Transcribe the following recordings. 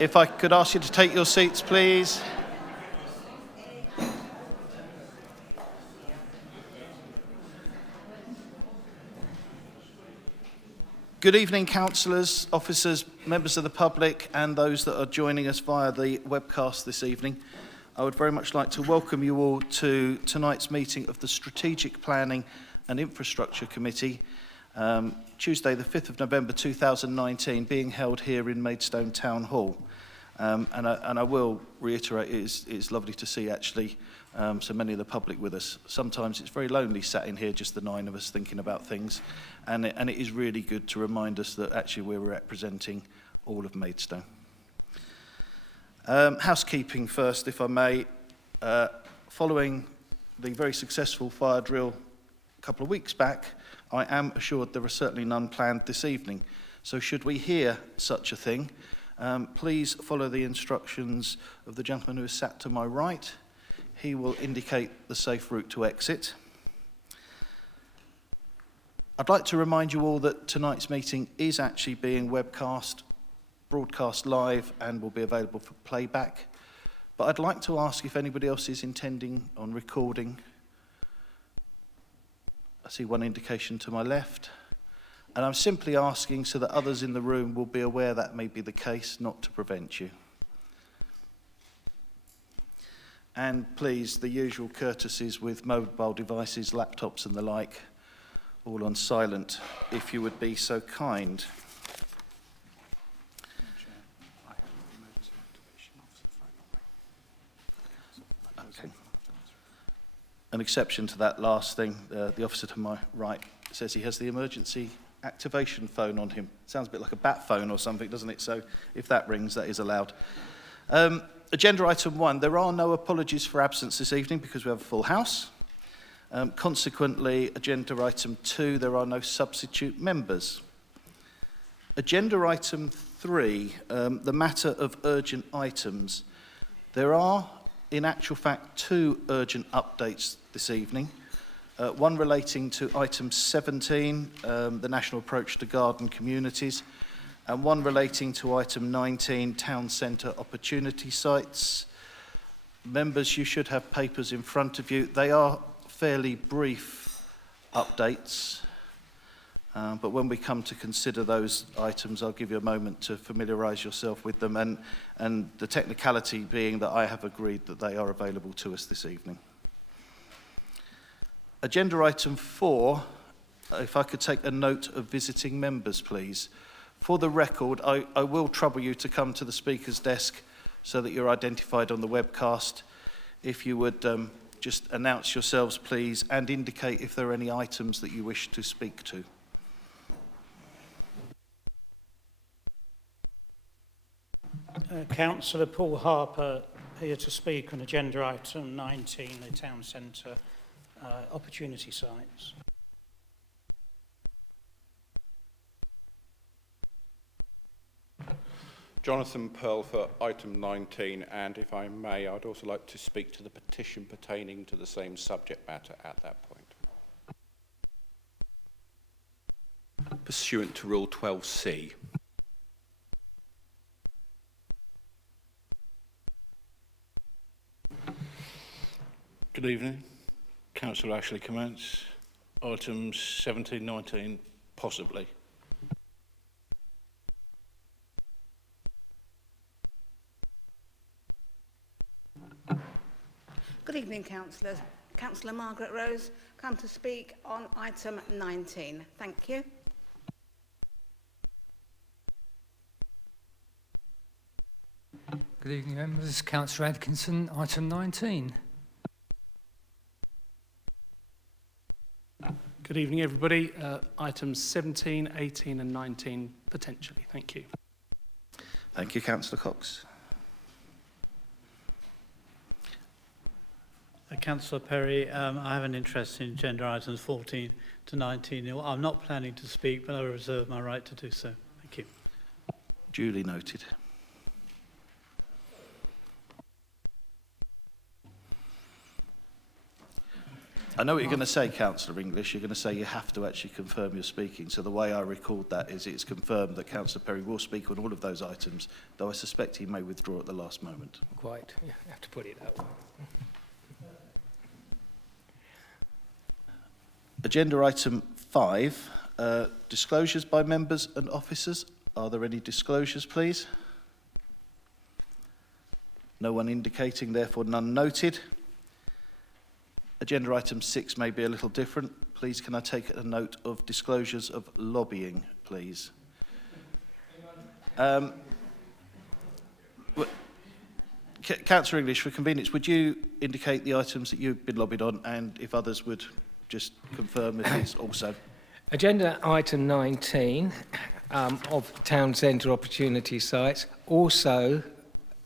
If I could ask you to take your seats, please. Good evening, councillors, officers, members of the public, and those that are joining us via the webcast this evening. I would very much like to welcome you all to tonight's meeting of the Strategic Planning and Infrastructure Committee, Tuesday the 5th of November 2019, being held here in Maidstone Town Hall. And I will reiterate, it's lovely to see actually so many of the public with us. Sometimes it's very lonely sat in here, just the 9 of us thinking about things, and it is really good to remind us that actually we're representing all of Maidstone. Housekeeping first, if I may. Following the very successful fire drill a couple of weeks back, I am assured there are certainly none planned this evening. So should we hear such a thing, please follow the instructions of the gentleman who is sat to my right. He will indicate the safe route to exit. I'd like to remind you all that tonight's meeting is actually being webcast, broadcast live, and will be available for playback. But I'd like to ask if anybody else is intending on recording. I see one indication to my left. And I'm simply asking so that others in the room will be aware that may be the case, not to prevent you. And please, the usual courtesies with mobile devices, laptops and the like, all on silent, if you would be so kind. Okay. An exception to that last thing, the officer to my right says he has the emergency activation phone on him. Sounds a bit like a bat phone or something, doesn't it? So if that rings, that is allowed. Agenda item 1, there are no apologies for absence this evening because we have a full house. Consequently, agenda item 2, there are no substitute members. Agenda item 3, the matter of urgent items. There are, in actual fact, 2 urgent updates this evening. One relating to item 17, the national approach to garden communities, and one relating to item 19, town centre opportunity sites. Members, you should have papers in front of you. They are fairly brief updates, but when we come to consider those items, I'll give you a moment to familiarise yourself with them, and the technicality being that I have agreed that they are available to us this evening. Agenda item 4, if I could take a note of visiting members, please. For the record, I will trouble you to come to the speaker's desk so that you're identified on the webcast. If you would just announce yourselves, please, and indicate if there are any items that you wish to speak to. Councillor Paul Harper here to speak on agenda item 19, the town centre opportunity sites. Jonathan Pearl for item 19, and if I may, I'd also like to speak to the petition pertaining to the same subject matter at that point. Pursuant to Rule 12C. Good evening. Councillor Ashley commence. Items 17, 19, possibly. Good evening, councillors. Councillor Margaret Rose, come to speak on item 19. Thank you. Good evening, members. Councillor Atkinson, item 19. Good evening, everybody. Items 17, 18 and 19, potentially. Thank you. Thank you, Councillor Cox. Councillor Perry, I have an interest in agenda items 14 to 19. I'm not planning to speak, but I reserve my right to do so. Thank you. Duly noted. I know what you're going to say, Councillor English. You're going to say you have to actually confirm you're speaking. So the way I record that is it's confirmed that Councillor Perry will speak on all of those items, though I suspect he may withdraw at the last moment. Quite. You have to put it that way. Agenda item 5, disclosures by members and officers. Are there any disclosures, please? No one indicating, therefore none noted. Agenda item 6 may be a little different. Please can I take a note of disclosures of lobbying, please? Councillor English, for convenience, would you indicate the items that you've been lobbied on, and if others would just confirm if it's also? Agenda item 19 of town centre opportunity sites. Also,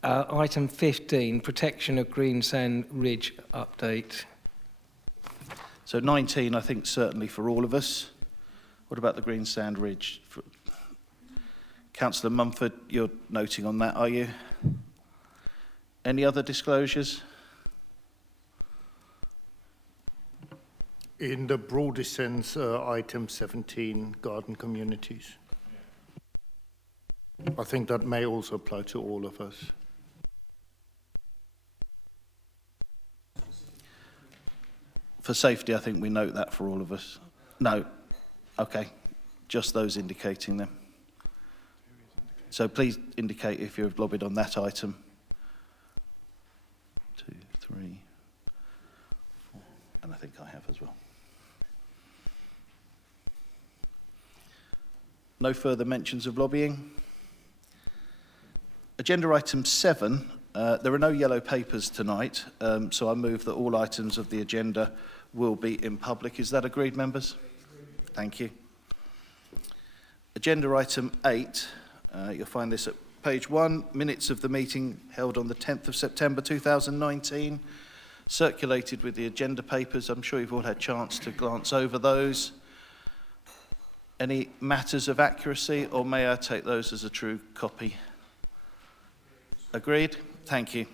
item 15, protection of Greensand Ridge update. So 19, I think, certainly for all of us. What about the Greensand Ridge? Councillor Mumford, you're noting on that, are you? Any other disclosures? In the broadest sense, item 17, garden communities. I think that may also apply to all of us. For safety, I think we note that for all of us. No. Okay. Just those indicating them. So please indicate if you've lobbied on that item. 2, 3, 4, and I think I have as well. No further mentions of lobbying. Agenda item 7. There are no yellow papers tonight, so I move that all items of the agenda will be in public. Is that agreed, members? Thank you. Agenda item 8. You'll find this at page 1. Minutes of the meeting held on the 10th of September 2019. Circulated with the agenda papers. I'm sure you've all had a chance to glance over those. Any matters of accuracy, or may I take those as a true copy? Agreed? Thank you.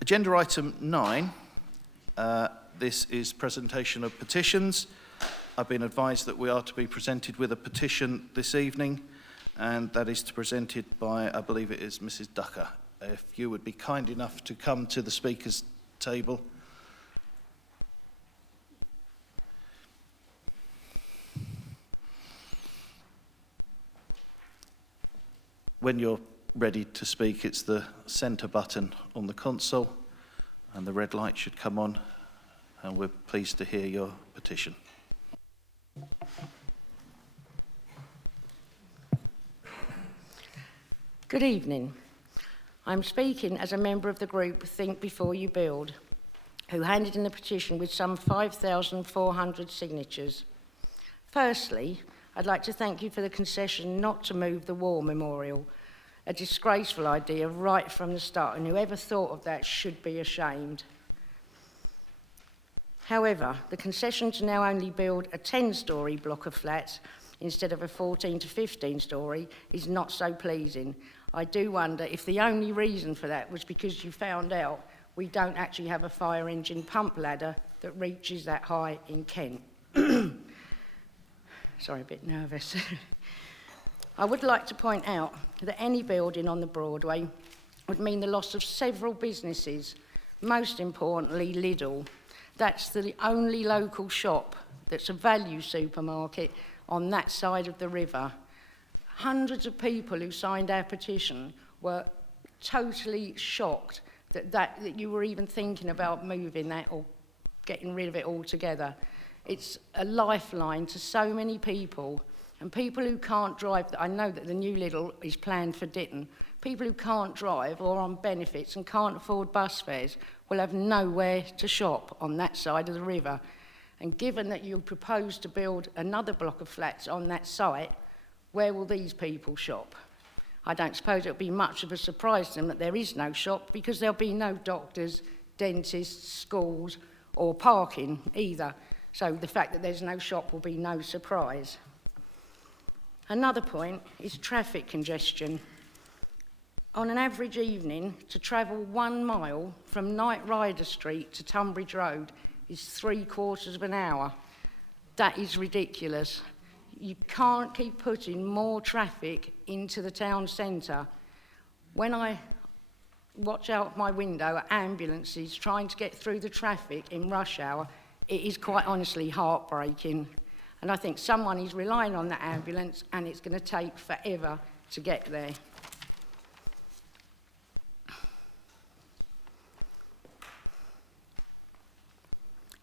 Agenda item 9. This is presentation of petitions. I've been advised that we are to be presented with a petition this evening, and that is presented by, I believe it is Mrs. Ducker. If you would be kind enough to come to the speakers' table. When you're ready to speak, it's the centre button on the console, and the red light should come on, and we're pleased to hear your petition. Good evening. I'm speaking as a member of the group Think Before You Build, who handed in a petition with some 5,400 signatures. Firstly, I'd like to thank you for the concession not to move the war memorial, a disgraceful idea right from the start, and whoever thought of that should be ashamed. However, the concession to now only build a 10-storey block of flats instead of a 14 to 15-storey is not so pleasing. I do wonder if the only reason for that was because you found out we don't actually have a fire engine pump ladder that reaches that high in Kent. Sorry, a bit nervous. I would like to point out that any building on the Broadway would mean the loss of several businesses, most importantly Lidl. That's the only local shop that's a value supermarket on that side of the river. Hundreds of people who signed our petition were totally shocked that you were even thinking about moving that or getting rid of it altogether. It's a lifeline to so many people, and people who can't drive. I know that the new Lidl is planned for Ditton. People who can't drive or on benefits and can't afford bus fares will have nowhere to shop on that side of the river. And given that you propose to build another block of flats on that site, where will these people shop? I don't suppose it'll be much of a surprise to them that there is no shop, because there'll be no doctors, dentists, schools, or parking either. So the fact that there's no shop will be no surprise. Another point is traffic congestion. on an average evening, to travel 1 mile from Knight Rider Street to Tunbridge Road is 3/4 of an hour. That is ridiculous. You can't keep putting more traffic into the town centre. When I watch out my window at ambulances trying to get through the traffic in rush hour, it is quite honestly heartbreaking. And I think someone is relying on that ambulance and it's going to take forever to get there.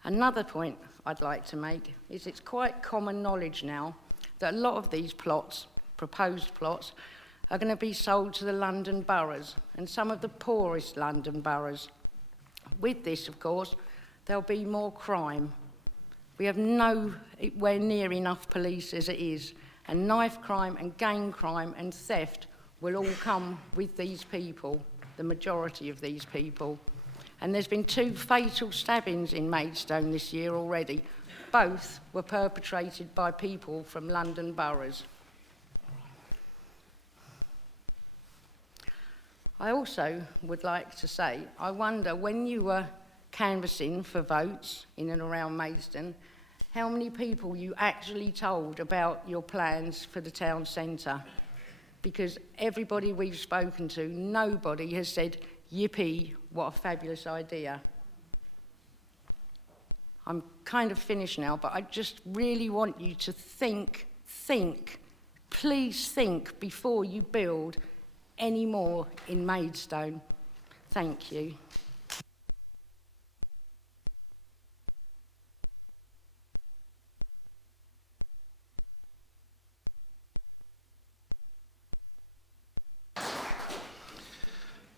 Another point I'd like to make is it's quite common knowledge now that a lot of these plots, proposed plots, are going to be sold to the London boroughs and some of the poorest London boroughs. With this, of course, there'll be more crime. We have nowhere near enough police as it is, and knife crime and gang crime and theft will all come with these people, the majority of these people. And there's been 2 fatal stabbings in Maidstone this year already. Both were perpetrated by people from London boroughs. I also would like to say, I wonder when you were canvassing for votes in and around Maidstone, how many people you actually told about your plans for the town centre. Because everybody we've spoken to, nobody has said, yippee, what a fabulous idea. I'm kind of finished now, but I just really want you to think, please think before you build any more in Maidstone. Thank you.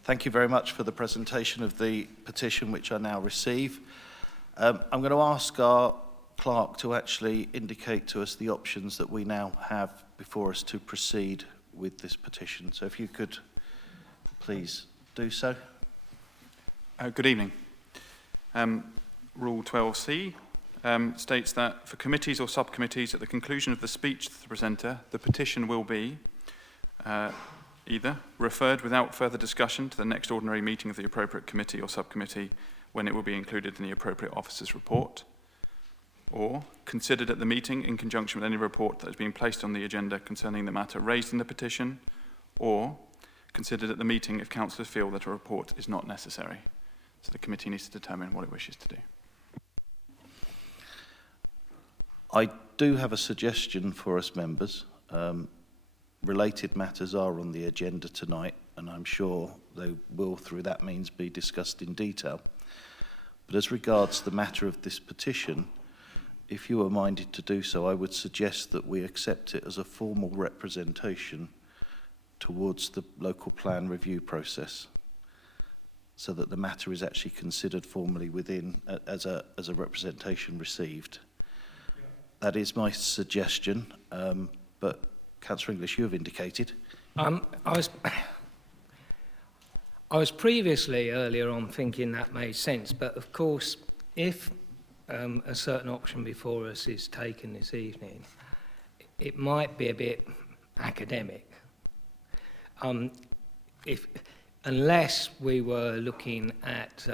Thank you very much for the presentation of the petition, which I now receive. I'm going to ask our clerk to actually indicate to us the options that we now have before us to proceed with this petition. So if you could please do so. Good evening. Rule 12C states that for committees or subcommittees at the conclusion of the speech of the presenter, the petition will be either referred without further discussion to the next ordinary meeting of the appropriate committee or subcommittee when it will be included in the appropriate officer's report, or considered at the meeting in conjunction with any report that has been placed on the agenda concerning the matter raised in the petition, or considered at the meeting if councillors feel that a report is not necessary. So the committee needs to determine what it wishes to do. I do have a suggestion for us members. Related matters are on the agenda tonight, and I'm sure they will, through that means, be discussed in detail. But as regards the matter of this petition, if you are minded to do so, I would suggest that we accept it as a formal representation towards the local plan review process, so that the matter is actually considered formally within as a representation received. That is my suggestion, but Councillor English, you have indicated. I was previously earlier on thinking that made sense, but of course, if a certain option before us is taken this evening, it might be a bit academic. Unless we were looking at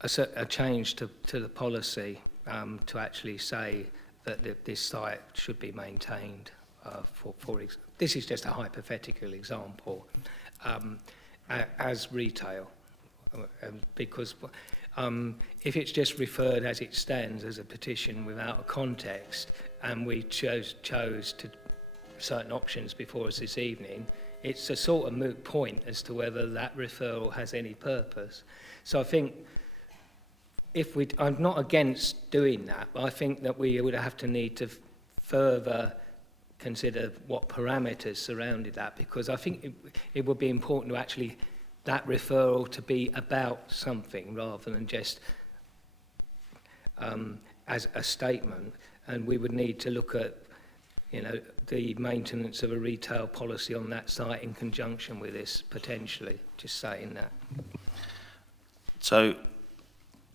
a change to the policy to actually say that this site should be maintained this is just a hypothetical example, as retail, because if it's just referred as it stands as a petition without a context, and we chose to certain options before us this evening, it's a sort of moot point as to whether that referral has any purpose. So I think I'm not against doing that, but I think that we would have to need to further consider what parameters surrounded that, because I think it would be important to actually that referral to be about something rather than just as a statement, and we would need to look at the maintenance of a retail policy on that site in conjunction with this, potentially, just saying that. So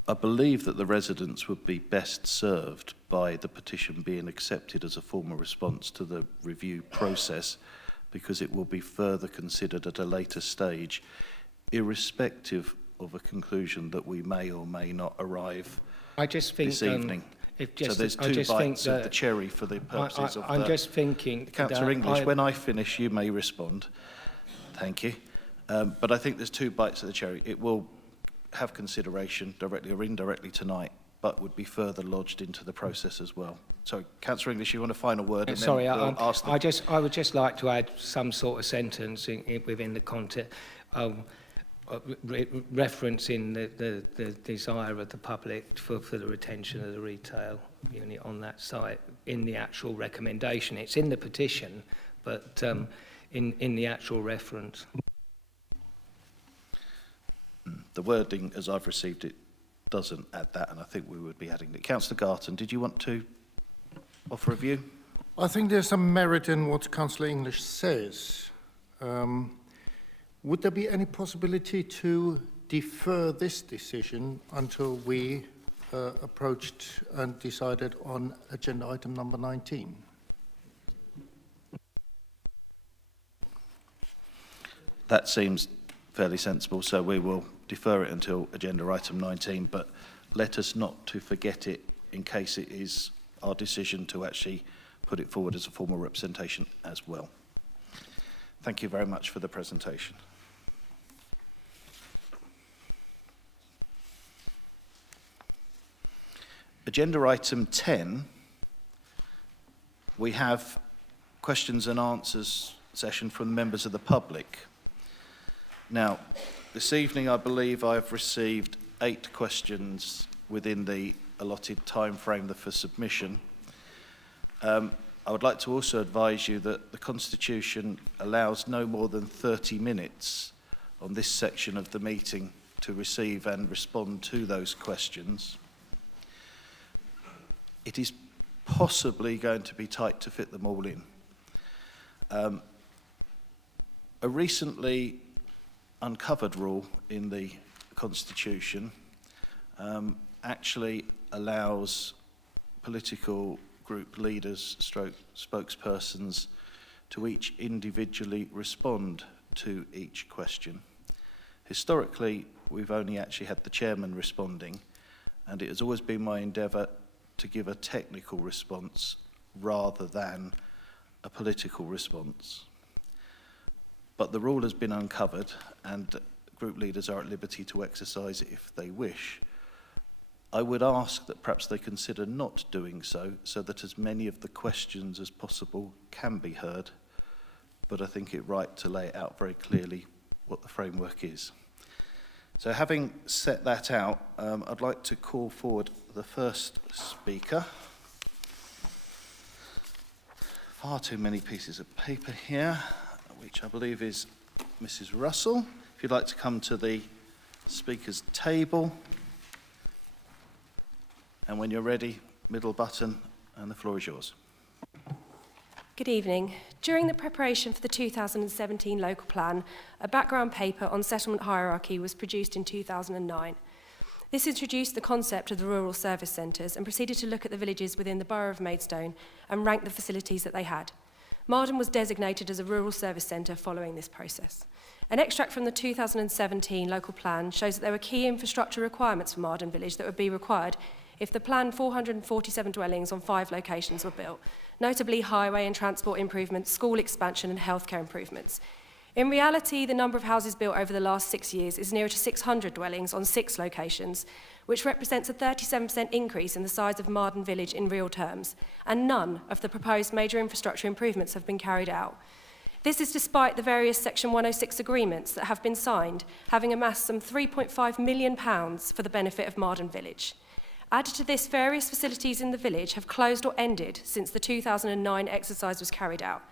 I believe that the residents would be best served by the petition being accepted as a formal response to the review process, because it will be further considered at a later stage, irrespective of a conclusion that we may or may not arrive I just think this evening. so there's two bites of the cherry for the purposes of I'm just thinking Councillor English, when I finish, you may respond. Thank you. But I think there's two bites of the cherry. It will have consideration directly or indirectly tonight, but would be further lodged into the process as well. So, Councillor English, you want a final word? And Sorry, then we'll ask the... I would just like to add some sort of sentence within the content, referencing the desire of the public for the retention of the retail unit on that site in the actual recommendation. It's in the petition, but in the actual reference. The wording, as I've received it, doesn't add that, and I think we would be adding it. Councillor Garton, did you want to offer a view? I think there's some merit in what Councillor English says. Would there be any possibility to defer this decision until we approached and decided on agenda item number 19? That seems fairly sensible, so we will defer it until agenda item 19, but let us not to forget it in case it is our decision to actually put it forward as a formal representation as well. Thank you very much for the presentation. Agenda item 10, we have questions and answers session from members of the public. Now, this evening I believe I've received 8 questions within the allotted time frame for submission. I would like to also advise you that the Constitution allows no more than 30 minutes on this section of the meeting to receive and respond to those questions. It is possibly going to be tight to fit them all in. A recently uncovered rule in the Constitution actually allows political group leaders stroke spokespersons to each individually respond to each question. Historically, we've only actually had the chairman responding, and it has always been my endeavour to give a technical response rather than a political response. But the rule has been uncovered, and group leaders are at liberty to exercise it if they wish. I would ask that perhaps they consider not doing so, so that as many of the questions as possible can be heard, but I think it right to lay it out very clearly what the framework is. So having set that out, I'd like to call forward the first speaker. Far too many pieces of paper here, which I believe is Mrs. Russell. If you'd like to come to the speaker's table. And when you're ready, middle button, and the floor is yours. Good evening. During the preparation for the 2017 local plan, a background paper on settlement hierarchy was produced in 2009. This introduced the concept of the rural service centres and proceeded to look at the villages within the Borough of Maidstone and rank the facilities that they had. Marden was designated as a rural service centre following this process. An extract from the 2017 local plan shows that there were key infrastructure requirements for Marden village that would be required if the planned 447 dwellings on 5 locations were built, notably highway and transport improvements, school expansion and healthcare improvements. In reality, the number of houses built over the last 6 years is nearer to 600 dwellings on 6 locations, which represents a 37% increase in the size of Marden village in real terms, and none of the proposed major infrastructure improvements have been carried out. This is despite the various Section 106 agreements that have been signed, having amassed some £3.5 million for the benefit of Marden village. Added to this, various facilities in the village have closed or ended since the 2009 exercise was carried out.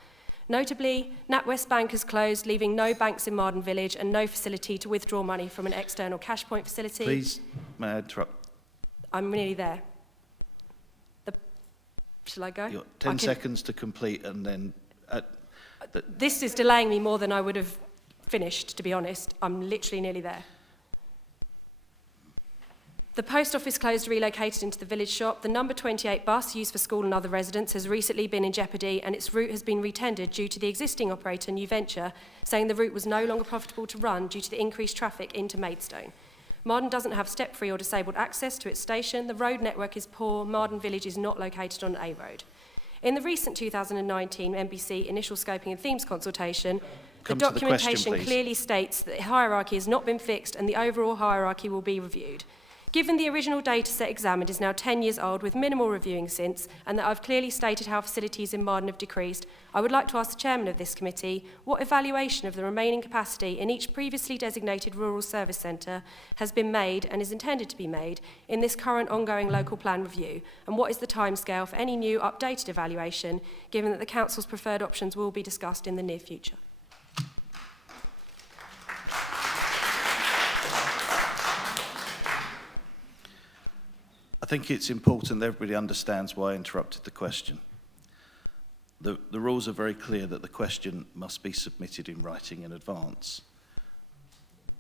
Notably, NatWest Bank has closed, leaving no banks in Marden village and no facility to withdraw money from an external cash point facility. Please, may I interrupt? I'm nearly there. Shall I go? You've got 10 seconds to complete, and then... This is delaying me more than I would have finished, to be honest. I'm literally nearly there. The post office closed relocated into the village shop. The number 28 bus used for school and other residents has recently been in jeopardy, and its route has been retendered due to the existing operator, New Venture, saying the route was no longer profitable to run due to the increased traffic into Maidstone. Marden doesn't have step-free or disabled access to its station. The road network is poor. Marden Village is not located on A road. In the recent 2019 NBC initial scoping and themes consultation, the documentation clearly states that the hierarchy has not been fixed and the overall hierarchy will be reviewed. Given the original data set examined is now 10 years old with minimal reviewing since, and that I've clearly stated how facilities in Marden have decreased, I would like to ask the chairman of this committee what evaluation of the remaining capacity in each previously designated rural service centre has been made and is intended to be made in this current ongoing local plan review, and what is the timescale for any new updated evaluation, given that the council's preferred options will be discussed in the near future. I think it's important that everybody understands why I interrupted the question. The rules are very clear that the question must be submitted in writing in advance.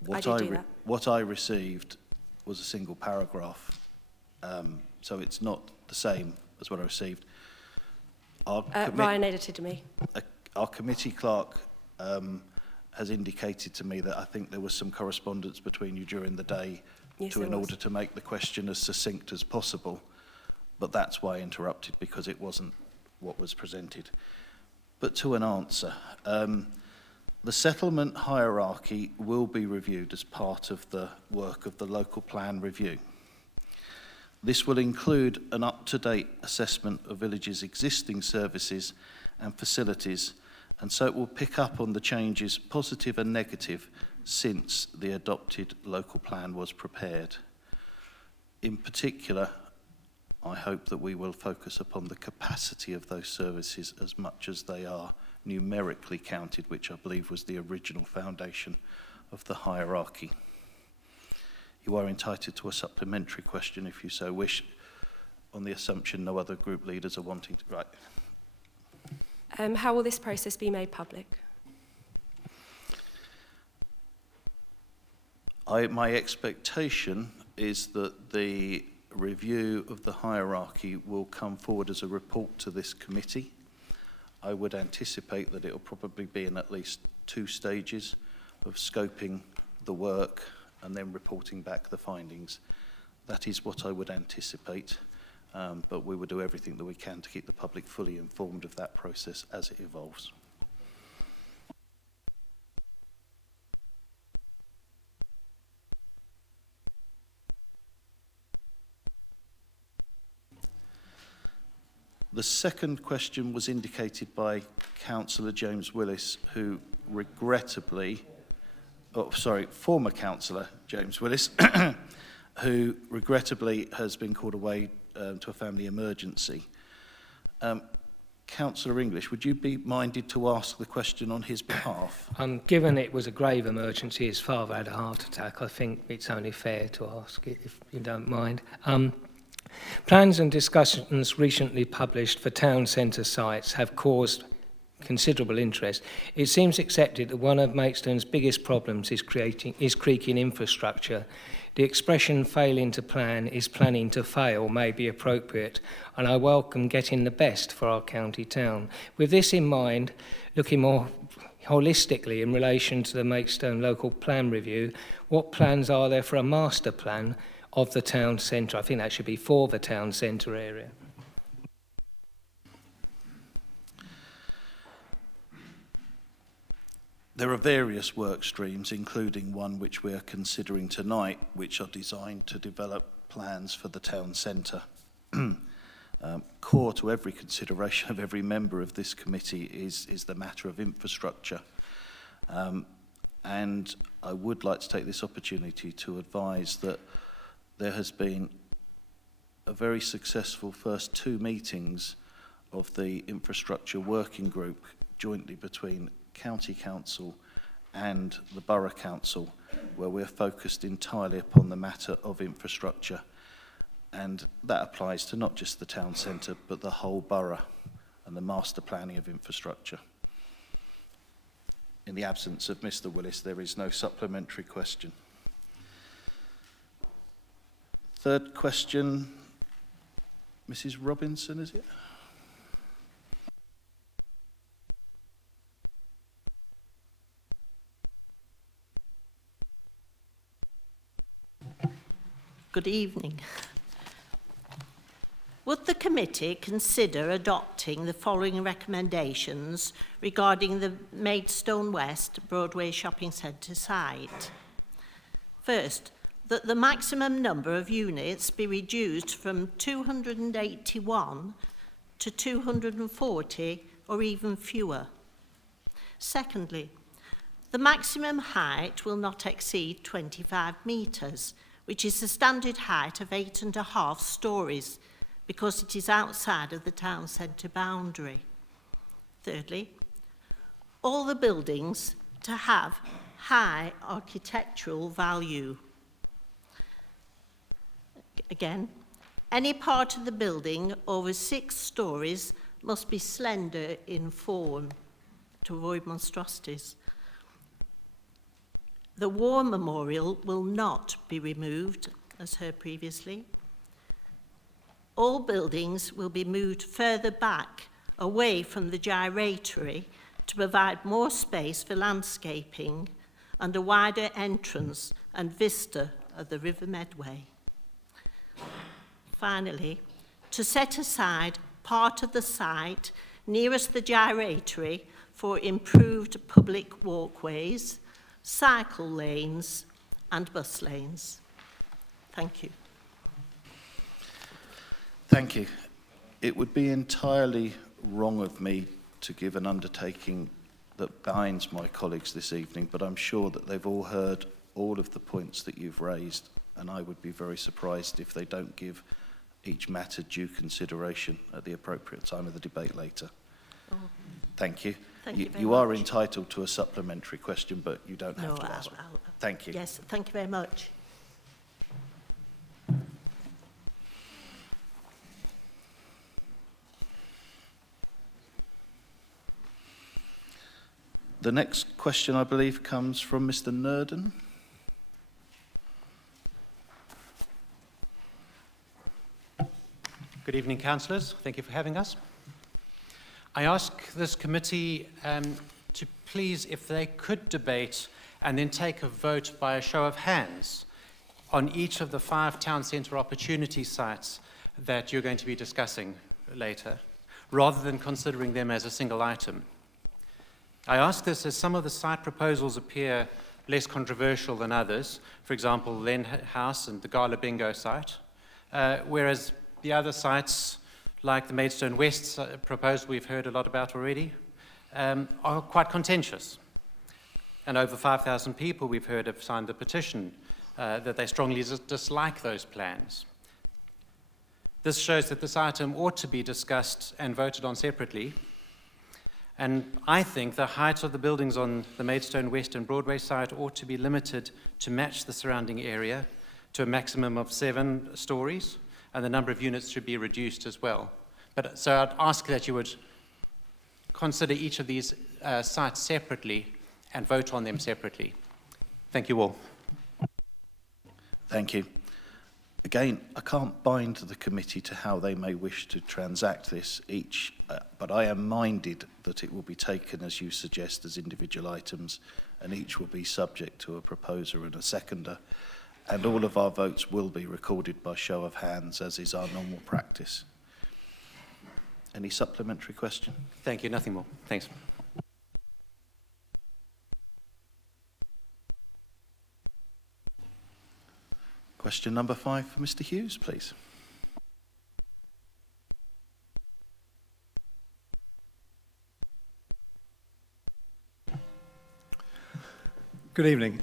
What I received was a single paragraph, so it's not the same as what I received. Ryan edited to me. Our committee clerk has indicated to me that I think there was some correspondence between you during the day in order to make the question as succinct as possible. But that's why I interrupted, because it wasn't what was presented. But to an answer, the settlement hierarchy will be reviewed as part of the work of the local plan review. This will include an up-to-date assessment of villages' existing services and facilities, and so it will pick up on the changes, positive and negative, since the adopted local plan was prepared. In particular, I hope that we will focus upon the capacity of those services as much as they are numerically counted, which I believe was the original foundation of the hierarchy. You are entitled to a supplementary question if you so wish, on the assumption no other group leaders are wanting to. Right. How will this process be made public? My expectation is that the review of the hierarchy will come forward as a report to this committee. I would anticipate that it will probably be in at least 2 stages of scoping the work and then reporting back the findings. That is what I would anticipate, but we will do everything that we can to keep the public fully informed of that process as it evolves. The second question was indicated by Councillor James Willis, who regrettably, former Councillor James Willis, who regrettably has been called away to a family emergency. Councillor English, would you be minded to ask the question on his behalf? Given it was a grave emergency, his father had a heart attack, I think it's only fair to ask it, if you don't mind. Plans and discussions recently published for town centre sites have caused considerable interest. It seems accepted that one of Maidstone's biggest problems is creaking infrastructure. The expression failing to plan is planning to fail may be appropriate, and I welcome getting the best for our county town. With this in mind, looking more holistically in relation to the Maidstone local plan review, what plans are there for a master plan of the town centre? I think that should be for the town centre area. There are various work streams, including one which we are considering tonight, which are designed to develop plans for the town centre. Core to every consideration of every member of this committee is the matter of infrastructure. And I would like to take this opportunity to advise that there has been a very successful first 2 meetings of the infrastructure working group jointly between County Council and the Borough Council, where we're focused entirely upon the matter of infrastructure. And that applies to not just the town centre, but the whole borough and the master planning of infrastructure. In the absence of Mr. Willis, there is no supplementary question. Third question, Mrs. Robinson, is it? Good evening. Would the committee consider adopting the following recommendations regarding the Maidstone West Broadway Shopping Centre site? First, that the maximum number of units be reduced from 281 to 240 or even fewer. Secondly, the maximum height will not exceed 25 metres, which is the standard height of 8.5 stories, because it is outside of the town centre boundary. Thirdly, all the buildings to have high architectural value. Again, any part of the building over 6 stories must be slender in form to avoid monstrosities. The War Memorial will not be removed, as heard previously. All buildings will be moved further back, away from the gyratory, to provide more space for landscaping and a wider entrance and vista of the River Medway. Finally, to set aside part of the site nearest the gyratory for improved public walkways, cycle lanes and bus lanes. Thank you. Thank you. It would be entirely wrong of me to give an undertaking that binds my colleagues this evening, but I'm sure that they've all heard all of the points that you've raised, and I would be very surprised if they don't give each matter due consideration at the appropriate time of the debate later. Oh. Thank you. Thank you very you are much. entitled to a supplementary question, but you don't have to ask. Thank you. Yes, thank you very much. The next question, I believe, comes from Mr. Nurden. Good evening, councillors. Thank you for having us. I ask this committee to please, if they could debate and then take a vote by a show of hands on each of the 5 town centre opportunity sites that you're going to be discussing later, rather than considering them as a single item. I ask this as some of the site proposals appear less controversial than others, for example, Len House and the Gala Bingo site, whereas the other sites, like the Maidstone West proposal we've heard a lot about already, are quite contentious. And over 5,000 people we've heard have signed the petition that they strongly dislike those plans. This shows that this item ought to be discussed and voted on separately. And I think the height of the buildings on the Maidstone West and Broadway site ought to be limited to match the surrounding area to a maximum of 7 stories, and the number of units should be reduced as well. So I'd ask that you would consider each of these sites separately and vote on them separately. Thank you all. Thank you. Again, I can't bind the committee to how they may wish to transact this each, but I am minded that it will be taken, as you suggest, as individual items, and each will be subject to a proposer and a seconder, and all of our votes will be recorded by show of hands, as is our normal practice. Any supplementary question? Thank you, nothing more. Thanks. Question number 5 for Mr. Hughes, please. Good evening.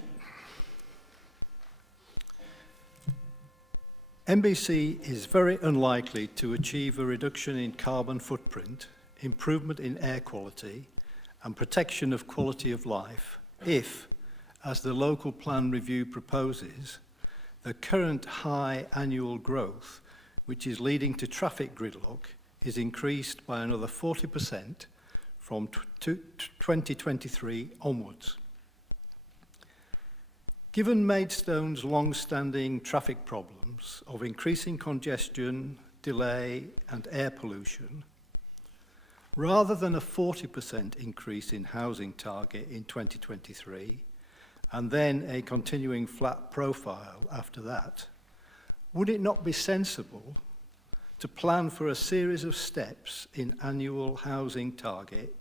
MBC is very unlikely to achieve a reduction in carbon footprint, improvement in air quality, and protection of quality of life if, as the local plan review proposes, the current high annual growth, which is leading to traffic gridlock, is increased by another 40% from 2023 onwards. Given Maidstone's long-standing traffic problems problems of increasing congestion, delay and air pollution, rather than a 40% increase in housing target in 2023, and then a continuing flat profile after that, would it not be sensible to plan for a series of steps in annual housing target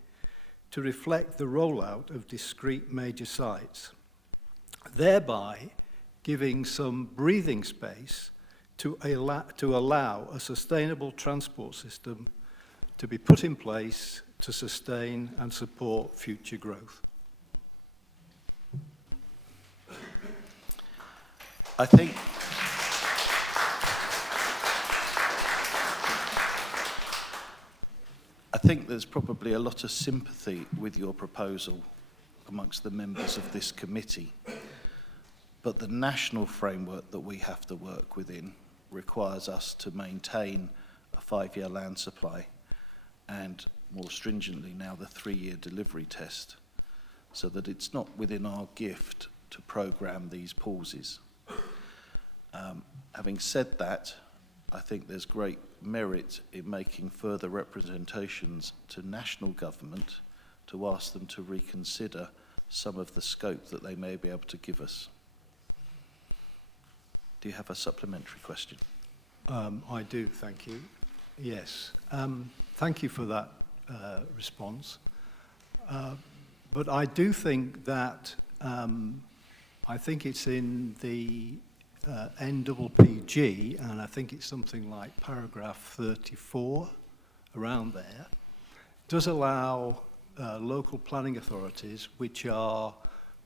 to reflect the rollout of discrete major sites, thereby giving some breathing space to allow a sustainable transport system to be put in place to sustain and support future growth? I think there's probably a lot of sympathy with your proposal amongst the members of this committee, but the national framework that we have to work within requires us to maintain a 5-year land supply and, more stringently now, the 3-year delivery test, so that it's not within our gift to programme these pauses. Having said that, I think there's great merit in making further representations to national government to ask them to reconsider some of the scope that they may be able to give us. Do you have a supplementary question? I do, thank you. Yes, thank you for that response. But I do think that, I think it's in the NPPG, and I think it's something like paragraph 34, around there, does allow local planning authorities which are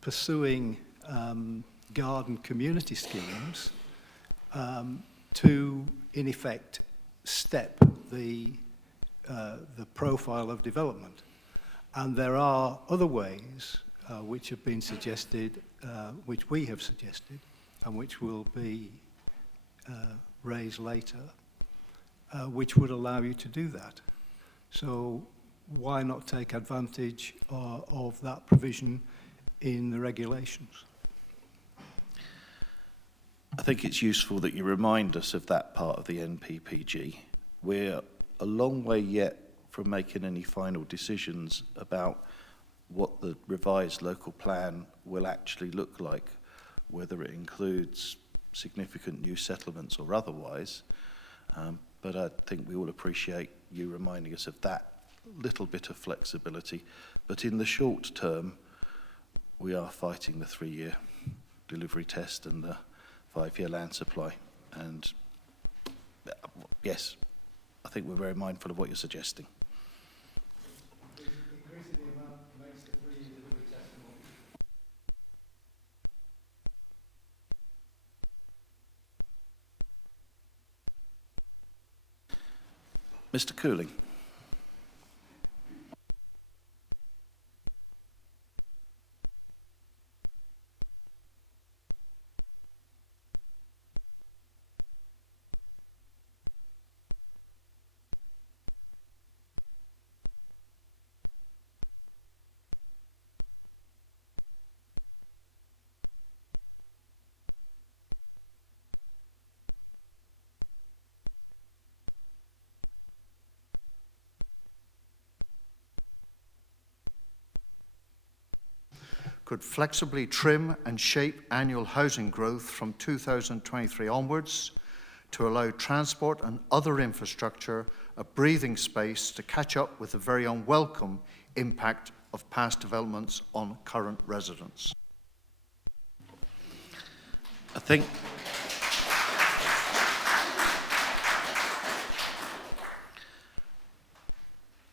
pursuing garden community schemes to, in effect, step the profile of development. And there are other ways which have been suggested, which we have suggested, and which will be raised later, which would allow you to do that. So why not take advantage of that provision in the regulations? I think it's useful that you remind us of that part of the NPPG. We're a long way yet from making any final decisions about what the revised local plan will actually look like, whether it includes significant new settlements or otherwise. But I think we all appreciate you reminding us of that little bit of flexibility. But in the short term, we are fighting the 3-year delivery test and the 5-year land supply. And yes, I think we're very mindful of what you're suggesting. Mr. Cooling. could flexibly trim and shape annual housing growth from 2023 onwards to allow transport and other infrastructure a breathing space to catch up with the very unwelcome impact of past developments on current residents. I think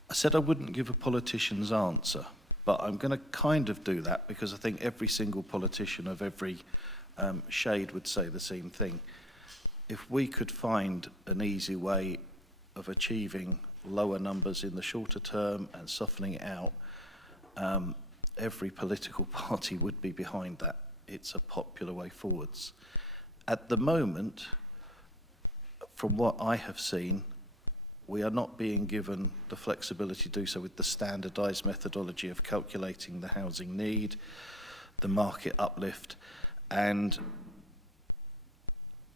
I said I wouldn't give a politician's answer, but I'm going to kind of do that because I think every single politician of every shade would say the same thing. If we could find an easy way of achieving lower numbers in the shorter term and softening it out, every political party would be behind that. It's a popular way forwards. At the moment, from what I have seen, we are not being given the flexibility to do so with the standardised methodology of calculating the housing need, the market uplift, and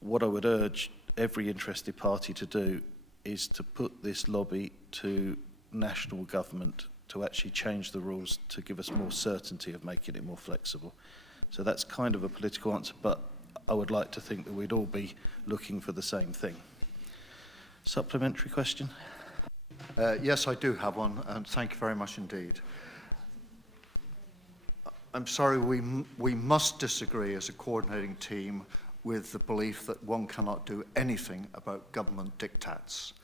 what I would urge every interested party to do is to put this lobby to national government to actually change the rules to give us more certainty of making it more flexible. So that's kind of a political answer, but I would like to think that we'd all be looking for the same thing. Supplementary question? Yes, I do have one, and thank you very much indeed. I'm sorry, we must disagree as a coordinating team with the belief that one cannot do anything about government diktats.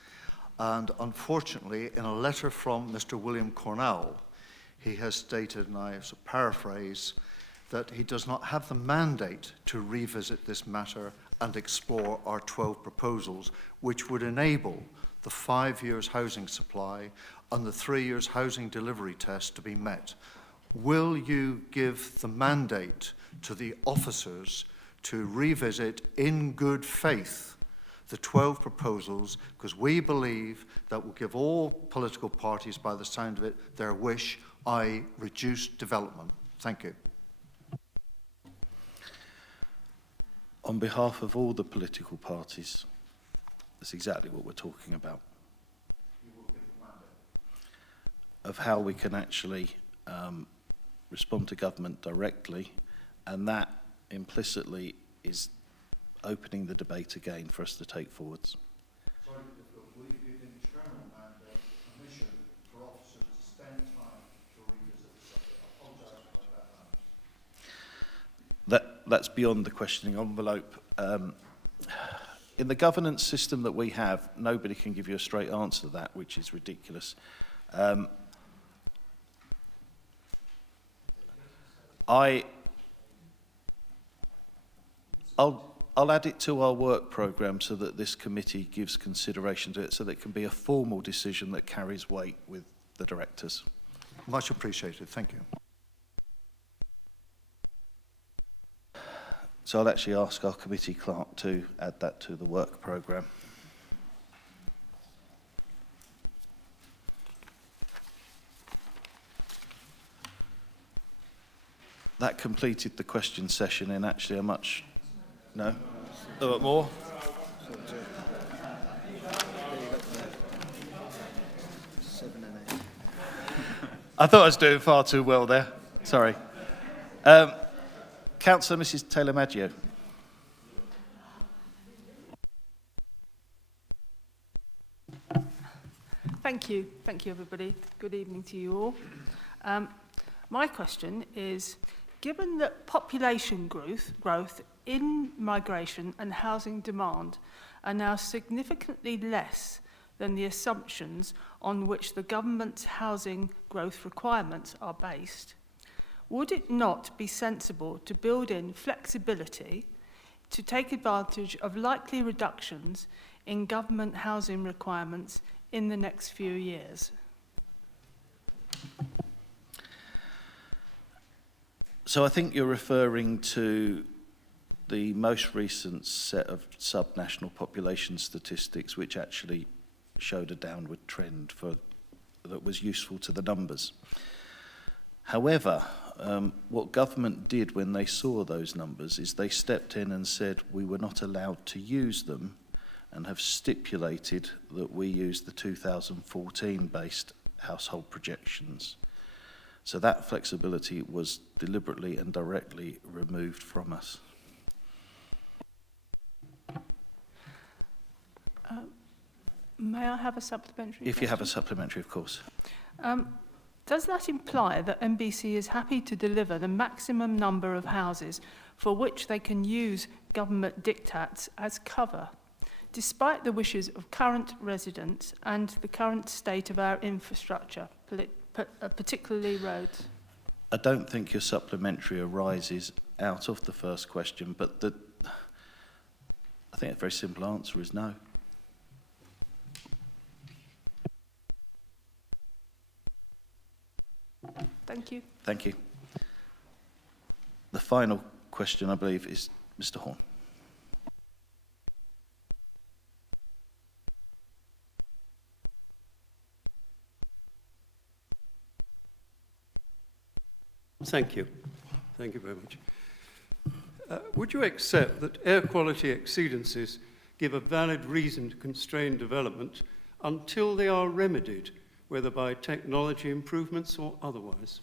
And unfortunately, in a letter from Mr. William Cornell, he has stated, and I paraphrase, that he does not have the mandate to revisit this matter and explore our 12 proposals, which would enable the 5 years housing supply and the 3 years housing delivery test to be met. Will you give the mandate to the officers to revisit in good faith the 12 proposals, because we believe that will give all political parties, by the sound of it, their wish, i.e. reduced development. Thank you. On behalf of all the political parties, that's exactly what we're talking about. Of how we can actually respond to government directly, and that implicitly is opening the debate again for us to take forwards. Sorry, will you give internal mandate permission for officers to spend time to revisit the subject? I apologise about that. That's beyond the questioning envelope. In the governance system that we have, nobody can give you a straight answer to that, which is ridiculous. I'll add it to our work programme so that this committee gives consideration to it, so that it can be a formal decision that carries weight with the directors. Much appreciated. Thank you. So I'll actually ask our committee clerk to add that to the work programme. That completed the question session in actually a much... No? A little bit more? I thought I was doing far too well there. Sorry. Councillor Mrs Taylor-Maggio. Thank you. Thank you, everybody. Good evening to you all. My question is, given that population growth in migration and housing demand are now significantly less than the assumptions on which the government's housing growth requirements are based, would it not be sensible to build in flexibility to take advantage of likely reductions in government housing requirements in the next few years? So I think you're referring to the most recent set of sub-national population statistics, which actually showed a downward trend that was useful to the numbers. However, what government did when they saw those numbers is they stepped in and said we were not allowed to use them, and have stipulated that we use the 2014 based household projections. So that flexibility was deliberately and directly removed from us. May I have a supplementary? If you have a supplementary, of course. Does that imply that MBC is happy to deliver the maximum number of houses for which they can use government diktats as cover, despite the wishes of current residents and the current state of our infrastructure, particularly roads? I don't think your supplementary arises out of the first question, but I think a very simple answer is no. Thank you. Thank you. The final question, I believe, is Mr. Horn. Thank you. Thank you very much. Would you accept that air quality exceedances give a valid reason to constrain development until they are remedied, whether by technology improvements or otherwise?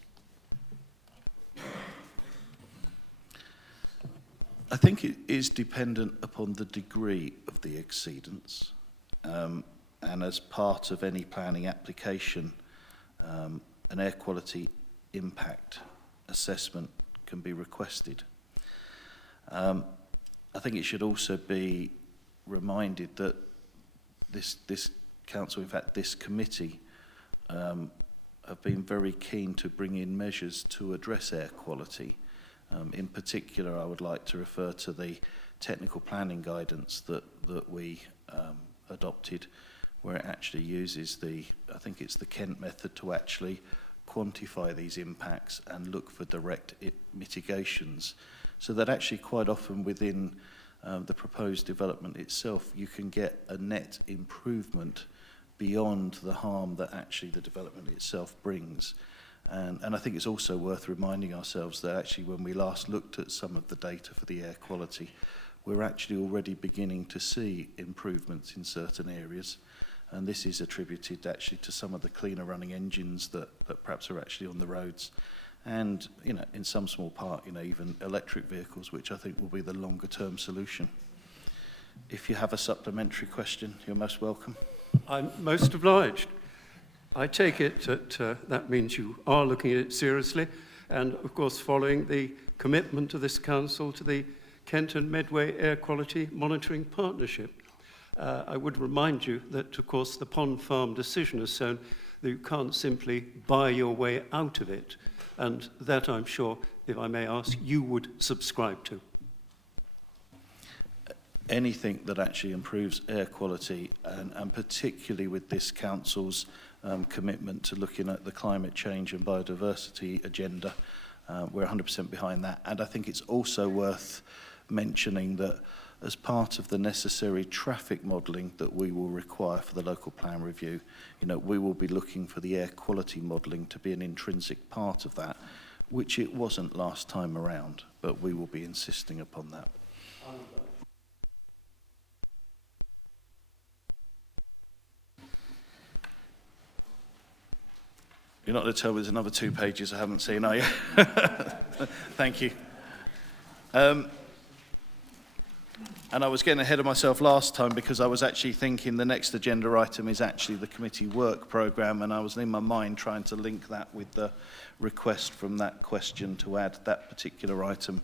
I think it is dependent upon the degree of the exceedance. And as part of any planning application, an air quality impact assessment can be requested. I think it should also be reminded that this council, in fact this committee, have been very keen to bring in measures to address air quality. In particular, I would like to refer to the technical planning guidance that we adopted, where it actually uses I think it's the Kent method to actually quantify these impacts and look for direct mitigations. So that actually quite often within the proposed development itself, you can get a net improvement beyond the harm that actually the development itself brings. And I think it's also worth reminding ourselves that actually when we last looked at some of the data for the air quality, we're actually already beginning to see improvements in certain areas. And this is attributed actually to some of the cleaner running engines that perhaps are actually on the roads. And, you know, in some small part, you know, even electric vehicles, which I think will be the longer term solution. If you have a supplementary question, you're most welcome. I'm most obliged. I take it that that means you are looking at it seriously, and of course following the commitment of this council to the Kent and Medway Air Quality Monitoring Partnership. I would remind you that, of course, the Pond Farm decision has shown that you can't simply buy your way out of it, and that I'm sure, if I may ask, you would subscribe to. Anything that actually improves air quality, and particularly with this council's commitment to looking at the climate change and biodiversity agenda, we're 100% behind that. And I think it's also worth mentioning that as part of the necessary traffic modelling that we will require for the local plan review, you know, we will be looking for the air quality modelling to be an intrinsic part of that, which it wasn't last time around, but we will be insisting upon that. You're not going to tell me there's another 2 pages I haven't seen, are you? Thank you. And I was getting ahead of myself last time because I was actually thinking the next agenda item is actually the committee work programme, and I was in my mind trying to link that with the request from that question to add that particular item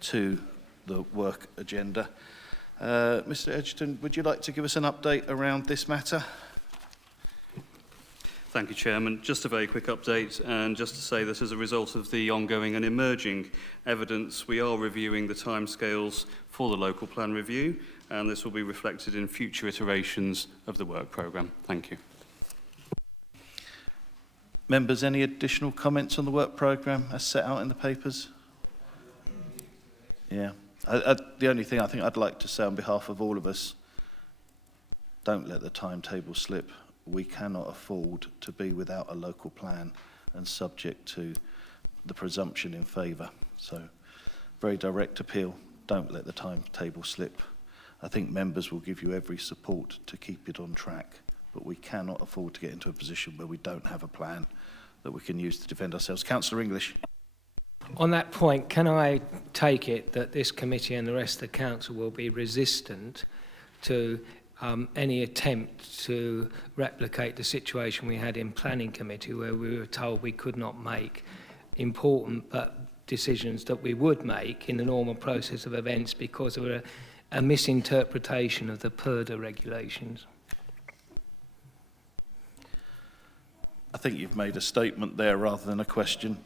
to the work agenda. Mr. Edgerton, would you like to give us an update around this matter? Thank you, Chairman. Just a very quick update, and just to say that as a result of the ongoing and emerging evidence, we are reviewing the timescales for the local plan review, and this will be reflected in future iterations of the work programme. Thank you. Members, any additional comments on the work programme as set out in the papers? Yeah. The only thing I think I'd like to say on behalf of all of us, don't let the timetable slip. We cannot afford to be without a local plan and subject to the presumption in favour. So, very direct appeal, don't let the timetable slip. I think members will give you every support to keep it on track, but we cannot afford to get into a position where we don't have a plan that we can use to defend ourselves. Councillor English. On that point, can I take it that this committee and the rest of the council will be resistant to any attempt to replicate the situation we had in planning committee, where we were told we could not make important decisions that we would make in the normal process of events because of a misinterpretation of the PERDA regulations? I think you've made a statement there rather than a question.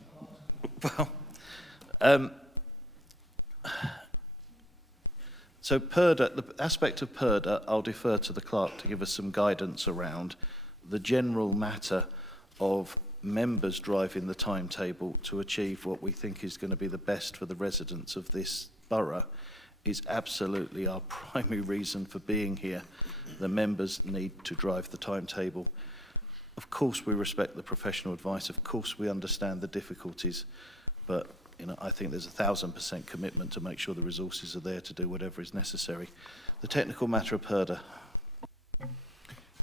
Well, so PERDA, the aspect of PERDA, I'll defer to the clerk to give us some guidance around. The general matter of members driving the timetable to achieve what we think is going to be the best for the residents of this borough is absolutely our primary reason for being here. The members need to drive the timetable. Of course we respect the professional advice, of course we understand the difficulties, but you know, I think there's 1,000% commitment to make sure the resources are there to do whatever is necessary. The technical matter of Herder.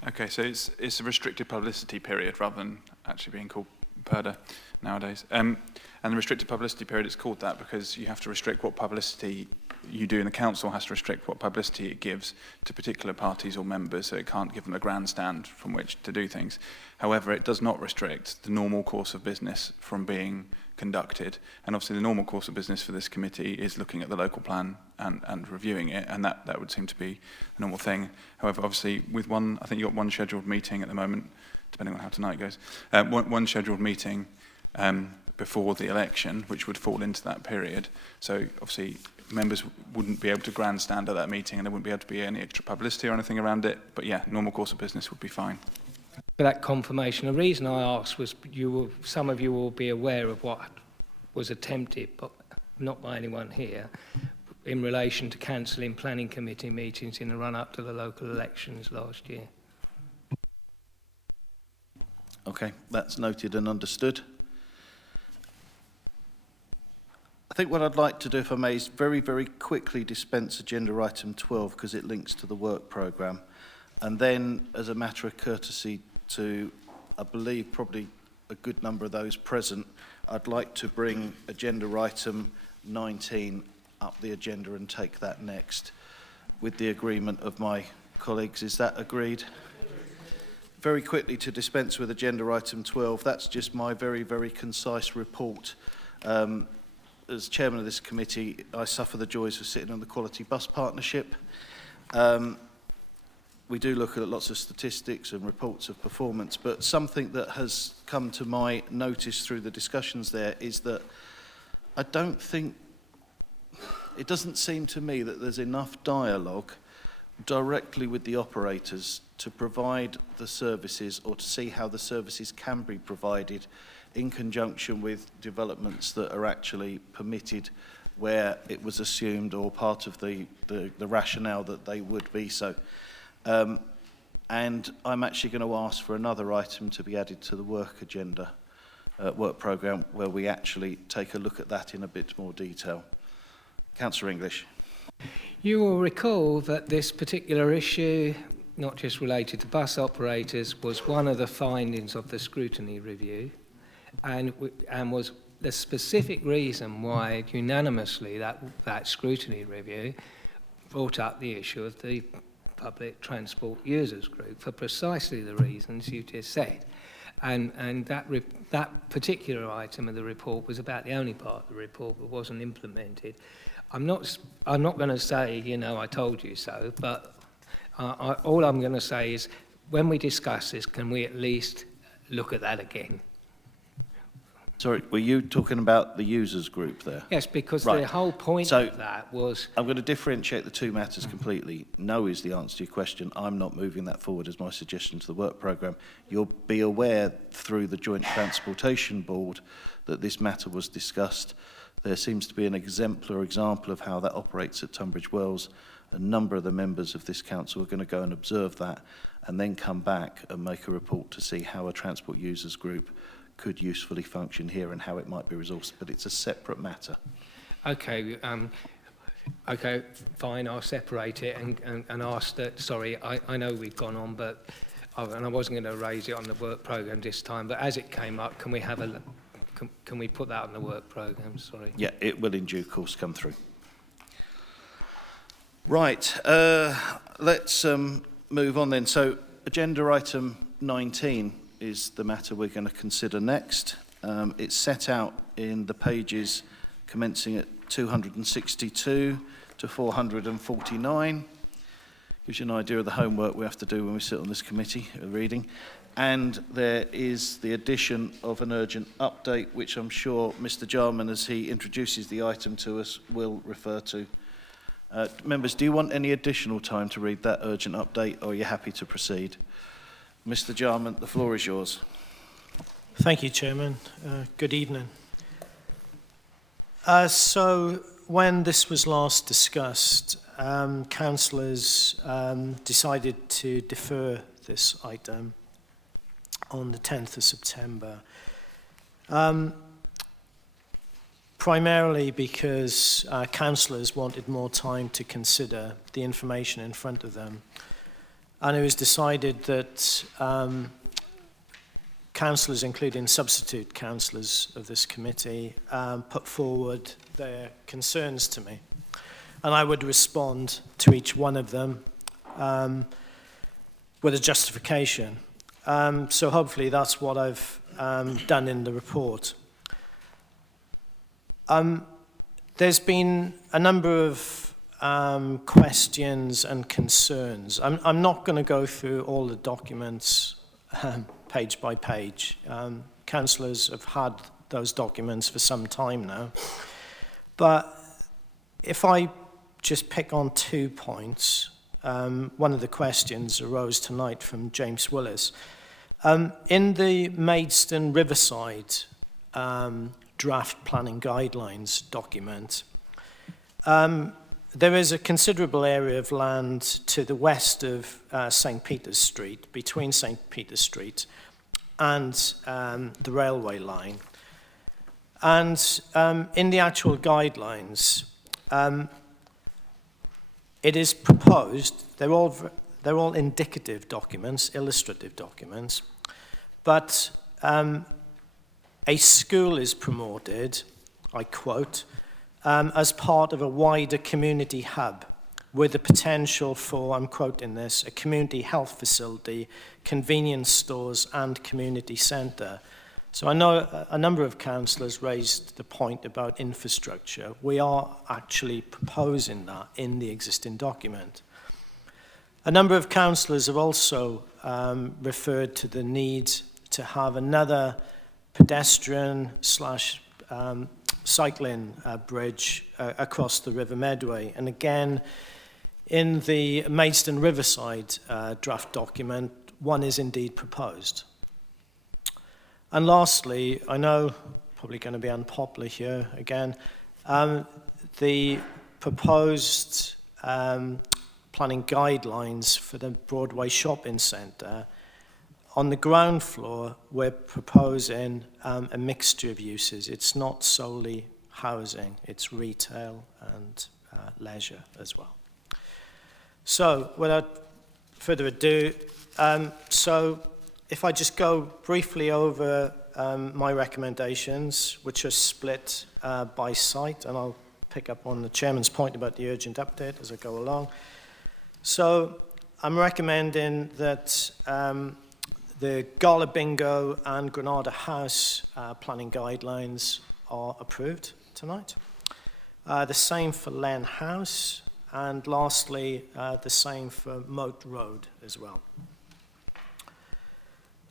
Okay, so it's a restricted publicity period rather than actually being called PERDA nowadays. And the restricted publicity period is called that because you have to restrict what publicity you do, and the council has to restrict what publicity it gives to particular parties or members, so it can't give them a grandstand from which to do things. However, it does not restrict the normal course of business from being conducted. And obviously the normal course of business for this committee is looking at the local plan and reviewing it, and that would seem to be a normal thing. However, obviously with one, I think you've got one scheduled meeting at the moment, depending on how tonight goes, one scheduled meeting before the election, which would fall into that period. So obviously members wouldn't be able to grandstand at that meeting, and there wouldn't be able to be any extra publicity or anything around it. But yeah, normal course of business would be fine. For that confirmation, the reason I asked was some of you will be aware of what was attempted, but not by anyone here, in relation to cancelling planning committee meetings in the run-up to the local elections last year. Okay, that's noted and understood. I think what I'd like to do, if I may, is very, very quickly dispense agenda item 12 because it links to the work programme. And then, as a matter of courtesy to, I believe, probably a good number of those present, I'd like to bring agenda item 19 up the agenda and take that next with the agreement of my colleagues. Is that agreed? Very quickly to dispense with agenda item 12, that's just my very, very concise report. As chairman of this committee, I suffer the joys of sitting on the Quality Bus Partnership. We do look at lots of statistics and reports of performance, but something that has come to my notice through the discussions there is that I don't think, it doesn't seem to me that there's enough dialogue directly with the operators to provide the services or to see how the services can be provided in conjunction with developments that are actually permitted where it was assumed or part of the rationale that they would be so. And I'm actually going to ask for another item to be added to the work agenda, work programme, where we actually take a look at that in a bit more detail. Councillor English. You will recall that this particular issue, not just related to bus operators, was one of the findings of the scrutiny review, and was the specific reason why unanimously that scrutiny review brought up the issue of the public transport users group for precisely the reasons you just said. And that particular item of the report was about the only part of the report that wasn't implemented. I'm not going to say, you know, I told you so, but all I'm going to say is when we discuss this, can we at least look at that again? Sorry, were you talking about the users group there? Yes, because right. The whole point of that was... I'm going to differentiate the two matters completely. No is the answer to your question. I'm not moving that forward as my suggestion to the work programme. You'll be aware through the Joint Transportation Board that this matter was discussed. There seems to be an exemplar example of how that operates at Tunbridge Wells. A number of the members of this council are going to go and observe that and then come back and make a report to see how a transport users group could usefully function here and how it might be resourced, but it's a separate matter. Okay, okay, fine, I'll separate it and ask that, sorry, I know we've gone on, but, and I wasn't going to raise it on the work programme this time, but as it came up, can we have a, can we put that on the work programme, sorry? Yeah, it will in due course come through. Right, let's move on then. So, agenda item 19 is the matter we're going to consider next. It's set out in the pages commencing at 262 to 449. Gives you an idea of the homework we have to do when we sit on this committee, reading. And there is the addition of an urgent update, which I'm sure Mr. Jarman, as he introduces the item to us, will refer to. Members, do you want any additional time to read that urgent update, or are you happy to proceed? Mr. Jarman, the floor is yours. Thank you, Chairman. Good evening. So, when this was last discussed, councillors decided to defer this item on the 10th of September. primarily because councillors wanted more time to consider the information in front of them. And it was decided that councillors, including substitute councillors of this committee, put forward their concerns to me. And I would respond to each one of them with a justification. So hopefully that's what I've done in the report. There's been a number of questions and concerns. I'm not going to go through all the documents page by page. Councillors have had those documents for some time now. But if I just pick on 2 points, one of the questions arose tonight from James Willis. In the Maidstone Riverside draft planning guidelines document, there is a considerable area of land to the west of St. Peter's Street, between St. Peter's Street and the railway line. And in the actual guidelines, it is proposed, they're all indicative documents, illustrative documents, but a school is promoted, I quote, as part of a wider community hub with the potential for, I'm quoting this, a community health facility, convenience stores and community centre. So I know a number of councillors raised the point about infrastructure. We are actually proposing that in the existing document. A number of councillors have also referred to the need to have another pedestrian slash cycling bridge across the River Medway. And again, in the Maidstone Riverside draft document, one is indeed proposed. And lastly, I know probably going to be unpopular here again, the proposed planning guidelines for the Broadway shopping centre. On the ground floor, we're proposing a mixture of uses. It's not solely housing, it's retail and leisure as well. So, without further ado, so if I just go briefly over my recommendations, which are split by site, and I'll pick up on the Chairman's point about the urgent update as I go along. So, I'm recommending that the Gala Bingo and Granada House planning guidelines are approved tonight. The same for Len House, and lastly, the same for Moat Road as well.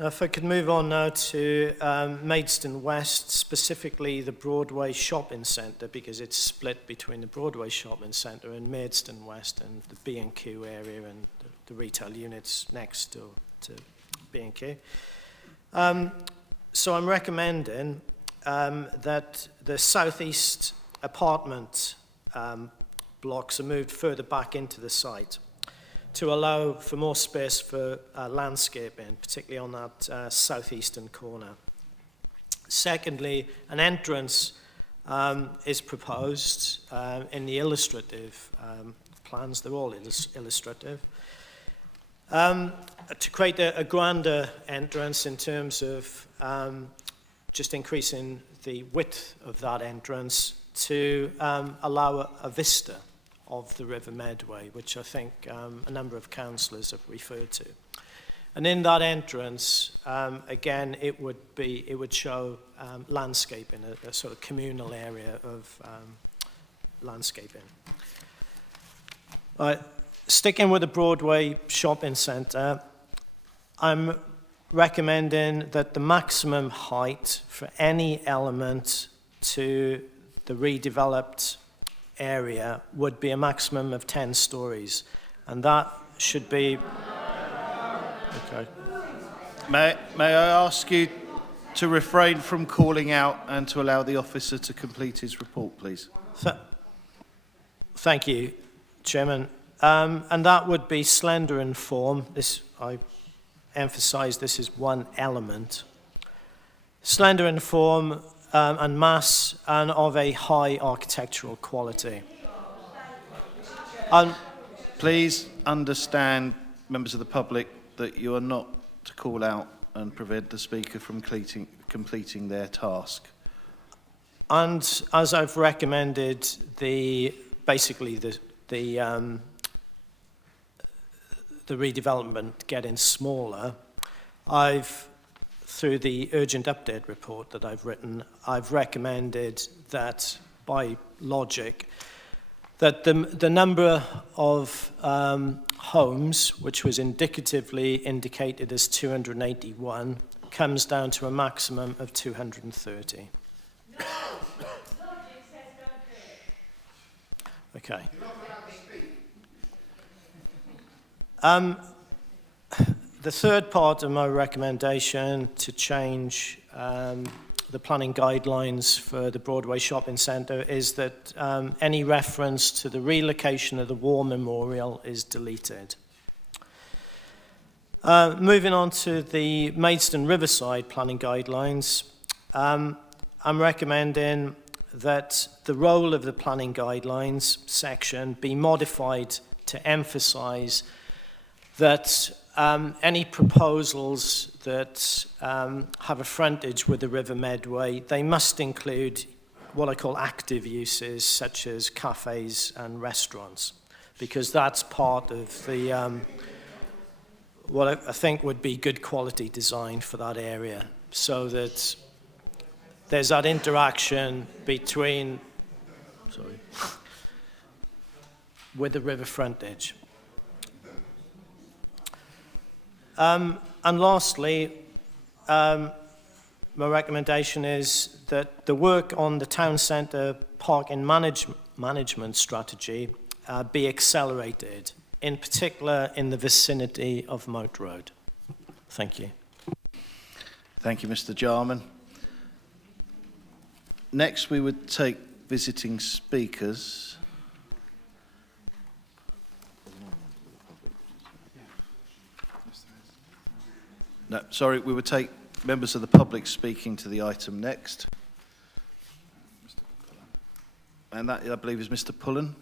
Now, if I could move on now to Maidstone West, specifically the Broadway Shopping Centre, because it's split between the Broadway Shopping Centre and Maidstone West and the B&Q area and the retail units next to B&Q. So I'm recommending that the southeast apartment blocks are moved further back into the site to allow for more space for landscaping, particularly on that southeastern corner. Secondly, an entrance is proposed in the illustrative plans. They're all illustrative. To create a grander entrance in terms of just increasing the width of that entrance to allow a vista of the River Medway, which I think a number of councillors have referred to. And in that entrance, again, it would show landscaping, a sort of communal area of landscaping. Sticking with the Broadway shopping centre, I'm recommending that the maximum height for any element to the redeveloped area would be a maximum of 10 stories, and that should be... Okay. May I ask you to refrain from calling out and to allow the officer to complete his report, please? Thank you, Chairman. And that would be slender in form. This, I emphasise, this is one element. Slender in form and mass and of a high architectural quality. Please understand, members of the public, that you are not to call out and prevent the speaker from completing their task. And as I've recommended, basically the redevelopment getting smaller, through the urgent update report that I've written, I've recommended that, by logic, that the number of homes, which was indicatively indicated as 281, comes down to a maximum of 230. Okay. The third part of my recommendation to change the planning guidelines for the Broadway Shopping Centre is that any reference to the relocation of the War Memorial is deleted. Moving on to the Maidstone Riverside planning guidelines, I'm recommending that the role of the planning guidelines section be modified to emphasise that any proposals that have a frontage with the River Medway, they must include what I call active uses, such as cafes and restaurants, because that's part of the what I think would be good quality design for that area, so that there's that interaction between, with the river frontage. And lastly, my recommendation is that the work on the town centre parking management strategy be accelerated, in particular in the vicinity of Moat Road. Thank you. Thank you, Mr. Jarman. Next, we would take visiting speakers. No, sorry, we would take members of the public speaking to the item next. And that, I believe, is Mr. Pullen.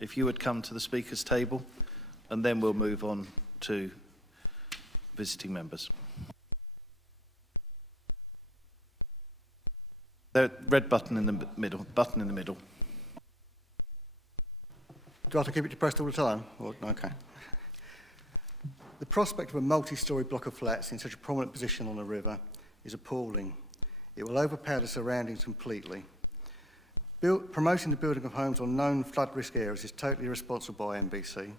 If you would come to the speakers table, and then we'll move on to visiting members. The red button in the middle, button in the middle. Do I have to keep it depressed all the time? Or, okay. The prospect of a multi-storey block of flats in such a prominent position on the river is appalling. It will overpower the surroundings completely. Promoting the building of homes on known flood risk areas is totally irresponsible by NBC.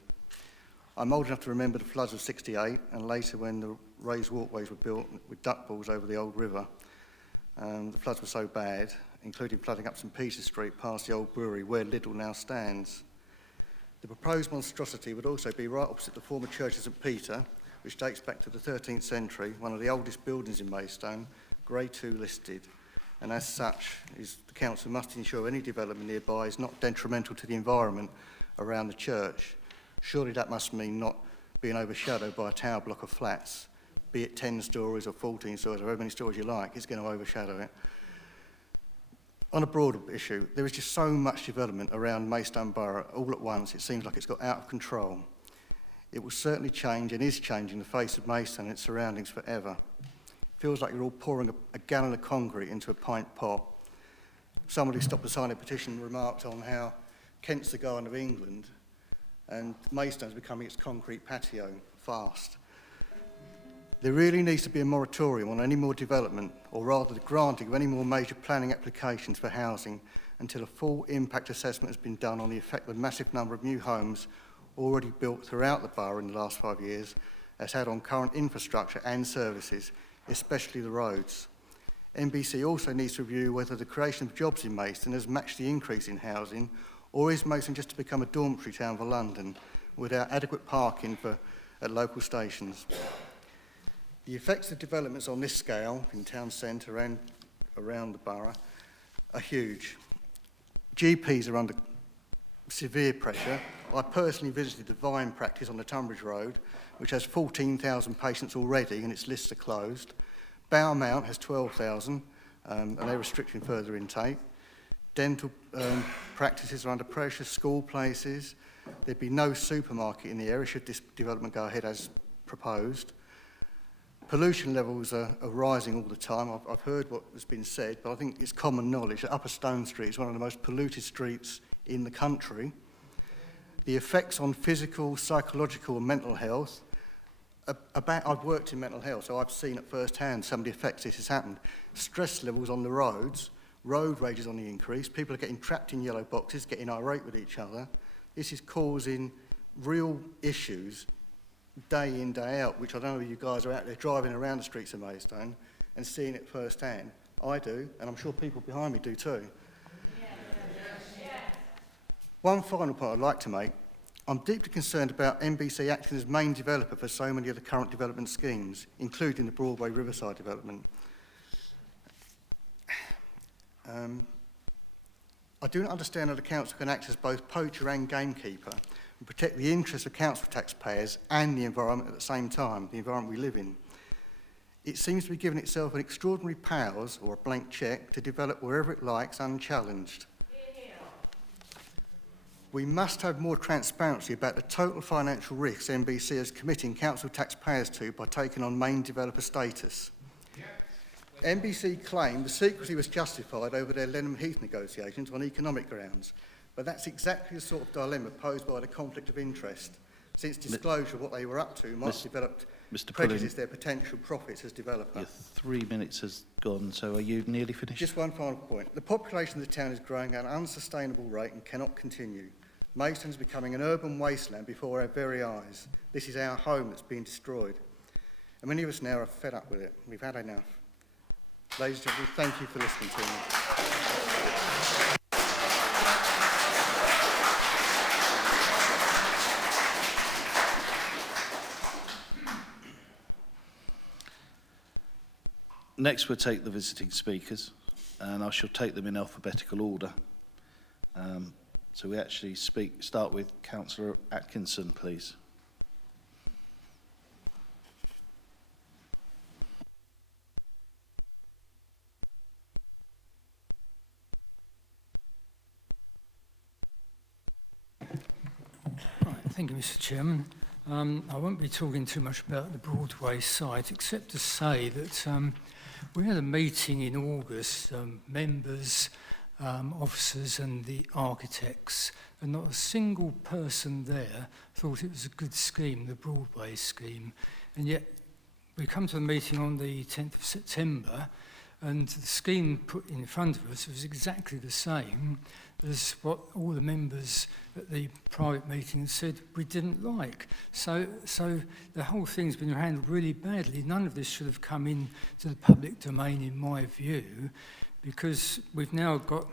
I'm old enough to remember the floods of '68 and later when the raised walkways were built with duckballs over the old river. The floods were so bad, including flooding up St Peter Street past the old brewery where Lidl now stands. The proposed monstrosity would also be right opposite the former Church of St Peter, which dates back to the 13th century, one of the oldest buildings in Maidstone, Grade 2 listed, and as such, the council must ensure any development nearby is not detrimental to the environment around the church. Surely that must mean not being overshadowed by a tower block of flats, be it 10 stories or 14 stories or however many stories you like, it's going to overshadow it. On a broader issue, there is just so much development around Maidstone Borough all at once, it seems like it's got out of control. It will certainly change and is changing the face of Maidstone and its surroundings forever. It feels like you're all pouring a gallon of concrete into a pint pot. Somebody stopped to sign a petition remarked on how Kent's the Garden of England and Maidstone's becoming its concrete patio fast. There really needs to be a moratorium on any more development, or rather the granting of any more major planning applications for housing until a full impact assessment has been done on the effect the massive number of new homes already built throughout the borough in the last 5 years has had on current infrastructure and services, especially the roads. NBC also needs to review whether the creation of jobs in Maidstone has matched the increase in housing, or is Maidstone just to become a dormitory town for London without adequate parking at local stations. The effects of developments on this scale in town centre and around the borough are huge. GPs are under severe pressure. I personally visited the Vine practice on the Tunbridge Road, which has 14,000 patients already and its lists are closed. Bow Mount has 12,000, and they're restricting further intake. Dental practices are under pressure, school places. There'd be no supermarket in the area should this development go ahead as proposed. Pollution levels are rising all the time. I've heard what has been said, but I think it's common knowledge that Upper Stone Street is one of the most polluted streets in the country. The effects on physical, psychological and mental health, I've worked in mental health, so I've seen at first hand some of the effects this has happened. Stress levels on the roads, road rage is on the increase, people are getting trapped in yellow boxes, getting irate with each other. This is causing real issues day in, day out, which I don't know if you guys are out there driving around the streets of Maidstone and seeing it firsthand. I do, and I'm sure people behind me do too. One final point I'd like to make. I'm deeply concerned about NBC acting as main developer for so many of the current development schemes, including the Broadway Riverside development. I do not understand how the council can act as both poacher and gamekeeper and protect the interests of council taxpayers and the environment at the same time, the environment we live in. It seems to be giving itself an extraordinary powers, or a blank cheque, to develop wherever it likes unchallenged. We must have more transparency about the total financial risks NBC is committing council taxpayers to by taking on main developer status. NBC claimed the secrecy was justified over their Lenham Heath negotiations on economic grounds, but that's exactly the sort of dilemma posed by the conflict of interest, since disclosure of what they were up to might have developed prejudice their potential profits as developer. Your 3 minutes has gone, so are you nearly finished? Just one final point. The population of the town is growing at an unsustainable rate and cannot continue. Maidstone is becoming an urban wasteland before our very eyes. This is our home that's being destroyed. And many of us now are fed up with it. We've had enough. Ladies and gentlemen, thank you for listening to me. Next, we'll take the visiting speakers, and I shall take them in alphabetical order. So we actually start with Councillor Atkinson, please. Thank you, Mr. Chairman. I won't be talking too much about the Broadway site, except to say that we had a meeting in August, members, officers and the architects, and not a single person there thought it was a good scheme, the Broadway scheme. And yet we come to the meeting on the 10th of September, and the scheme put in front of us was exactly the same as what all the members at the private meeting said we didn't like. So the whole thing's been handled really badly. None of this should have come in to the public domain, in my view, because we've now got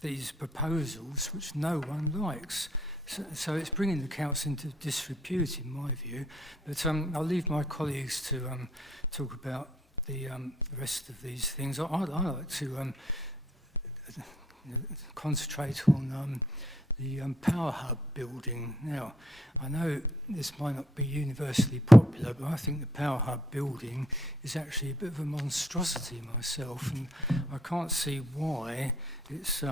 these proposals which no one likes. So it's bringing the council into disrepute, in my view. But I'll leave my colleagues to talk about the rest of these things. I'd like to concentrate on the Power Hub building. Now, I know this might not be universally popular, but I think the Power Hub building is actually a bit of a monstrosity myself, and I can't see why it's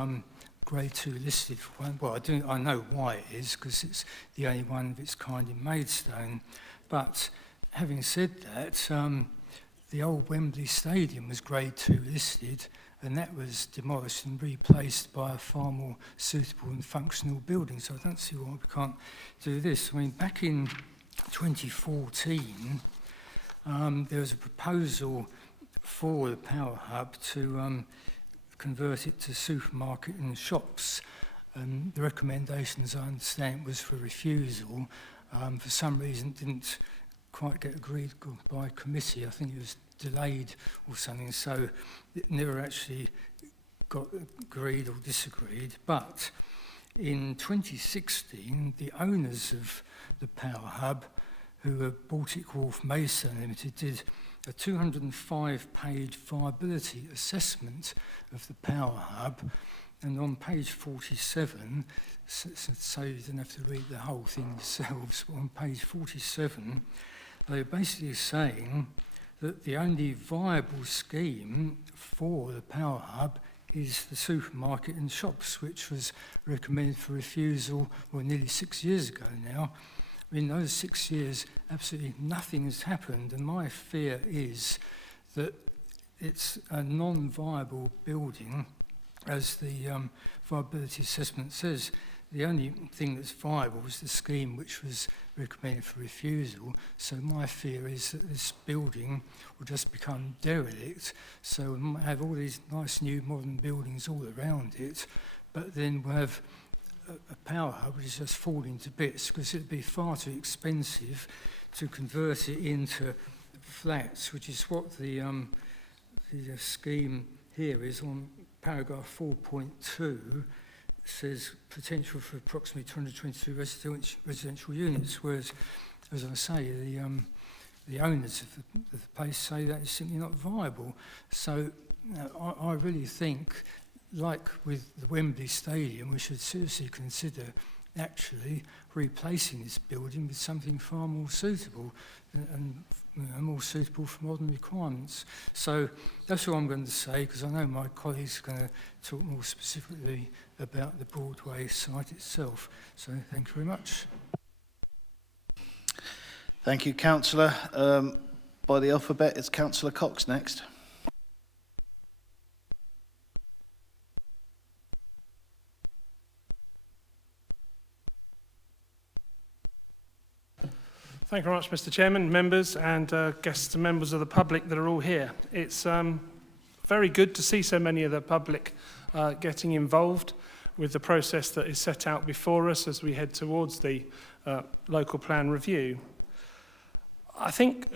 Grade 2 listed for one. Well, I know why it is, because it's the only one of its kind in Maidstone. But having said that, the old Wembley Stadium was Grade 2 listed, and that was demolished and replaced by a far more suitable and functional building. So I don't see why we can't do this. I mean, back in 2014, there was a proposal for the Power Hub to convert it to supermarket and shops. And the recommendation, as I understand, was for refusal. For some reason, it didn't quite get agreed by committee. I think it was delayed or something, so it never actually got agreed or disagreed. But in 2016, the owners of the Power Hub, who were Baltic Wharf Maidstone Limited, did a 205-page viability assessment of the Power Hub, and on page 47, so you don't have to read the whole thing yourselves, but on page 47, they were basically saying that the only viable scheme for the power hub is the supermarket and shops, which was recommended for refusal, well, nearly 6 years ago now. In those 6 years, absolutely nothing has happened, and my fear is that it's a non-viable building, as the viability assessment says. The only thing that's viable is the scheme which was recommended for refusal. So my fear is that this building will just become derelict. So we might have all these nice new modern buildings all around it, but then we'll have a power hub which is just falling to bits, because it'd be far too expensive to convert it into flats, which is what the scheme here is on paragraph 4.2. Says potential for approximately 222 residential units, whereas, as I say, the owners of the place say that is simply not viable. So I really think, like with the Wembley Stadium, we should seriously consider actually replacing this building with something far more suitable and more suitable for modern requirements. So that's all I'm going to say, because I know my colleagues are going to talk more specifically about the Broadway site itself. So thank you very much. Thank you, Councillor. By the alphabet, it's Councillor Cox next. Thank you very much, Mr. Chairman, members and guests and members of the public that are all here. It's very good to see so many of the public getting involved with the process that is set out before us as we head towards the local plan review. I think,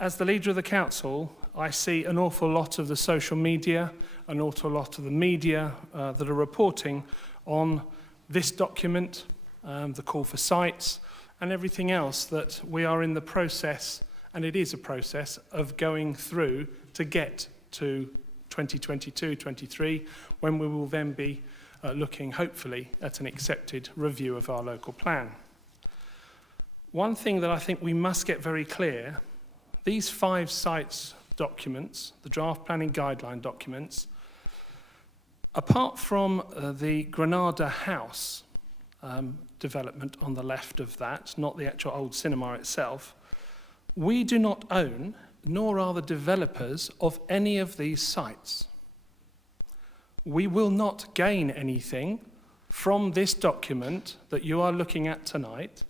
as the leader of the council, I see an awful lot of the social media, an awful lot of the media that are reporting on this document, the call for sites, and everything else that we are in the process, and it is a process, of going through to get to 2022-23, when we will then be looking, hopefully, at an accepted review of our local plan. One thing that I think we must get very clear, these 5 sites documents, the draft planning guideline documents, apart from the Granada House development on the left of that, not the actual old cinema itself, we do not own, nor are the developers of any of these sites. We will not gain anything from this document that you are looking at tonight.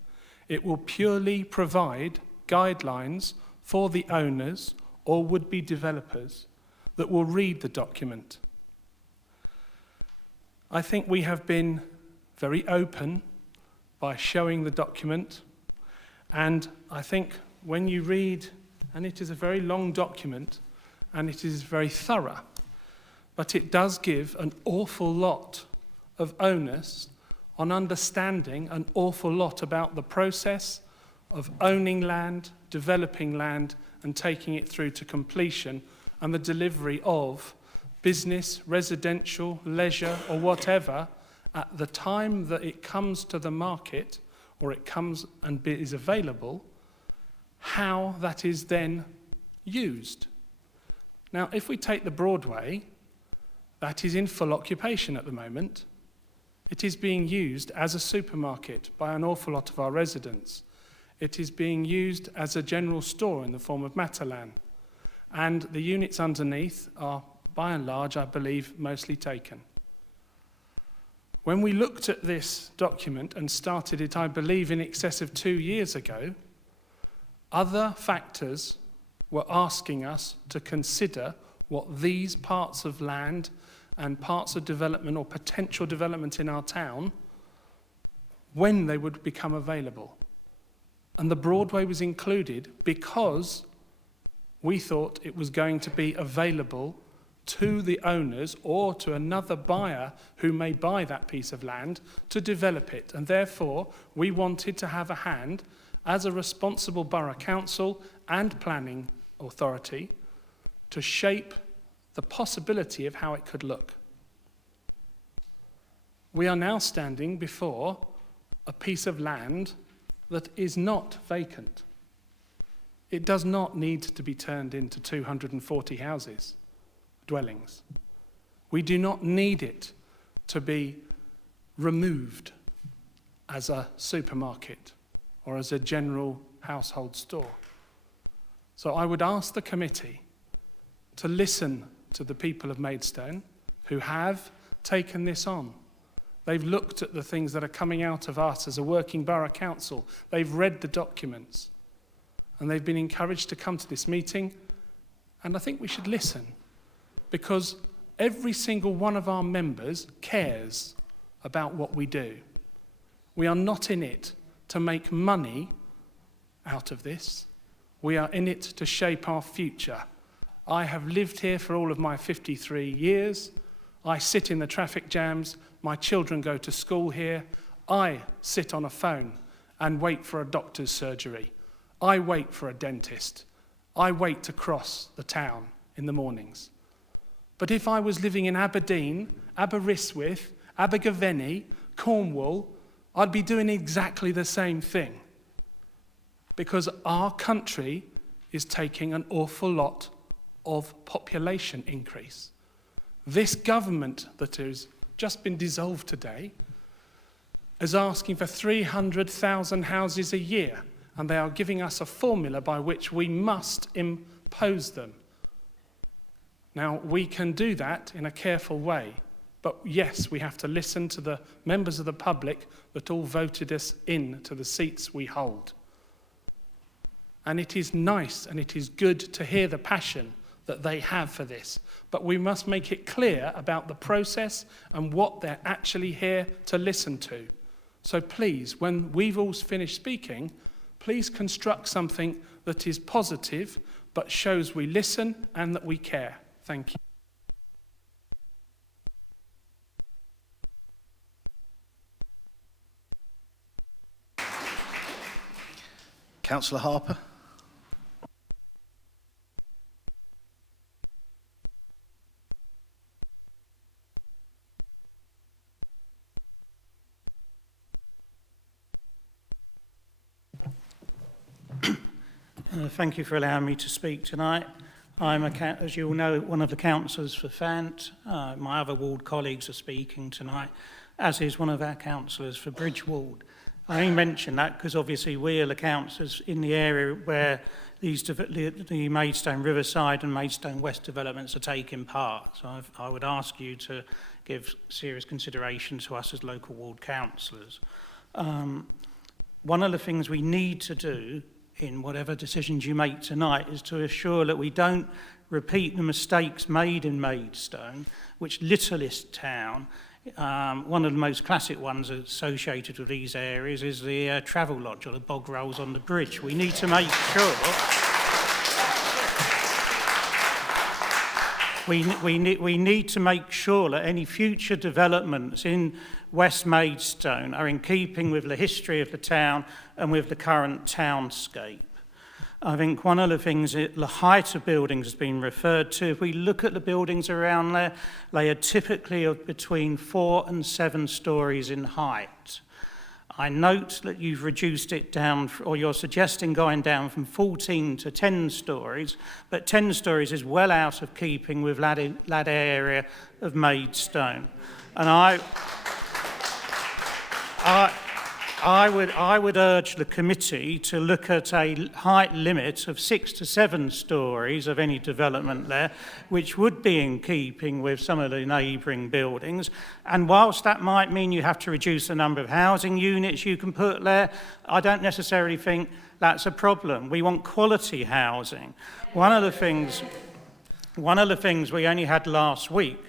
It will purely provide guidelines for the owners or would-be developers that will read the document. I think we have been very open by showing the document, and I think when you read, and it is a very long document and it is very thorough, but it does give an awful lot of onus on understanding an awful lot about the process of owning land, developing land, and taking it through to completion, and the delivery of business, residential, leisure, or whatever at the time that it comes to the market, or it comes and is available, how that is then used. Now, if we take the Broadway, that is in full occupation at the moment. It is being used as a supermarket by an awful lot of our residents. It is being used as a general store in the form of Matalan. And the units underneath are, by and large, I believe, mostly taken. When we looked at this document and started it, I believe, in excess of 2 years ago, other factors were asking us to consider what these parts of land and parts of development or potential development in our town, when they would become available. And the Broadway was included because we thought it was going to be available to the owners or to another buyer who may buy that piece of land to develop it. And therefore, we wanted to have a hand as a responsible borough council and planning authority to shape the possibility of how it could look. We are now standing before a piece of land that is not vacant. It does not need to be turned into 240 houses, dwellings. We do not need it to be removed as a supermarket or as a general household store. So I would ask the committee to listen to the people of Maidstone who have taken this on. They've looked at the things that are coming out of us as a working borough council. They've read the documents and they've been encouraged to come to this meeting, and I think we should listen, because every single one of our members cares about what we do. We are not in it to make money out of this. We are in it to shape our future. I have lived here for all of my 53 years. I sit in the traffic jams. My children go to school here. I sit on a phone and wait for a doctor's surgery. I wait for a dentist. I wait to cross the town in the mornings. But if I was living in Aberdeen, Aberystwyth, Abergavenny, Cornwall, I'd be doing exactly the same thing. Because our country is taking an awful lot of population increase. This government that has just been dissolved today is asking for 300,000 houses a year, and they are giving us a formula by which we must impose them. Now, we can do that in a careful way, but yes, we have to listen to the members of the public that all voted us in to the seats we hold. And it is nice and it is good to hear the passion that they have for this, but we must make it clear about the process and what they're actually here to listen to. So please, when we've all finished speaking, please construct something that is positive, but shows we listen and that we care. Thank you. Councillor Harper. Thank you for allowing me to speak tonight. I'm, as you all know, one of the councillors for Fant. My other ward colleagues are speaking tonight, as is one of our councillors for Bridge Ward. I only mention that because obviously we are the councillors in the area where the Maidstone Riverside and Maidstone West developments are taking part. So I would ask you to give serious consideration to us as local ward councillors. One of the things we need to do in whatever decisions you make tonight is to assure that we don't repeat the mistakes made in Maidstone, which littlest town. One of the most classic ones associated with these areas is the travel lodge or the bog rolls on the bridge. We need to make sure we need to make sure that any future developments in West Maidstone are in keeping with the history of the town and with the current townscape. I think one of the things, the height of buildings has been referred to. If we look at the buildings around there, they are typically of between 4 and 7 stories in height. I note that you've reduced it down, or you're suggesting going down from 14 to 10 stories, but 10 stories is well out of keeping with that area of Maidstone. And I would urge the committee to look at a height limit of 6 to 7 stories of any development there, which would be in keeping with some of the neighbouring buildings. And whilst that might mean you have to reduce the number of housing units you can put there, I don't necessarily think that's a problem. We want quality housing. One of the things we only had last week,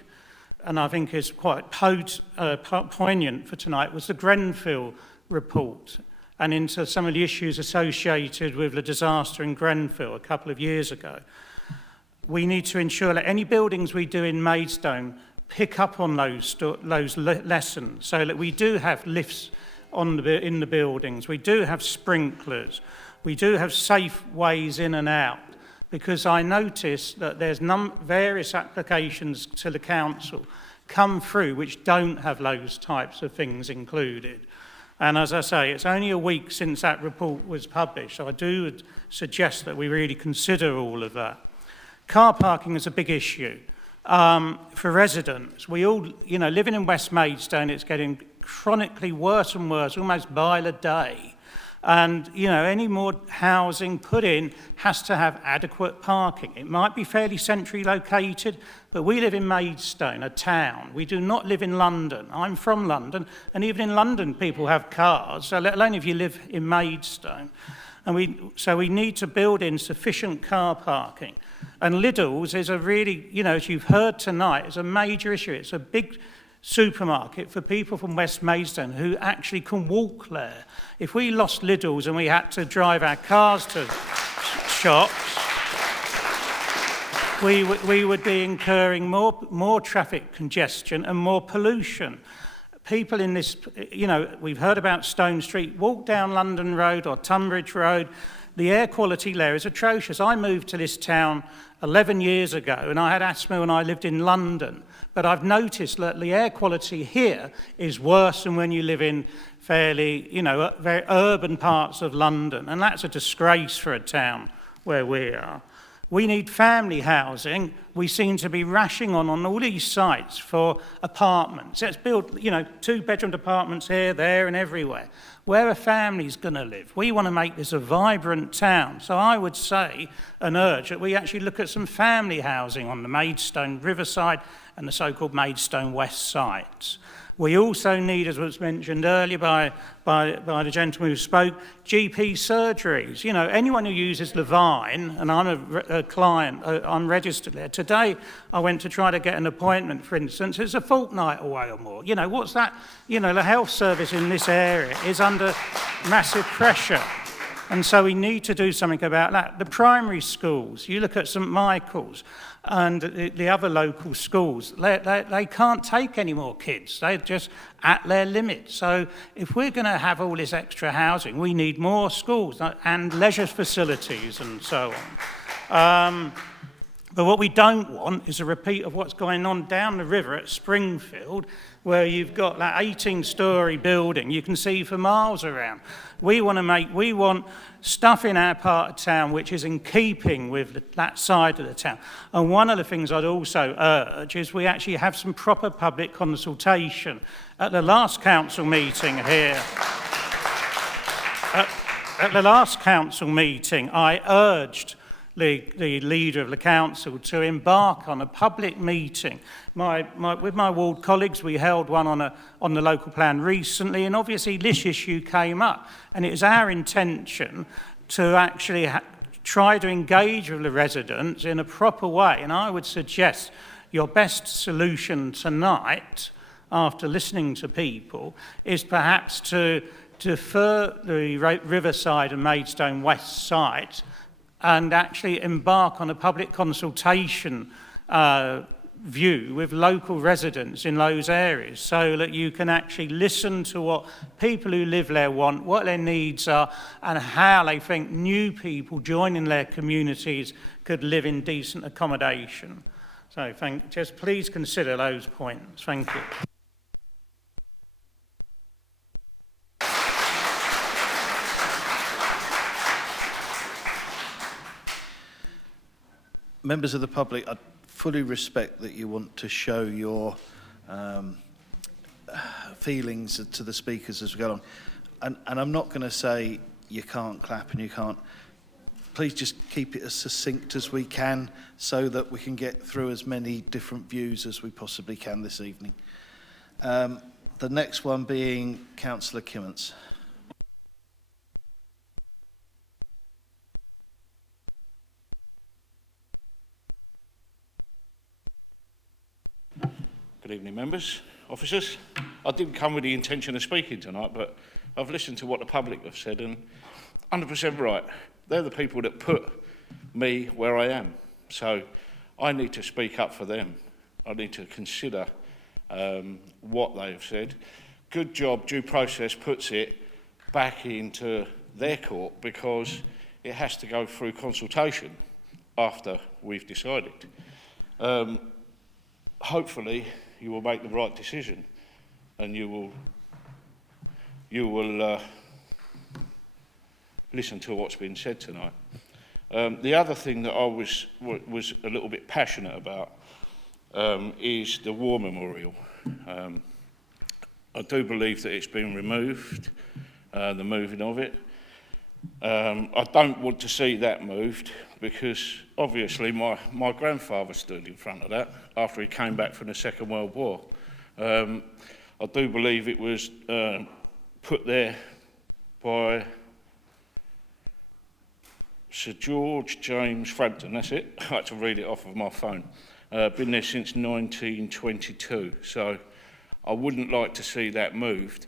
and I think is quite poignant for tonight, was the Grenfell report and into some of the issues associated with the disaster in Grenfell a couple of years ago. We need to ensure that any buildings we do in Maidstone pick up on those lessons, so that we do have lifts in the buildings, we do have sprinklers, we do have safe ways in and out, because I notice that there's various applications to the council come through which don't have those types of things included. And as I say, it's only a week since that report was published, so I do suggest that we really consider all of that. Car parking is a big issue. For residents, we all, living in West Maidstone, it's getting chronically worse and worse, almost by the day. And, any more housing put in has to have adequate parking. It might be fairly centrally located, but we live in Maidstone, a town. We do not live in London. I'm from London, and even in London, people have cars, so let alone if you live in Maidstone. And so we need to build in sufficient car parking. And Lidl's is a really, as you've heard tonight, is a major issue. It's a big supermarket for people from West Maidstone who actually can walk there. If we lost Lidl's and we had to drive our cars to shops, we would be incurring more traffic congestion and more pollution. People in this, we've heard about Stone Street, walk down London Road or Tunbridge Road, the air quality there is atrocious. I moved to this town 11 years ago and I had asthma when I lived in London, but I've noticed that the air quality here is worse than when you live in fairly, very urban parts of London, and that's a disgrace for a town where we are. We need family housing. We seem to be rushing on all these sites for apartments. Let's build, 2-bedroom apartments here, there, and everywhere. Where are families going to live? We want to make this a vibrant town. So I would say and urge that we actually look at some family housing on the Maidstone Riverside and the so-called Maidstone West sites. We also need, as was mentioned earlier by the gentleman who spoke, GP surgeries. Anyone who uses Levine, and I'm a client, I'm registered there. Today, I went to try to get an appointment, for instance. It's a fortnight away or more. What's that? The health service in this area is under massive pressure. And so we need to do something about that. The primary schools, you look at St Michael's and the other local schools, they can't take any more kids. They're just at their limit. So if we're going to have all this extra housing, we need more schools and leisure facilities and so on. But what we don't want is a repeat of what's going on down the river at Springfield, where you've got that 18-storey building you can see for miles around. We want stuff in our part of town which is in keeping with that side of the town. And one of the things I'd also urge is we actually have some proper public consultation. At the last council meeting here, at the last council meeting, I urged the leader of the council to embark on a public meeting. With my ward colleagues, we held one on the local plan recently, and obviously this issue came up. And it is our intention to actually try to engage with the residents in a proper way. And I would suggest your best solution tonight, after listening to people, is perhaps to defer the Riverside and Maidstone West site and actually embark on a public consultation view with local residents in those areas so that you can actually listen to what people who live there want, what their needs are, and how they think new people joining their communities could live in decent accommodation. So just please consider those points. Thank you. Members of the public, I fully respect that you want to show your feelings to the speakers as we go on. And I'm not going to say you can't clap and you can't. Please just keep it as succinct as we can so that we can get through as many different views as we possibly can this evening. The next one being Councillor Kimmons. Good evening, members, officers. I didn't come with the intention of speaking tonight, but I've listened to what the public have said, and 100% right. They're the people that put me where I am. So I need to speak up for them. I need to consider what they've said. Good job, due process puts it back into their court because it has to go through consultation after we've decided. Hopefully, you will make the right decision and you will you will listen to what's been said tonight. The other thing that I was a little bit passionate about is the war memorial. I do believe that it's been removed, the moving of it. I don't want to see that moved because obviously my grandfather stood in front of that after he came back from the Second World War. I do believe it was put there by Sir George James Frampton, that's it. I had to read it off of my phone. Been there since 1922, so I wouldn't like to see that moved.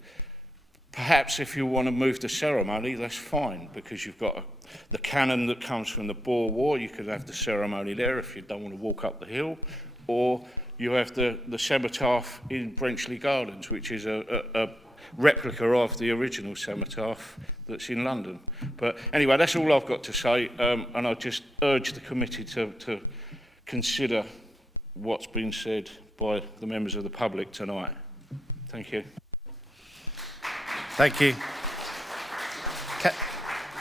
Perhaps if you want to move the ceremony, that's fine, because you've got the cannon that comes from the Boer War. You could have the ceremony there if you don't want to walk up the hill, or you have the cenotaph in Brenchley Gardens, which is a replica of the original cenotaph that's in London. But anyway, that's all I've got to say, and I just urge the committee to consider what's been said by the members of the public tonight. Thank you. Thank you.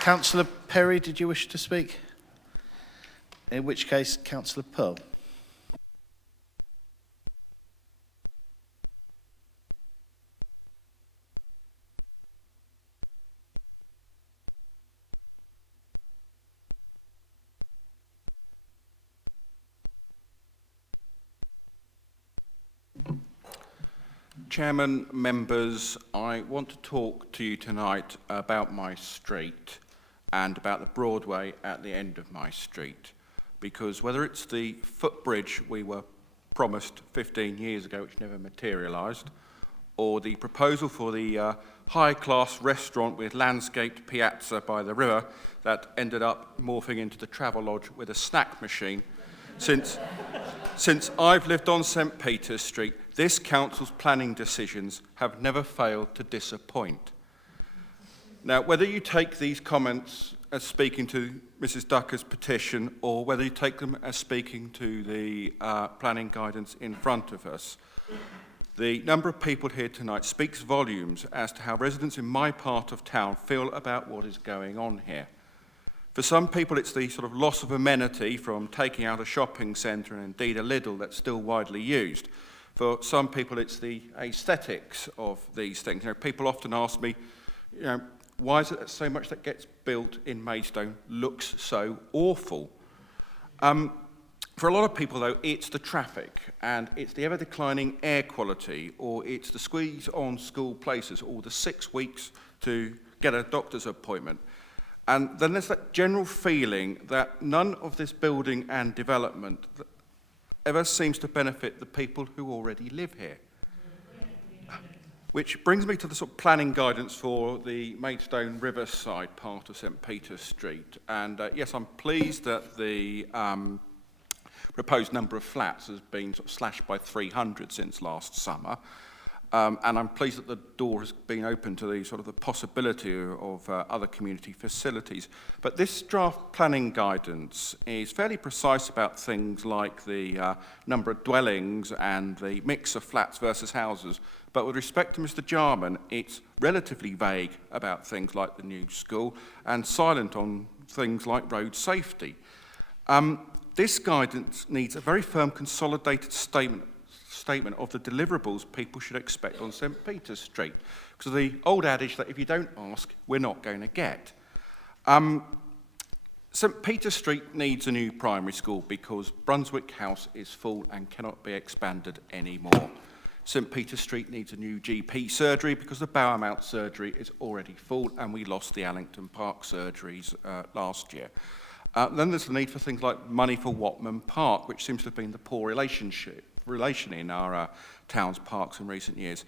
Councillor Perry, did you wish to speak? In which case, Councillor Pearl. Chairman, members, I want to talk to you tonight about my street and about the Broadway at the end of my street, because whether it's the footbridge we were promised 15 years ago which never materialised, or the proposal for the high-class restaurant with landscaped piazza by the river that ended up morphing into the Travelodge with a snack machine, since I've lived on St Peter's Street, this council's planning decisions have never failed to disappoint. Now, whether you take these comments as speaking to Mrs Ducker's petition or whether you take them as speaking to the planning guidance in front of us, the number of people here tonight speaks volumes as to how residents in my part of town feel about what is going on here. For some people, it's the sort of loss of amenity from taking out a shopping centre and indeed a Lidl that's still widely used. For some people, it's the aesthetics of these things. You know, people often ask me, you know, why is it that so much that gets built in Maidstone looks so awful? For a lot of people, though, it's the traffic, and it's the ever-declining air quality, or it's the squeeze on school places, or the 6 weeks to get a doctor's appointment. And then there's that general feeling that none of this building and development ever seems to benefit the people who already live here. Which brings me to the sort of planning guidance for the Maidstone Riverside part of St Peter's Street. And yes, I'm pleased that the proposed number of flats has been sort of slashed by 300 since last summer. And I'm pleased that the door has been open to the sort of the possibility of other community facilities. But this draft planning guidance is fairly precise about things like the number of dwellings and the mix of flats versus houses. But with respect to Mr Jarman, it's relatively vague about things like the new school and silent on things like road safety. This guidance needs a very firm consolidated statement of the deliverables people should expect on St Peter's Street, because of the old adage that if you don't ask, we're not going to get. St Peter's Street needs a new primary school because Brunswick House is full and cannot be expanded anymore. St Peter's Street needs a new GP surgery because the Bowermount surgery is already full and we lost the Allington Park surgeries last year. Then there's the need for things like money for Watman Park, which seems to have been the poor relation in our town's parks in recent years.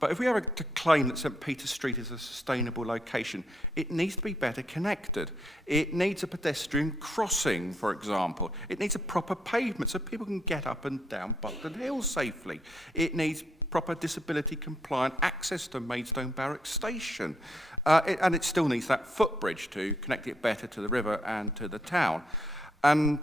But if we are to claim that St Peter's Street is a sustainable location, it needs to be better connected. It needs a pedestrian crossing, for example. It needs a proper pavement so people can get up and down Buckland Hill safely. It needs proper disability-compliant access to Maidstone Barracks Station. And it still needs that footbridge to connect it better to the river and to the town. And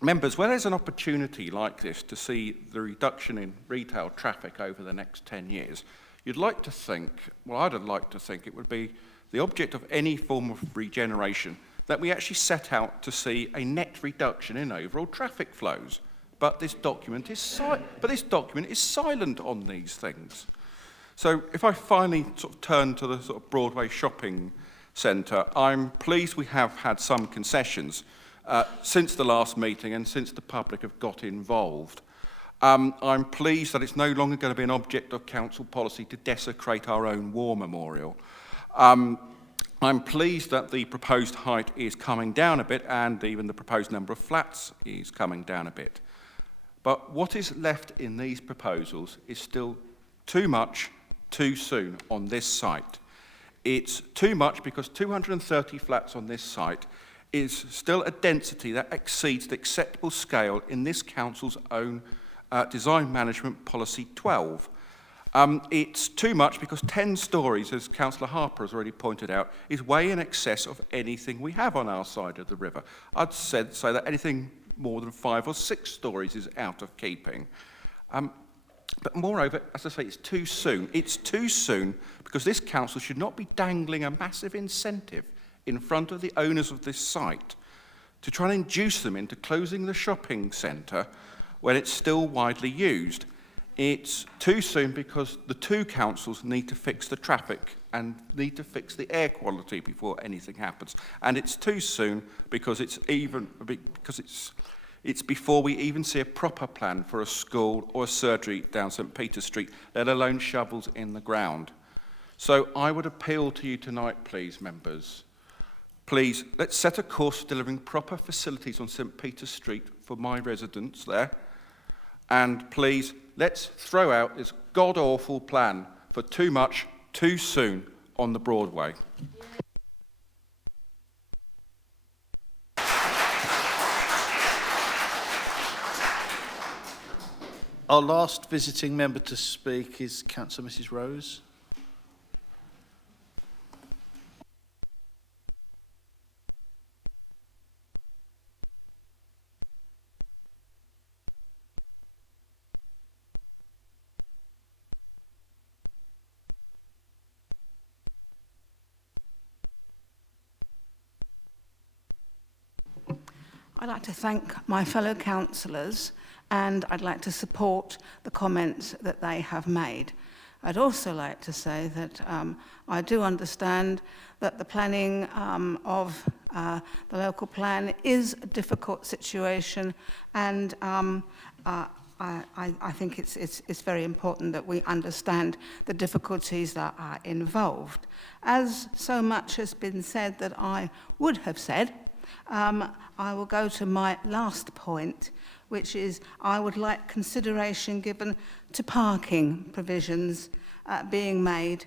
members, where there's an opportunity like this to see the reduction in retail traffic over the next 10 years, you'd like to think, well, I'd like to think it would be the object of any form of regeneration that we actually set out to see a net reduction in overall traffic flows. But this document is silent on these things. So if I finally sort of turn to the sort of Broadway shopping centre, I'm pleased we have had some concessions since the last meeting and since the public have got involved. I'm pleased that it's no longer going to be an object of council policy to desecrate our own war memorial. I'm pleased that the proposed height is coming down a bit and even the proposed number of flats is coming down a bit. But what is left in these proposals is still too much, too soon on this site. It's too much because 230 flats on this site is still a density that exceeds the acceptable scale in this council's own Design Management Policy 12. It's too much because 10 stories, as Councillor Harper has already pointed out, is way in excess of anything we have on our side of the river. I'd say that anything more than 5 or 6 stories is out of keeping. But moreover, as I say, it's too soon. It's too soon because this council should not be dangling a massive incentive in front of the owners of this site to try and induce them into closing the shopping centre when it's still widely used. It's too soon because the two councils need to fix the traffic and need to fix the air quality before anything happens. And it's too soon because it's before we even see a proper plan for a school or a surgery down St. Peter Street, let alone shovels in the ground. So I would appeal to you tonight, please, members. Please, let's set a course for delivering proper facilities on St. Peter Street for my residents there. And please, let's throw out this god-awful plan for too much, too soon on the Broadway. Our last visiting member to speak is Councillor Mrs. Rose. I'd like to thank my fellow councillors and I'd like to support the comments that they have made. I'd also like to say that I do understand that the planning of the local plan is a difficult situation, and I think it's very important that we understand the difficulties that are involved. As so much has been said that I would have said, I will go to my last point, which is I would like consideration given to parking provisions being made,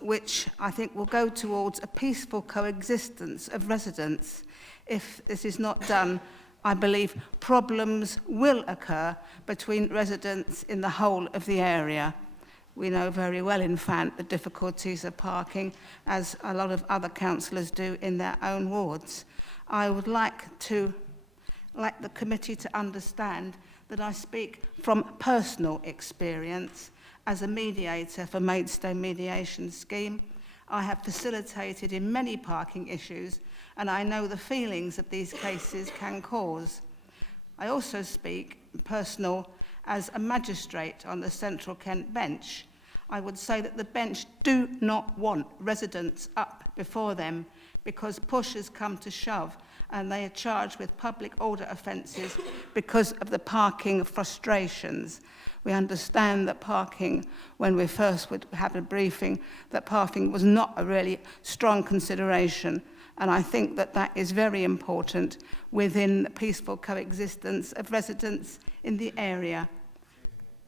which I think will go towards a peaceful coexistence of residents. If this is not done, I believe problems will occur between residents in the whole of the area. We know very well, in fact, the difficulties of parking, as a lot of other councillors do in their own wards. I would like the committee to understand that I speak from personal experience as a mediator for Maidstone Mediation Scheme. I have facilitated in many parking issues, and I know the feelings that these cases can cause. I also speak personal as a magistrate on the Central Kent bench. I would say that the bench do not want residents up before them because push has come to shove and they are charged with public order offences because of the parking frustrations. We understand that parking, when we first would have a briefing, that parking was not a really strong consideration, and I think that that is very important within the peaceful coexistence of residents in the area.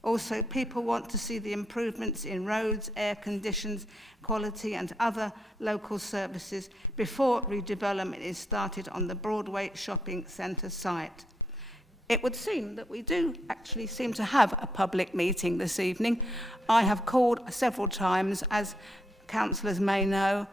Also, people want to see the improvements in roads, air conditions, quality and other local services before redevelopment is started on the Broadway shopping centre site. It would seem that we do actually seem to have a public meeting this evening. I have called several times, as councillors may know.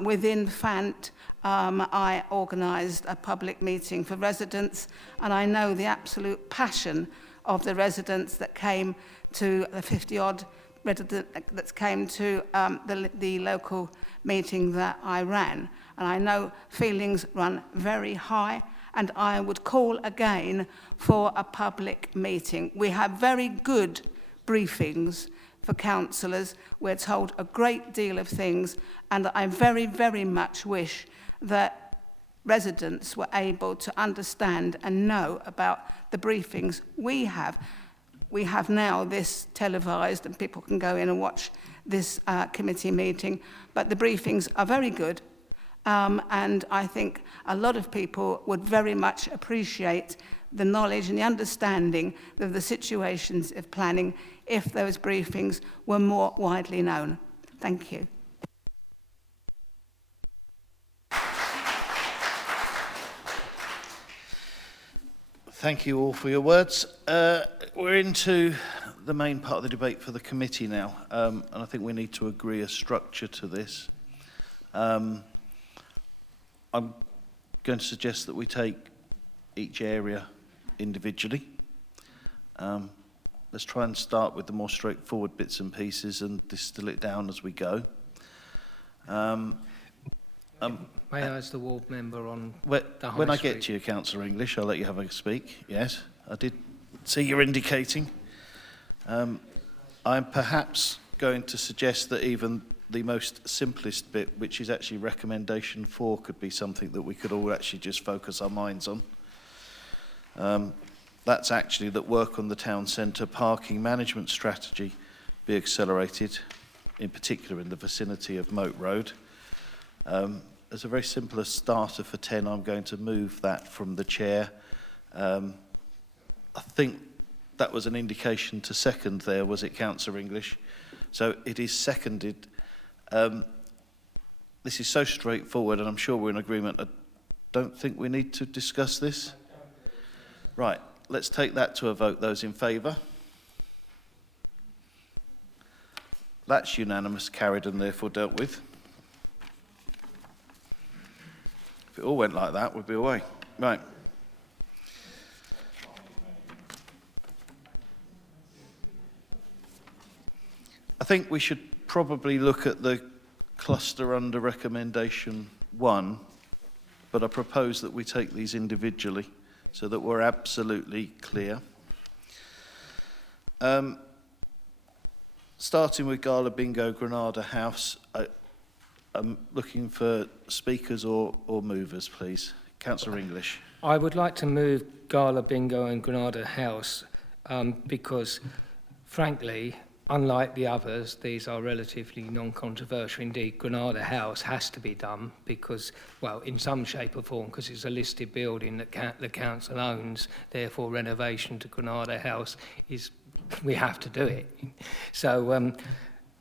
Within FANT, I organised a public meeting for residents, and I know the absolute passion of the residents that came to the 50-odd that came to the local meeting that I ran. And I know feelings run very high, and I would call again for a public meeting. We have very good briefings for councillors. We're told a great deal of things, and I very, very much wish that residents were able to understand and know about the briefings we have. We have now this televised, and people can go in and watch this committee meeting, but the briefings are very good. And I think a lot of people would very much appreciate the knowledge and the understanding of the situations of planning if those briefings were more widely known. Thank you. Thank you all for your words. We're into the main part of the debate for the committee now, and I think we need to agree a structure to this. I'm going to suggest that we take each area individually. Let's try and start with the more straightforward bits and pieces and distill it down as we go. May I, as the ward member on the High When I Street? get to you, Councillor English, I'll let you have a speak. Yes, I did see you're indicating. I'm perhaps going to suggest that even the most simplest bit, which is actually recommendation 4, could be something that we could all actually just focus our minds on. That's actually that work on the town centre parking management strategy be accelerated, in particular in the vicinity of Moat Road. As a very simple starter for 10, I'm going to move that from the chair. I think that was an indication to second there, was it, Councillor English? So it is seconded. This is so straightforward, and I'm sure we're in agreement. I don't think we need to discuss this. Right, let's take that to a vote. Those in favour? That's unanimous, carried, and therefore dealt with. If it all went like that, we'd be away. Right. I think we should probably look at the cluster under recommendation 1, but I propose that we take these individually so that we're absolutely clear. Starting with Gala Bingo Granada House, I'm looking for speakers or movers, please. Councillor English. I would like to move Gala Bingo and Granada House because, frankly, unlike the others, these are relatively non-controversial. Indeed, Granada House has to be done because, well, in some shape or form, because it's a listed building that the council owns, therefore renovation to Granada House is, we have to do it. So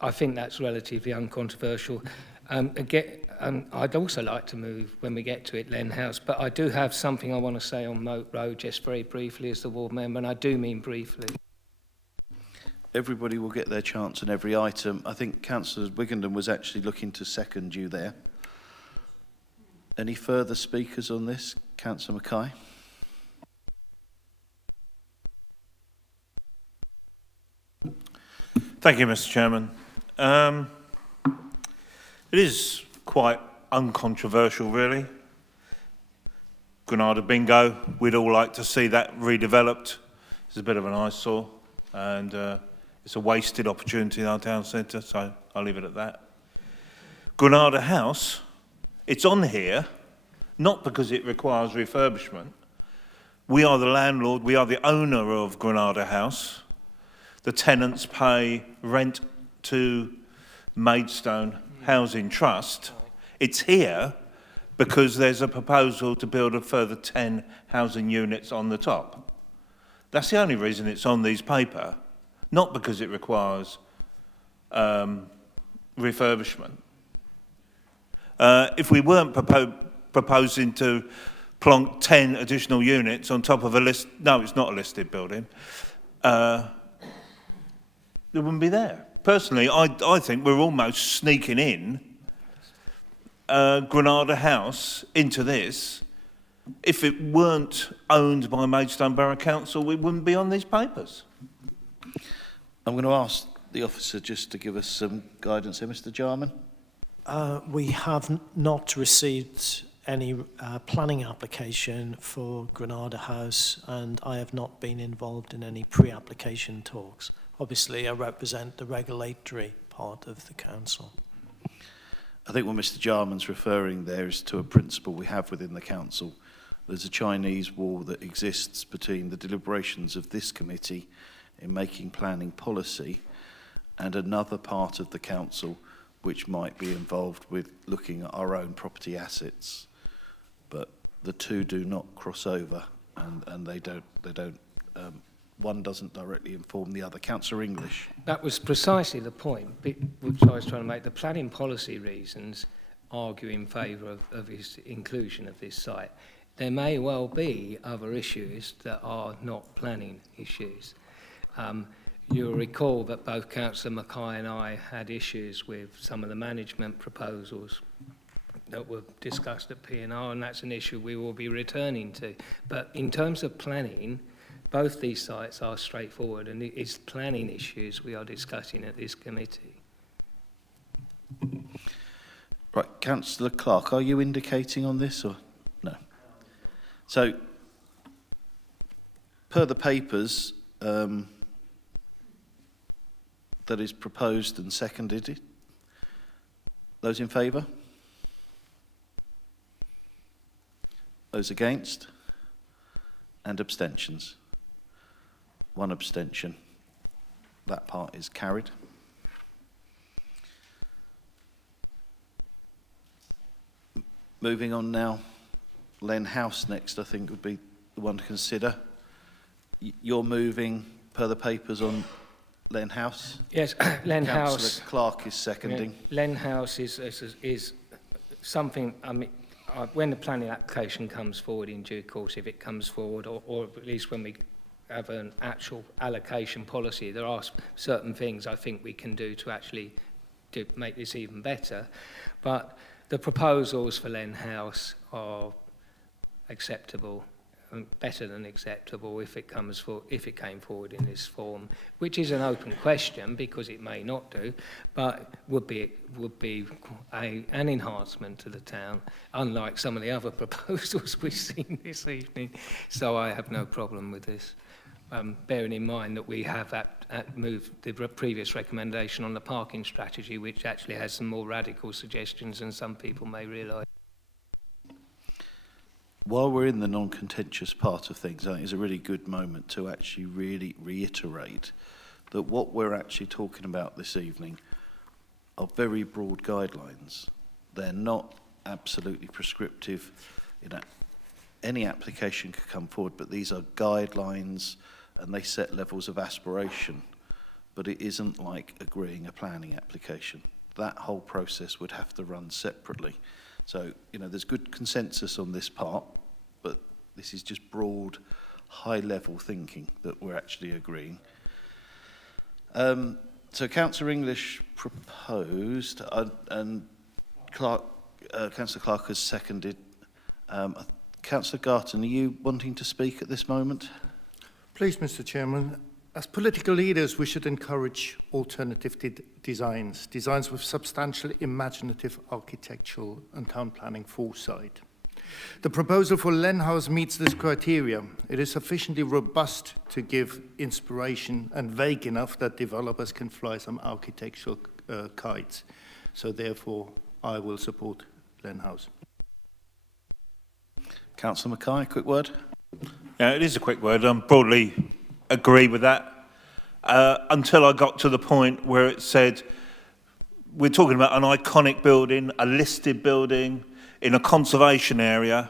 I think that's relatively uncontroversial. I'd also like to move, when we get to it, Len House, but I do have something I want to say on Moat Road, just very briefly as the ward member, and I do mean briefly. Everybody will get their chance on every item. I think Councillor Wiggenden was actually looking to second you there. Any further speakers on this? Councillor Mackay. Thank you, Mr. Chairman. It is quite uncontroversial, really. Granada Bingo, we'd all like to see that redeveloped. It's a bit of an eyesore, and it's a wasted opportunity in our town centre, so I'll leave it at that. Granada House, it's on here, not because it requires refurbishment. We are the landlord, we are the owner of Granada House. The tenants pay rent to Maidstone Housing Trust. It's here because there's a proposal to build a further 10 housing units on the top. That's the only reason it's on these paper, not because it requires refurbishment. If we weren't proposing to plonk 10 additional units on top of a list, no, it's not a listed building, they wouldn't be there. Personally, I think we're almost sneaking in Granada House into this. If it weren't owned by Maidstone Borough Council, we wouldn't be on these papers. I'm going to ask the officer just to give us some guidance here, Mr. Jarman? We have not received any planning application for Granada House, and I have not been involved in any pre-application talks. Obviously, I represent the regulatory part of the council. I think what Mr. Jarman's referring there is to a principle we have within the council. There's a Chinese wall that exists between the deliberations of this committee in making planning policy and another part of the council which might be involved with looking at our own property assets. But the two do not cross over, and they don't one doesn't directly inform the other. Councillor English. That was precisely the point which I was trying to make. The planning policy reasons argue in favour of his inclusion of this site. There may well be other issues that are not planning issues. You'll recall that both Councillor Mackay and I had issues with some of the management proposals that were discussed at P&R, and that's an issue we will be returning to. But in terms of planning, both these sites are straightforward, and it's planning issues we are discussing at this committee. Right, Councillor Clark, are you indicating on this or no? So, per the papers, that is proposed and seconded. Those in favour? Those against? And abstentions? One abstention. That part is carried. Moving on now, Len House next, I think, would be the one to consider. You're moving, per the papers, on Len House? Yes, Len House. Councillor Clark is seconding. Yeah, Len House is something, I mean, when the planning application comes forward in due course, if it comes forward, or at least when we have an actual allocation policy, there are certain things I think we can do to actually make this even better. But the proposals for Len House are acceptable, and better than acceptable if it came forward in this form, which is an open question because it may not do, but would be an enhancement to the town, unlike some of the other proposals we've seen this evening. So I have no problem with this. Bearing in mind that we have moved the previous recommendation on the parking strategy, which actually has some more radical suggestions than some people may realise. While we're in the non-contentious part of things, I think it's a really good moment to actually really reiterate that what we're actually talking about this evening are very broad guidelines. They're not absolutely prescriptive. You know, any application could come forward, but these are guidelines and they set levels of aspiration. But it isn't like agreeing a planning application. That whole process would have to run separately. So, you know, there's good consensus on this part, but this is just broad, high-level thinking that we're actually agreeing. So Councillor English proposed, and Councillor Clark has seconded. Councillor Garton, are you wanting to speak at this moment? Please, Mr. Chairman. As political leaders, we should encourage alternative designs with substantial imaginative architectural and town planning foresight. The proposal for Len House meets this criteria. It is sufficiently robust to give inspiration and vague enough that developers can fly some architectural kites. So therefore, I will support Len House. Councillor Mackay, quick word. Yeah, it is a quick word. I broadly agree with that until I got to the point where it said we're talking about an iconic building, a listed building in a conservation area,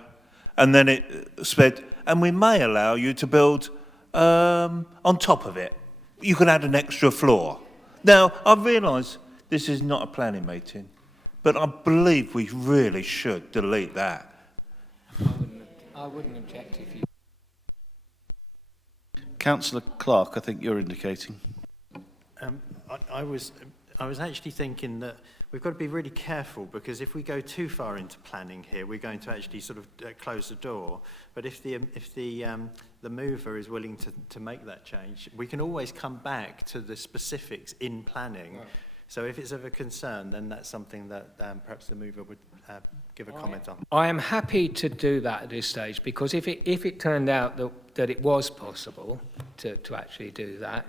and then it said, and we may allow you to build on top of it. You can add an extra floor. Now, I've realised this is not a planning meeting, but I believe we really should delete that. I wouldn't object if you... Councillor Clark, I think you're indicating. I was actually thinking that we've got to be really careful, because if we go too far into planning here, we're going to actually sort of close the door. But if the mover is willing to make that change, we can always come back to the specifics in planning. Right. So if it's of a concern, then that's something that perhaps the mover would give a comment on. I am happy to do that at this stage, because if it turned out that it was possible to actually do that,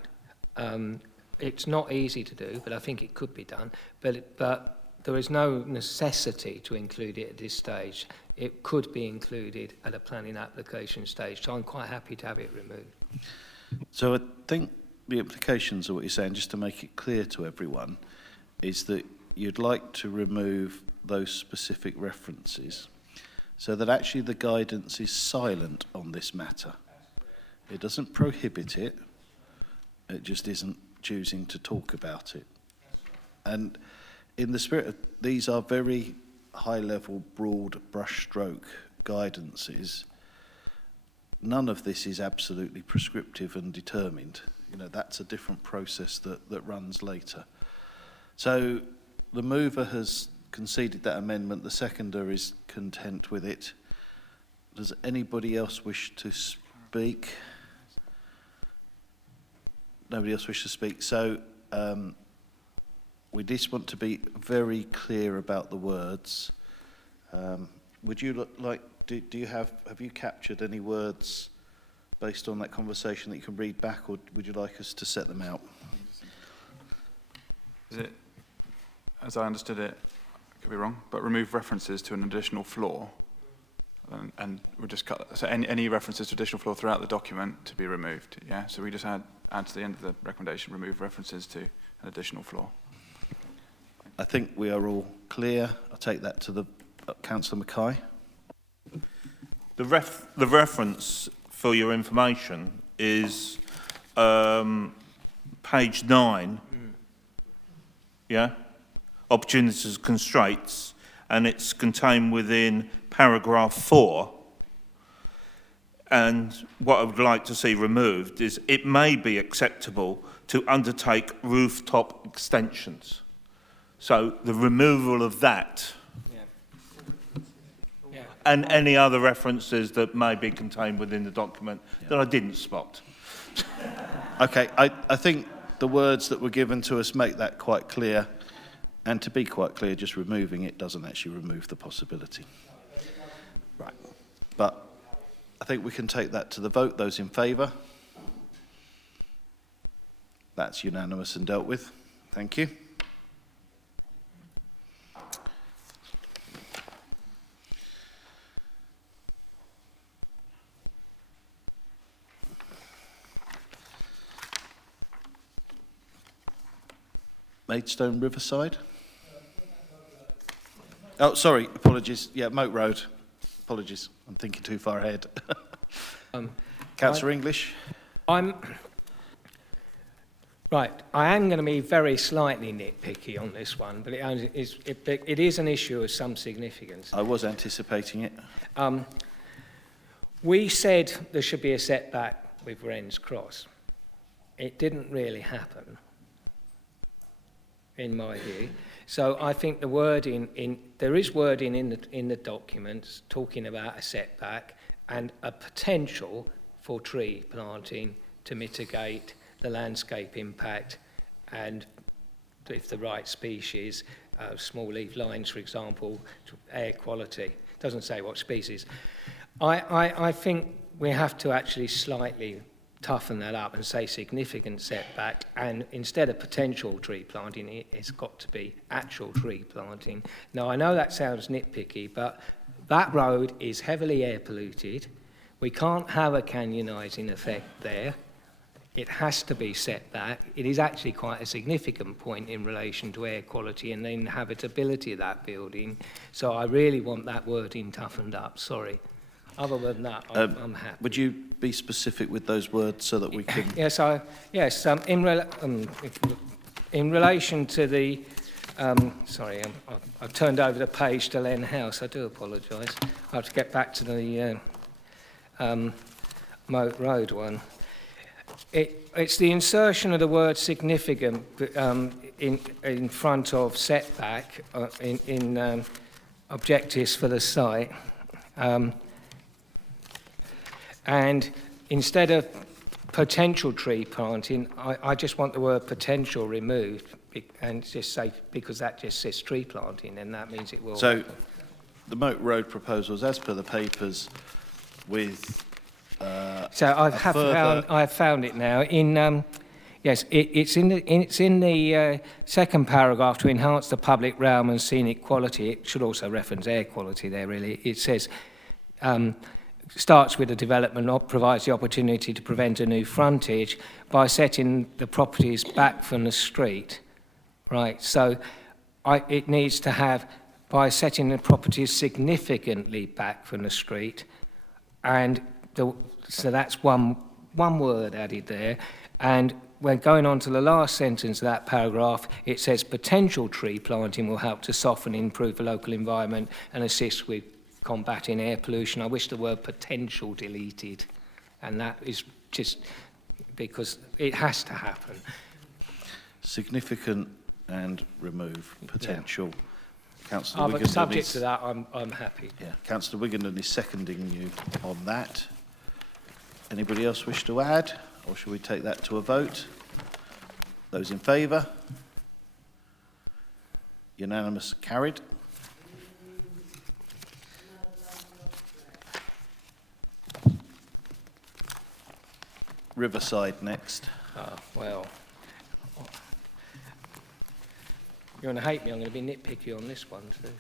it's not easy to do, but I think it could be done. But there is no necessity to include it at this stage. It could be included at a planning application stage, so I'm quite happy to have it removed. So I think the implications of what you're saying, just to make it clear to everyone, is that you'd like to remove those specific references so that actually the guidance is silent on this matter. It doesn't prohibit it, it just isn't choosing to talk about it. And in the spirit of, these are very high-level, broad brushstroke guidances. None of this is absolutely prescriptive and determined. You know, that's a different process that runs later. So the mover has conceded that amendment. The seconder is content with it. Does anybody else wish to speak? Nobody else wishes to speak. So we just want to be very clear about the words. Would you like, do you have you captured any words based on that conversation that you can read back, or would you like us to set them out? Is it, as I understood it, I could be wrong, but remove references to an additional floor, and we'll just cut, so any references to additional floor throughout the document to be removed, yeah? So we just add to the end of the recommendation, remove references to an additional floor. I think we are all clear. I'll take that to the Councillor Mackay. The reference, for your information, is page 9, yeah? Opportunities, constraints, and it's contained within paragraph 4. And what I would like to see removed is it may be acceptable to undertake rooftop extensions. So the removal of that, and any other references that may be contained within the document that I didn't spot. Okay, I think the words that were given to us make that quite clear. And to be quite clear, just removing it doesn't actually remove the possibility. Right. But I think we can take that to the vote. Those in favour? That's unanimous and dealt with. Thank you. Maidstone Riverside? Oh, sorry, apologies. Yeah, Moat Road. Apologies, I'm thinking too far ahead. Councillor English? Right, I am going to be very slightly nitpicky on this one, but it is an issue of some significance. I was anticipating it. We said there should be a setback with Wren's Cross. It didn't really happen, in my view. So I think the wording there is wording in the documents talking about a setback and a potential for tree planting to mitigate the landscape impact, and if the right species, small leaf lines, for example, air quality. Doesn't say what species. I think we have to actually slightly toughen that up and say significant setback, and instead of potential tree planting, it's got to be actual tree planting. Now, I know that sounds nitpicky, but that road is heavily air polluted. We can't have a canyonising effect there. It has to be set back. It is actually quite a significant point in relation to air quality and the inhabitability of that building. So I really want that wording toughened up, sorry. Other than that, I'm happy. Would you be specific with those words so that we can... Yes, in relation to the... sorry, I've turned over the page to Len House. I do apologise. I have to get back to the Moat Road one. It's the insertion of the word significant in front of setback in objectives for the site. And instead of potential tree planting, I just want the word potential removed and just say, because that just says tree planting, and that means it will. So the Moat Road proposals, as per the papers, with so I have found it now. Yes, it's in the second paragraph, to enhance the public realm and scenic quality. It should also reference air quality there, really. It says, starts with a development, provides the opportunity to prevent a new frontage by setting the properties back from the street. Right, so it needs to have, by setting the properties significantly back from the street, and so that's one word added there. And when going on to the last sentence of that paragraph, it says potential tree planting will help to soften and improve the local environment and assist with combating air pollution. I wish the word potential deleted, and that is just because it has to happen. Significant and remove potential. Yeah. Councillor Wiggenden subject to that, I'm happy. Yeah, Councillor Wiggenden is seconding you on that. Anybody else wish to add, or shall we take that to a vote? Those in favour? Unanimous, carried. Riverside next. Oh, well. You're going to hate me, I'm going to be nitpicky on this one too.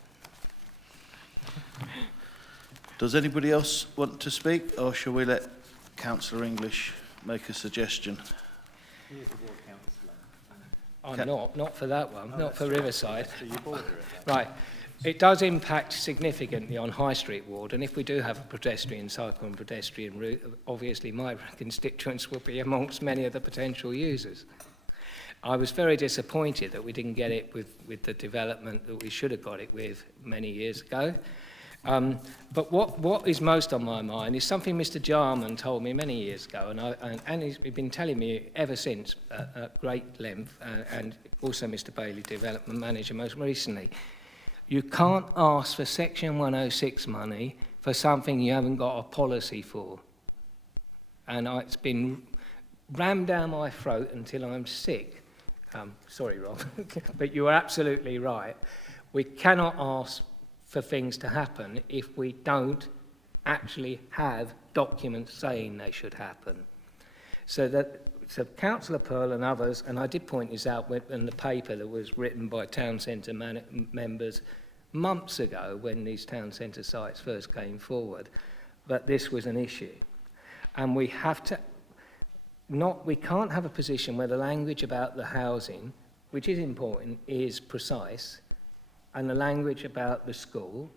Does anybody else want to speak, or shall we let Councillor English make a suggestion? I'm not for that one, not for Riverside. So you border it. Right. It does impact significantly on High Street Ward, and if we do have a pedestrian, cycle and pedestrian route, obviously my constituents will be amongst many of the potential users. I was very disappointed that we didn't get it with the development that we should have got it with many years ago. But what is most on my mind is something Mr. Jarman told me many years ago, and he's been telling me ever since at great length, and also Mr. Bailey, Development Manager, most recently. You can't ask for Section 106 money for something you haven't got a policy for. And it's been rammed down my throat until I'm sick. Sorry, Rob, but you are absolutely right. We cannot ask for things to happen if we don't actually have documents saying they should happen. So Councillor Pearl and others, and I did point this out in the paper that was written by town centre members months ago when these town centre sites first came forward, that this was an issue. And we have to we can't have a position where the language about the housing, which is important, is precise, and the language about the school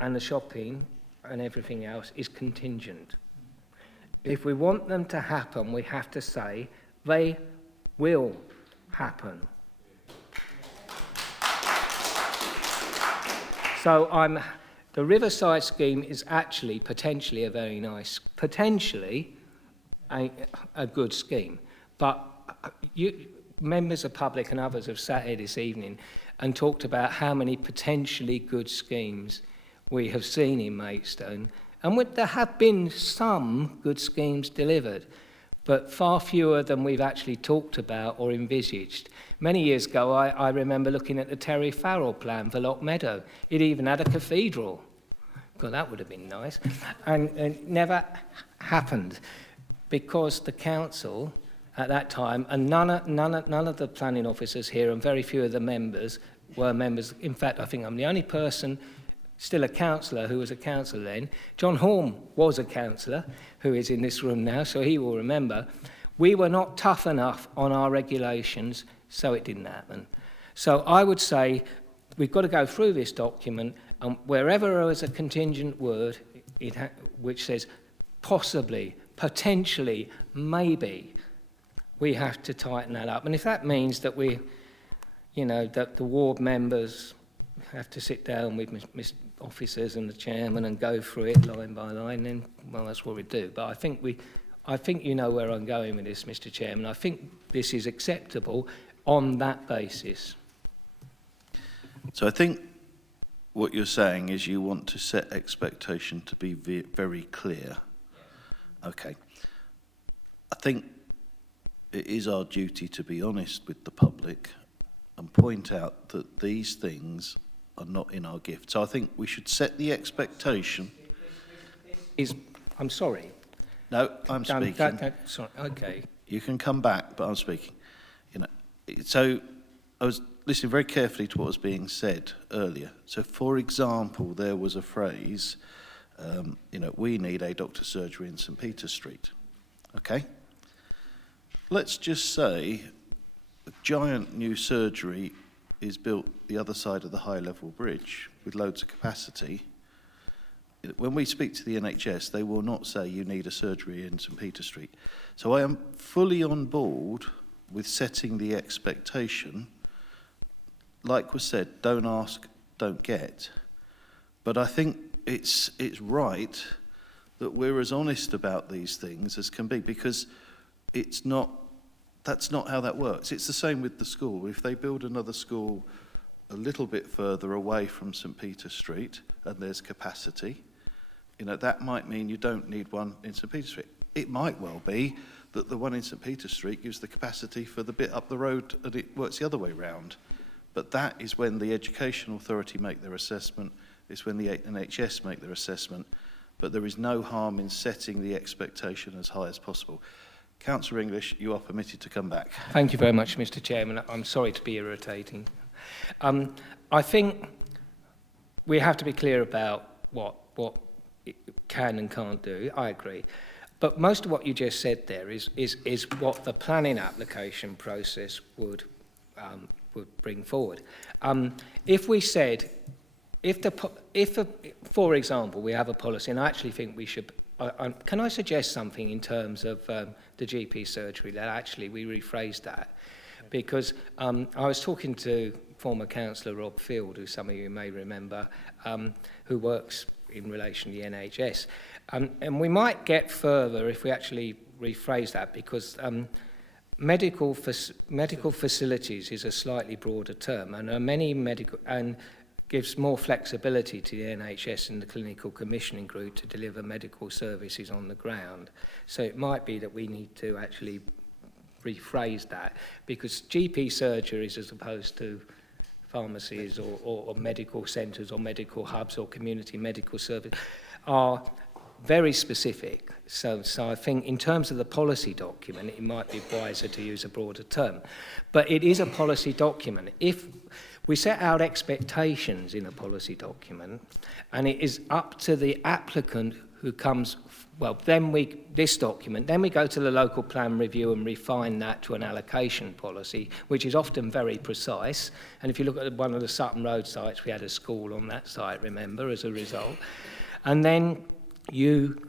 and the shopping and everything else is contingent. If we want them to happen, we have to say they will happen. So the Riverside scheme is actually potentially a very nice, potentially a good scheme. But members of public and others have sat here this evening and talked about how many potentially good schemes we have seen in Maidstone. And there have been some good schemes delivered, but far fewer than we've actually talked about or envisaged. Many years ago, I remember looking at the Terry Farrell plan for Lock Meadow. It even had a cathedral. God, that would have been nice. And it never happened because the council at that time, and none of the planning officers here and very few of the members were members. In fact, I think I'm the only person still a councillor who was a councillor then. John Horn was a councillor who is in this room now, so he will remember. We were not tough enough on our regulations, so it didn't happen. So I would say we've got to go through this document, and wherever there is a contingent word which says possibly, potentially, maybe, we have to tighten that up. And if that means that that the ward members have to sit down with Mr. officers and the chairman and go through it line by line, then, well, that's what we do. But I think I think you know where I'm going with this, Mr. Chairman. I think this is acceptable on that basis. So I think what you're saying is you want to set expectation to be very clear. Okay. I think it is our duty to be honest with the public and point out that these things are not in our gift. So I think we should set the expectation. I'm sorry. No, I'm speaking. Sorry, okay. You can come back, but I'm speaking. You know, so I was listening very carefully to what was being said earlier. So, for example, there was a phrase, you know, we need a doctor's surgery in St. Peter Street. Okay? Let's just say a giant new surgery is built the other side of the high-level bridge with loads of capacity. When we speak to the NHS, they will not say you need a surgery in St. Peter Street. So I am fully on board with setting the expectation. Like was said, don't ask, don't get. But I think it's right that we're as honest about these things as can be, because that's not how that works. It's the same with the school. If they build another school a little bit further away from St. Peter Street and there's capacity, you know, that might mean you don't need one in St. Peter Street. It might well be that the one in St. Peter Street gives the capacity for the bit up the road and it works the other way round. But that is when the Education Authority make their assessment, it's when the NHS make their assessment, but there is no harm in setting the expectation as high as possible. Councillor English, you are permitted to come back. Thank you very much, Mr. Chairman. I'm sorry to be irritating. I think we have to be clear about what it can and can't do. I agree. But most of what you just said there is what the planning application process would bring forward. If we said, for example, we have a policy, and I actually think we should. Can I suggest something in terms of the GP surgery, that actually we rephrase that? Because I was talking to former councillor Rob Field, who some of you may remember, who works in relation to the NHS. And we might get further if we actually rephrase that, because medical facilities is a slightly broader term, and many medical and gives more flexibility to the NHS and the clinical commissioning group to deliver medical services on the ground. So it might be that we need to actually rephrase that, because GP surgeries, as opposed to pharmacies or medical centres or medical hubs or community medical service, are very specific. So I think in terms of the policy document, it might be wiser to use a broader term. But it is a policy document. If we set out expectations in a policy document, and it is up to the applicant who comes, well, then we go to the local plan review and refine that to an allocation policy, which is often very precise. And if you look at one of the Sutton Road sites, we had a school on that site, remember, as a result. And then you,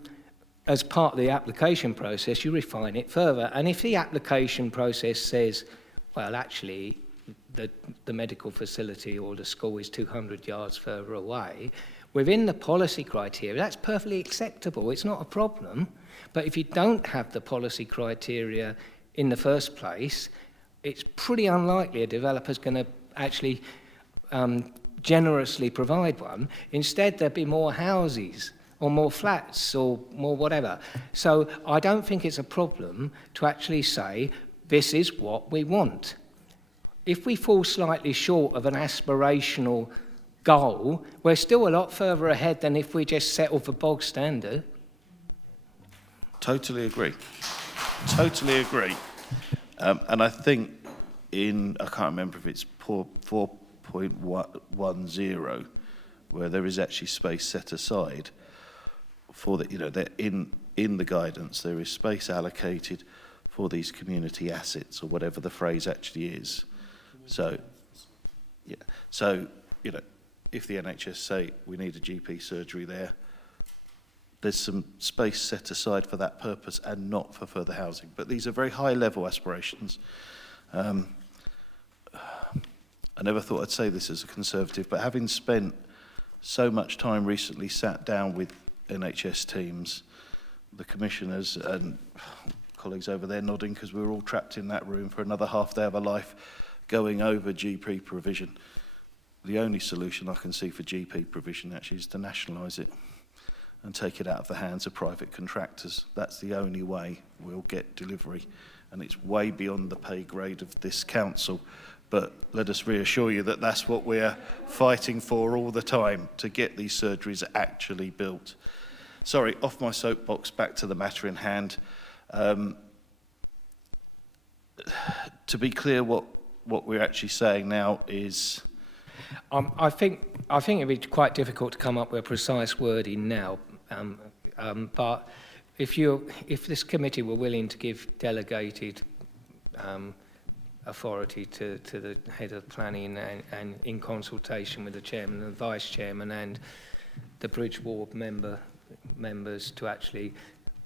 as part of the application process, you refine it further. And if the application process says, well, actually, the medical facility or the school is 200 yards further away, within the policy criteria, that's perfectly acceptable. It's not a problem. But if you don't have the policy criteria in the first place, it's pretty unlikely a developer's going to actually generously provide one. Instead, there'd be more houses or more flats or more whatever. So I don't think it's a problem to actually say, this is what we want. If we fall slightly short of an aspirational goal, we're still a lot further ahead than if we just settle for bog standard. Totally agree. Totally agree. And I think I can't remember if it's 4.10, where there is actually space set aside for that, that in the guidance there is space allocated for these community assets, or whatever the phrase actually is. So, yeah. So, if the NHS say we need a GP surgery there's some space set aside for that purpose and not for further housing. But these are very high-level aspirations. I never thought I'd say this as a Conservative, but having spent so much time recently sat down with NHS teams, the commissioners and colleagues over there nodding because we were all trapped in that room for another half day of our life going over GP provision. The only solution I can see for GP provision actually is to nationalise it and take it out of the hands of private contractors. That's the only way we'll get delivery, and it's way beyond the pay grade of this council. But let us reassure you that that's what we're fighting for all the time, to get these surgeries actually built. Sorry, off my soapbox, back to the matter in hand. To be clear, what we're actually saying now is... I think it'd be quite difficult to come up with precise wording now, but if this committee were willing to give delegated authority to the head of planning and in consultation with the chairman and vice chairman and the bridge board members to actually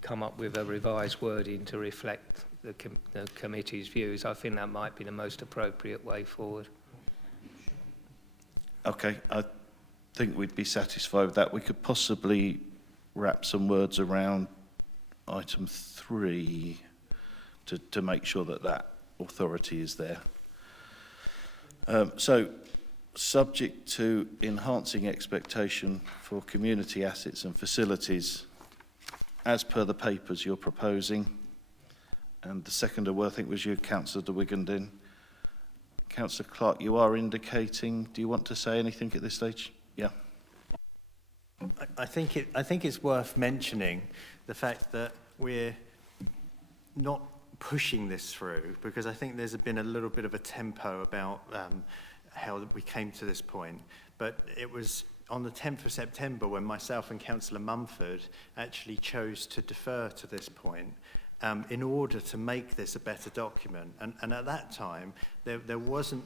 come up with a revised wording to reflect the committee's views, I think that might be the most appropriate way forward. Okay, I think we'd be satisfied with that. We could possibly wrap some words around item 3 to make sure that that authority is there. So, subject to enhancing expectation for community assets and facilities, as per the papers you're proposing, and the seconder, I think, was you, Councillor de Wigandin. Councillor Clark, you are indicating, do you want to say anything at this stage? Yeah. I think it's worth mentioning the fact that we're not pushing this through, because I think there's been a little bit of a tempo about how we came to this point. But it was on the 10th of September when myself and Councillor Mumford actually chose to defer to this point in order to make this a better document. And at that time, there wasn't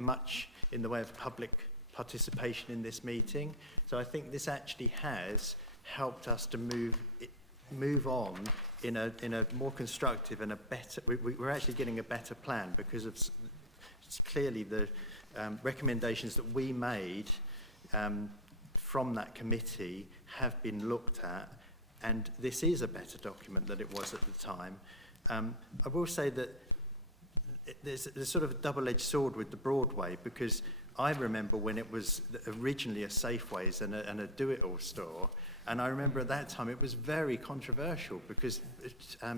much in the way of public participation in this meeting. So I think this actually has helped us to move on in a more constructive and a better... We're actually getting a better plan because of clearly the recommendations that we made from that committee have been looked at, and this is a better document than it was at the time. I will say that there's sort of a double-edged sword with the Broadway, because I remember when it was originally a Safeways and a do-it-all store, and I remember at that time it was very controversial because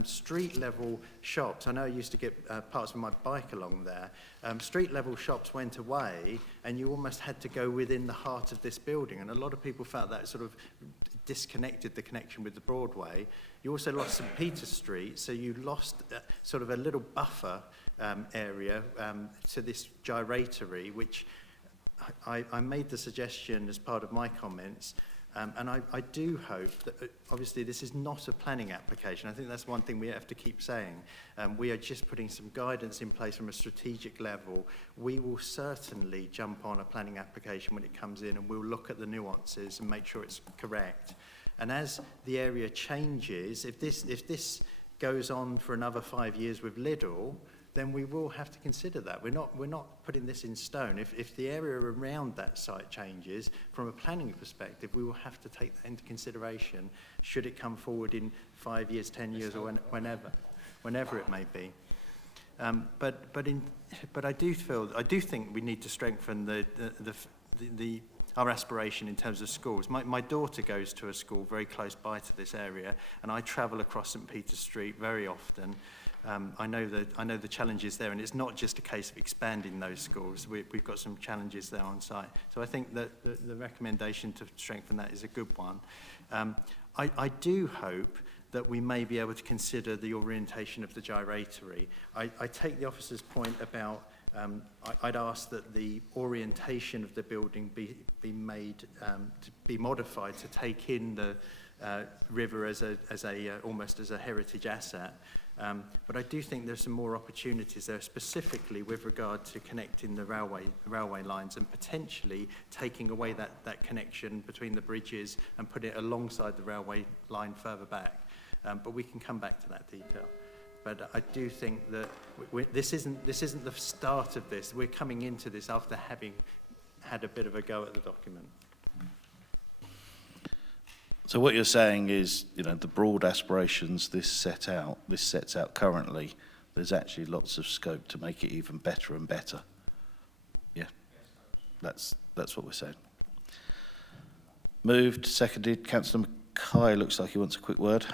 street-level shops, I know I used to get parts of my bike along there, street-level shops went away and you almost had to go within the heart of this building, and a lot of people felt that sort of disconnected the connection with the Broadway. You also lost St. Peter Street, so you lost sort of a little buffer area to this gyratory, which I made the suggestion as part of my comments, and I do hope that, obviously this is not a planning application. I think that's one thing we have to keep saying. We are just putting some guidance in place from a strategic level. We will certainly jump on a planning application when it comes in, and we'll look at the nuances and make sure it's correct. And as the area changes, if this goes on for another 5 years with Lidl, then we will have to consider that. We're not putting this in stone. If the area around that site changes, from a planning perspective, we will have to take that into consideration should it come forward in 5 years, 10 years, or whenever it may be. But I do think we need to strengthen our aspiration in terms of schools. My daughter goes to a school very close by to this area, and I travel across St. Peter Street very often. I know the challenges there, and it's not just a case of expanding those schools. We've got some challenges there on site. So I think that the recommendation to strengthen that is a good one. I do hope that we may be able to consider the orientation of the gyratory. I take the officer's point about I'd ask that the orientation of the building be made to be modified to take in the river as almost as a heritage asset. But I do think there's some more opportunities there, specifically with regard to connecting the railway lines and potentially taking away that connection between the bridges and put it alongside the railway line further back. But we can come back to that detail. But I do think that this isn't the start of this. We're coming into this after having had a bit of a go at the document. So what you're saying is, you know, the broad aspirations this sets out currently, there's actually lots of scope to make it even better and better. Yeah, that's what we're saying. Moved, seconded. Councillor Mackay looks like he wants a quick word.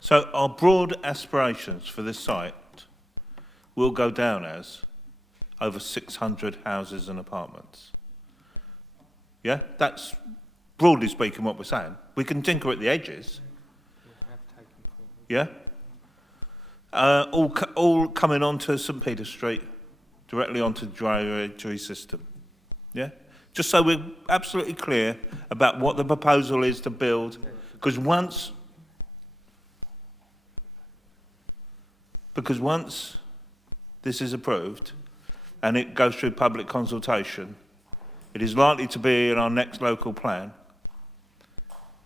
So our broad aspirations for this site will go down as over 600 houses and apartments. Yeah, that's broadly speaking what we're saying. We can tinker at the edges. Yeah? All coming onto St Peter Street, directly onto the drainage system. Yeah? Just so we're absolutely clear about what the proposal is to build, because once this is approved and it goes through public consultation, it is likely to be in our next local plan.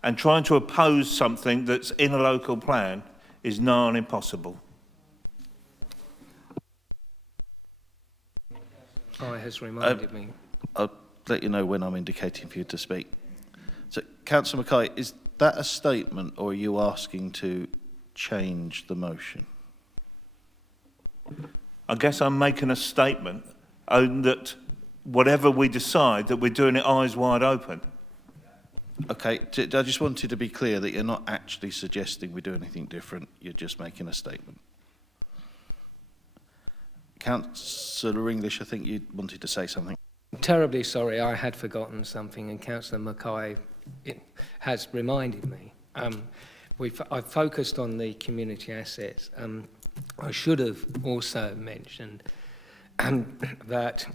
And trying to oppose something that's in a local plan is nigh on impossible. Has reminded me. I'll let you know when I'm indicating for you to speak. So, Councillor Mackay, is that a statement or are you asking to change the motion? I guess I'm making a statement that whatever we decide, that we're doing it eyes wide open. Okay, I just wanted to be clear that you're not actually suggesting we do anything different, you're just making a statement. Councillor English, I think you wanted to say something. I'm terribly sorry, I had forgotten something, and Councillor Mackay has reminded me. I've focused on the community assets. I should have also mentioned that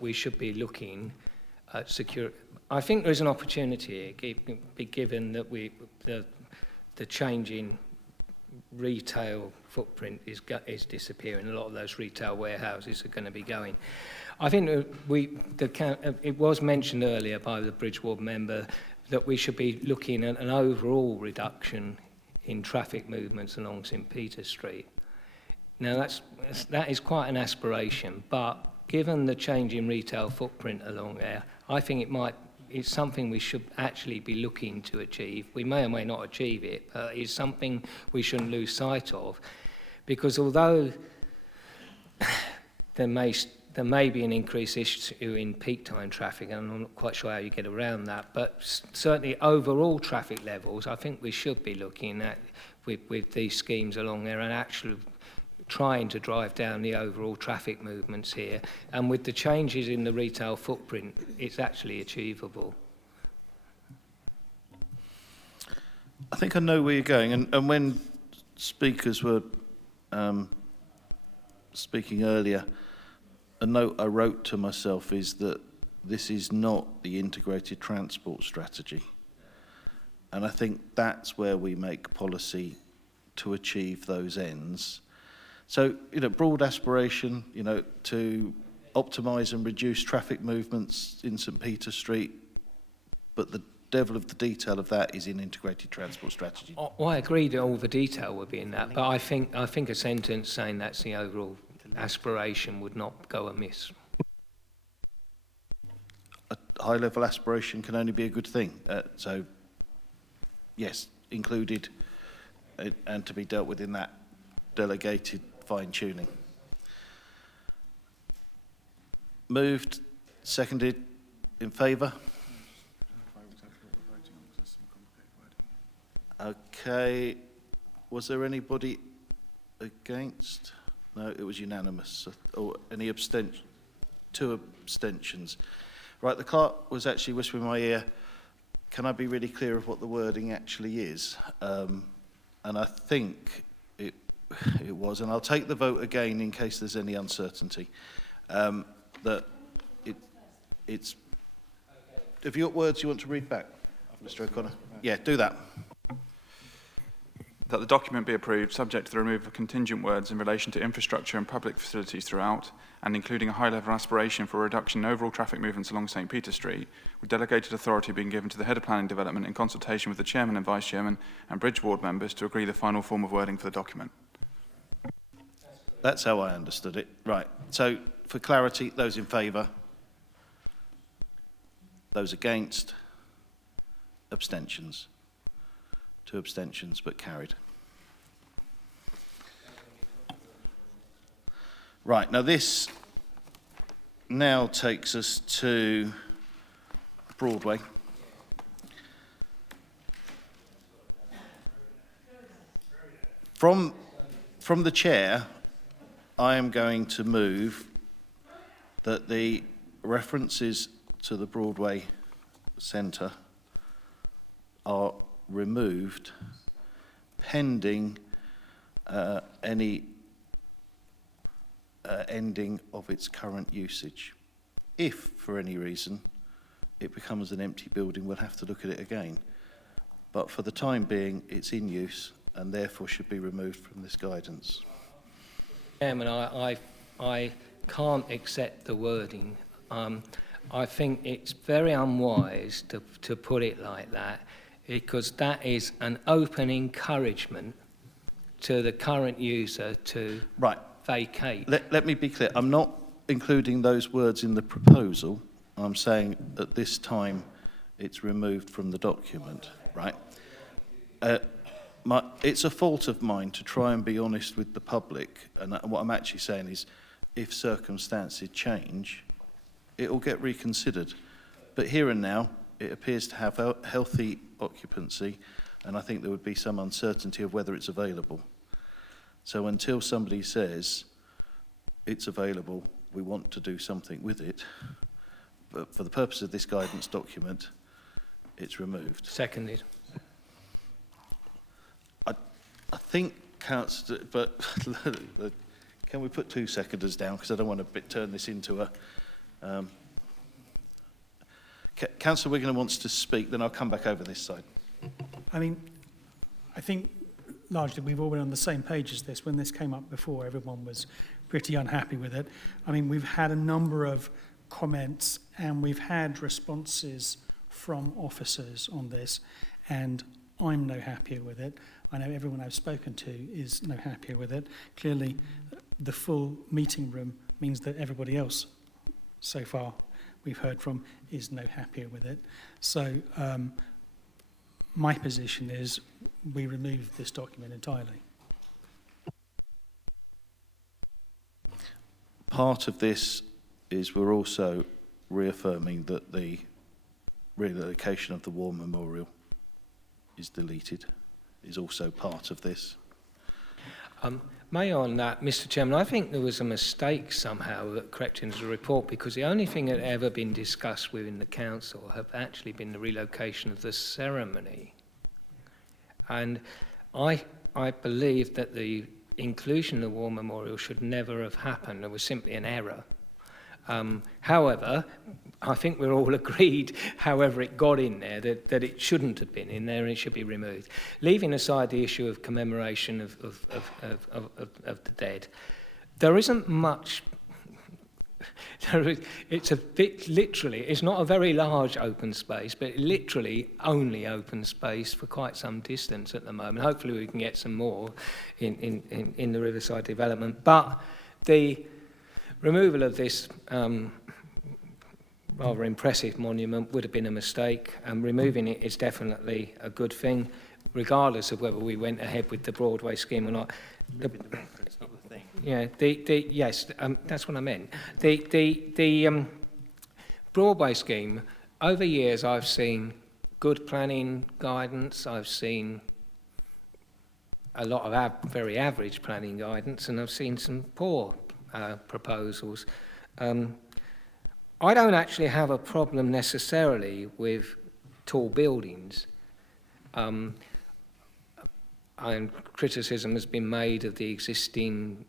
we should be looking at security. I think there's an opportunity here, given that the change in retail footprint is disappearing. A lot of those retail warehouses are going to be going. I think it was mentioned earlier by the Bridgewater member that we should be looking at an overall reduction in traffic movements along St Peter Street. Now that is quite an aspiration, but given the change in retail footprint along there, I think it's something we should actually be looking to achieve. We may or may not achieve it, but it's something we shouldn't lose sight of, because although there may be an increased issue in peak time traffic, and I'm not quite sure how you get around that, but certainly overall traffic levels, I think we should be looking at with these schemes along there and actually trying to drive down the overall traffic movements here. And with the changes in the retail footprint, it's actually achievable. I think I know where you're going, and when speakers were speaking earlier, a note I wrote to myself is that this is not the integrated transport strategy. And I think that's where we make policy to achieve those ends. So, you know, broad aspiration, you know, to optimise and reduce traffic movements in St Peter Street, but the devil of the detail of that is in integrated transport strategy. Well, I agree that all the detail would be in that, but I think a sentence saying that's the overall aspiration would not go amiss. A high-level aspiration can only be a good thing. So, yes, included and to be dealt with in that delegated fine-tuning. Moved, seconded, in favour? Okay, was there anybody against? No, it was unanimous. Or any abstention? 2 abstentions. Right, the clerk was actually whispering in my ear, can I be really clear of what the wording actually is? And I think it was, and I'll take the vote again in case there's any uncertainty, that it's... Have you got words you want to read back, Mr O'Connor? Yeah, do that. That the document be approved subject to the removal of contingent words in relation to infrastructure and public facilities throughout, and including a high-level aspiration for a reduction in overall traffic movements along St Peter Street, with delegated authority being given to the Head of Planning Development in consultation with the Chairman and Vice Chairman and Bridge Ward members to agree the final form of wording for the document. That's how I understood it. Right, so for clarity, those in favour? Those against? Abstentions? 2 abstentions, but carried. Right, now this now takes us to Broadway. From the chair, I am going to move that the references to the Broadway Centre are removed pending any ending of its current usage. If, for any reason, it becomes an empty building, we'll have to look at it again. But for the time being, it's in use and therefore should be removed from this guidance. Chairman, I can't accept the wording. I think it's very unwise to put it like that, because that is an open encouragement to the current user to vacate. Let me be clear. I'm not including those words in the proposal. I'm saying at this time it's removed from the document, right? It's a fault of mine to try and be honest with the public, and what I'm actually saying is if circumstances change, it will get reconsidered. But here and now, it appears to have a healthy occupancy, and I think there would be some uncertainty of whether it's available. So until somebody says it's available, we want to do something with it, but for the purpose of this guidance document, it's removed. Seconded. I think, Councillor, but can we put 2 seconders down, because I don't want to turn this into a... Councillor Wigan wants to speak, then I'll come back over this side. I mean, I think largely we've all been on the same page as this. When this came up before, everyone was pretty unhappy with it. I mean, we've had a number of comments and we've had responses from officers on this, and I'm no happier with it. I know everyone I've spoken to is no happier with it. Clearly, the full meeting room means that everybody else so far we've heard from is no happier with it. So my position is we remove this document entirely. Part of this is we're also reaffirming that the relocation of the War Memorial is deleted, is also part of this. May I on that, Mr. Chairman, I think there was a mistake somehow that crept into the report, because the only thing that had ever been discussed within the council have actually been the relocation of the ceremony. And I believe that the inclusion of the War Memorial should never have happened. It was simply an error. However, I think we're all agreed, however it got in there, that it shouldn't have been in there and it should be removed. Leaving aside the issue of commemoration of the dead, there isn't much... It's a bit, literally, it's not a very large open space, but literally only open space for quite some distance at the moment. Hopefully we can get some more in the Riverside development. But the removal of this rather impressive monument would have been a mistake, and removing it is definitely a good thing, regardless of whether we went ahead with the Broadway scheme or not. Yeah, yes, that's what I meant. The Broadway scheme, over years I've seen good planning guidance, I've seen a lot of very average planning guidance, and I've seen some poor proposals. I don't actually have a problem necessarily with tall buildings. And criticism has been made of the existing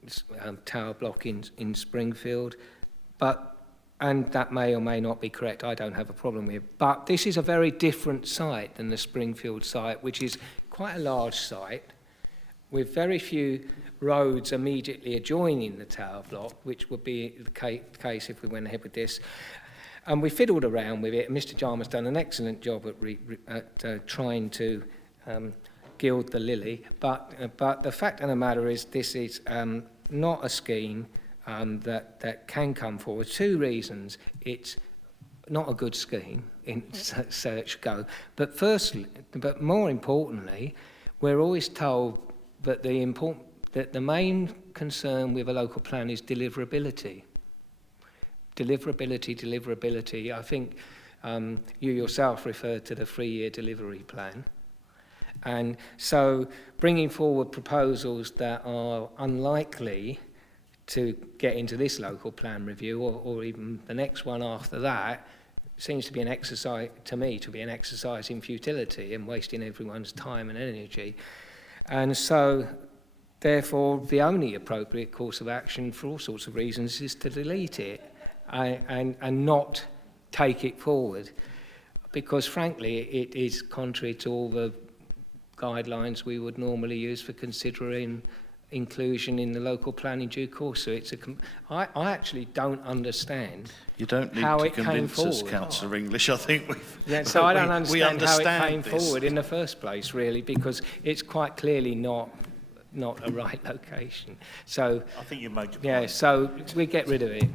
tower block in Springfield, and that may or may not be correct. I don't have a problem with it. But this is a very different site than the Springfield site, which is quite a large site with very few roads immediately adjoining the tower block, which would be the case if we went ahead with this. And we fiddled around with it, and Mr. Jarman's done an excellent job at trying to gild the lily, but the fact of the matter is this is not a scheme that can come forward. 2 reasons. It's not a good scheme in search go. But firstly, but more importantly, we're always told that the main concern with a local plan is deliverability. Deliverability. I think you yourself referred to the 3-year delivery plan. And so bringing forward proposals that are unlikely to get into this local plan review or even the next one after that seems to be an exercise, to me, to be an exercise in futility and wasting everyone's time and energy. And so, therefore, the only appropriate course of action for all sorts of reasons is to delete it and not take it forward. Because, frankly, it is contrary to all the guidelines we would normally use for considering inclusion in the local plan in due course. So it's I actually don't understand. You don't need how to it came convince us, forward. Councillor English. I think So I don't understand how it came this. forward in the first place, really, because it's quite clearly not a right location. So I think you made your point. Yeah, so we get rid of it.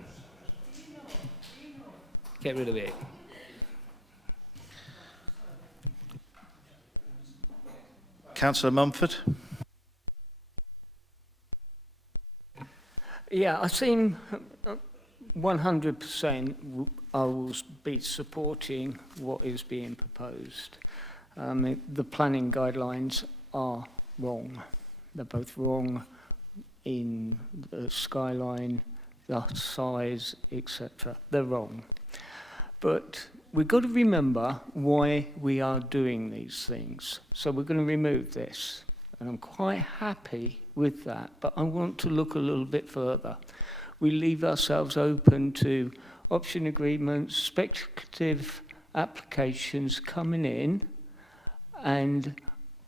Get rid of it. Councillor Mumford. Yeah, I think 100% I will be supporting what is being proposed. The planning guidelines are wrong. They're both wrong in the skyline, the size, etc. They're wrong. But we've got to remember why we are doing these things. So we're going to remove this. And I'm quite happy with that, but I want to look a little bit further. We leave ourselves open to option agreements, speculative applications coming in, and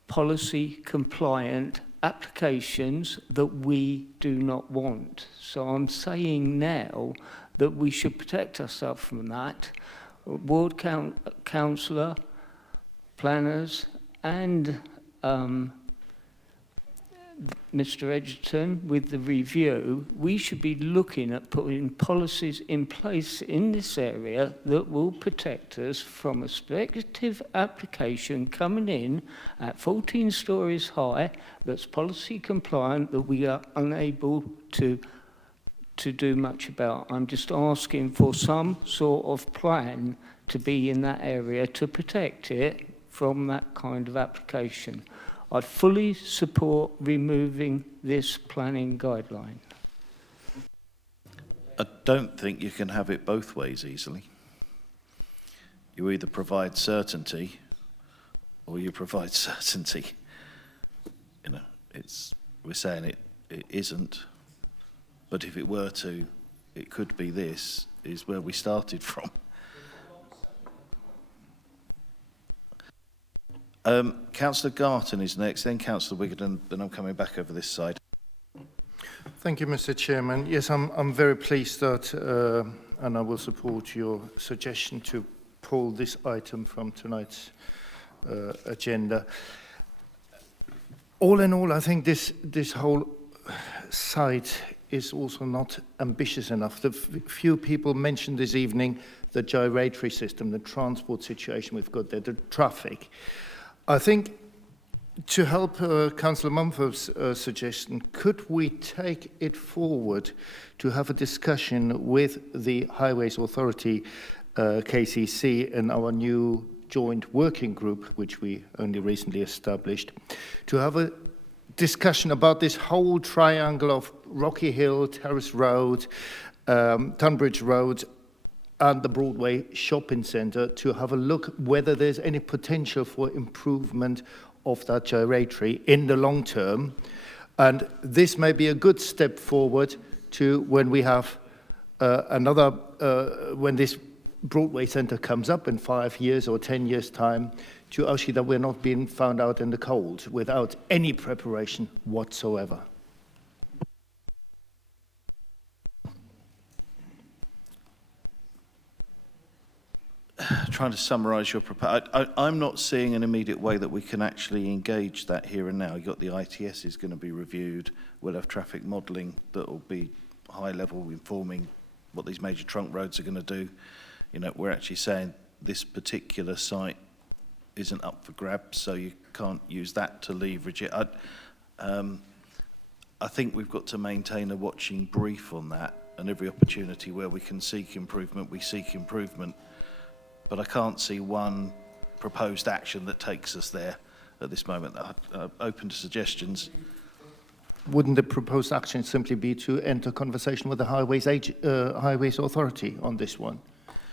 policy compliant applications that we do not want. So I'm saying now that we should protect ourselves from that. Ward councillor, planners, and Mr. Edgerton, with the review, we should be looking at putting policies in place in this area that will protect us from a speculative application coming in at 14 stories high that's policy compliant that we are unable to do much about. I'm just asking for some sort of plan to be in that area to protect it from that kind of application. I fully support removing this planning guideline. I don't think you can have it both ways easily. You either provide certainty or you provide certainty. You know, we're saying it isn't, but if it were to, it could be this, is where we started from. Councillor Garton is next, then Councillor Wiggenden, then I'm coming back over this side. Thank you, Mr. Chairman. Yes, I'm very pleased that, and I will support your suggestion to pull this item from tonight's agenda. All in all, I think this whole site is also not ambitious enough. The few people mentioned this evening the gyratory system, the transport situation we've got there, the traffic. I think to help Councillor Mumford's suggestion, could we take it forward to have a discussion with the Highways Authority, KCC, and our new joint working group, which we only recently established, to have a discussion about this whole triangle of Rocky Hill, Terrace Road, Tunbridge Road, and the Broadway Shopping Centre, to have a look whether there's any potential for improvement of that gyratory in the long term. And this may be a good step forward to when we have when this Broadway Centre comes up in 5 years or 10 years' time, to actually that we're not being found out in the cold without any preparation whatsoever. Trying to summarise your proposal, I'm not seeing an immediate way that we can actually engage that here and now. You've got the ITS is going to be reviewed. We'll have traffic modelling that will be high level, informing what these major trunk roads are going to do. we're actually saying this particular site isn't up for grabs, so you can't use that to leverage it. I think we've got to maintain a watching brief on that, and every opportunity where we can seek improvement, we seek improvement. But I can't see one proposed action that takes us there at this moment. I'm open to suggestions. Wouldn't the proposed action simply be to enter conversation with the Highways Authority on this one?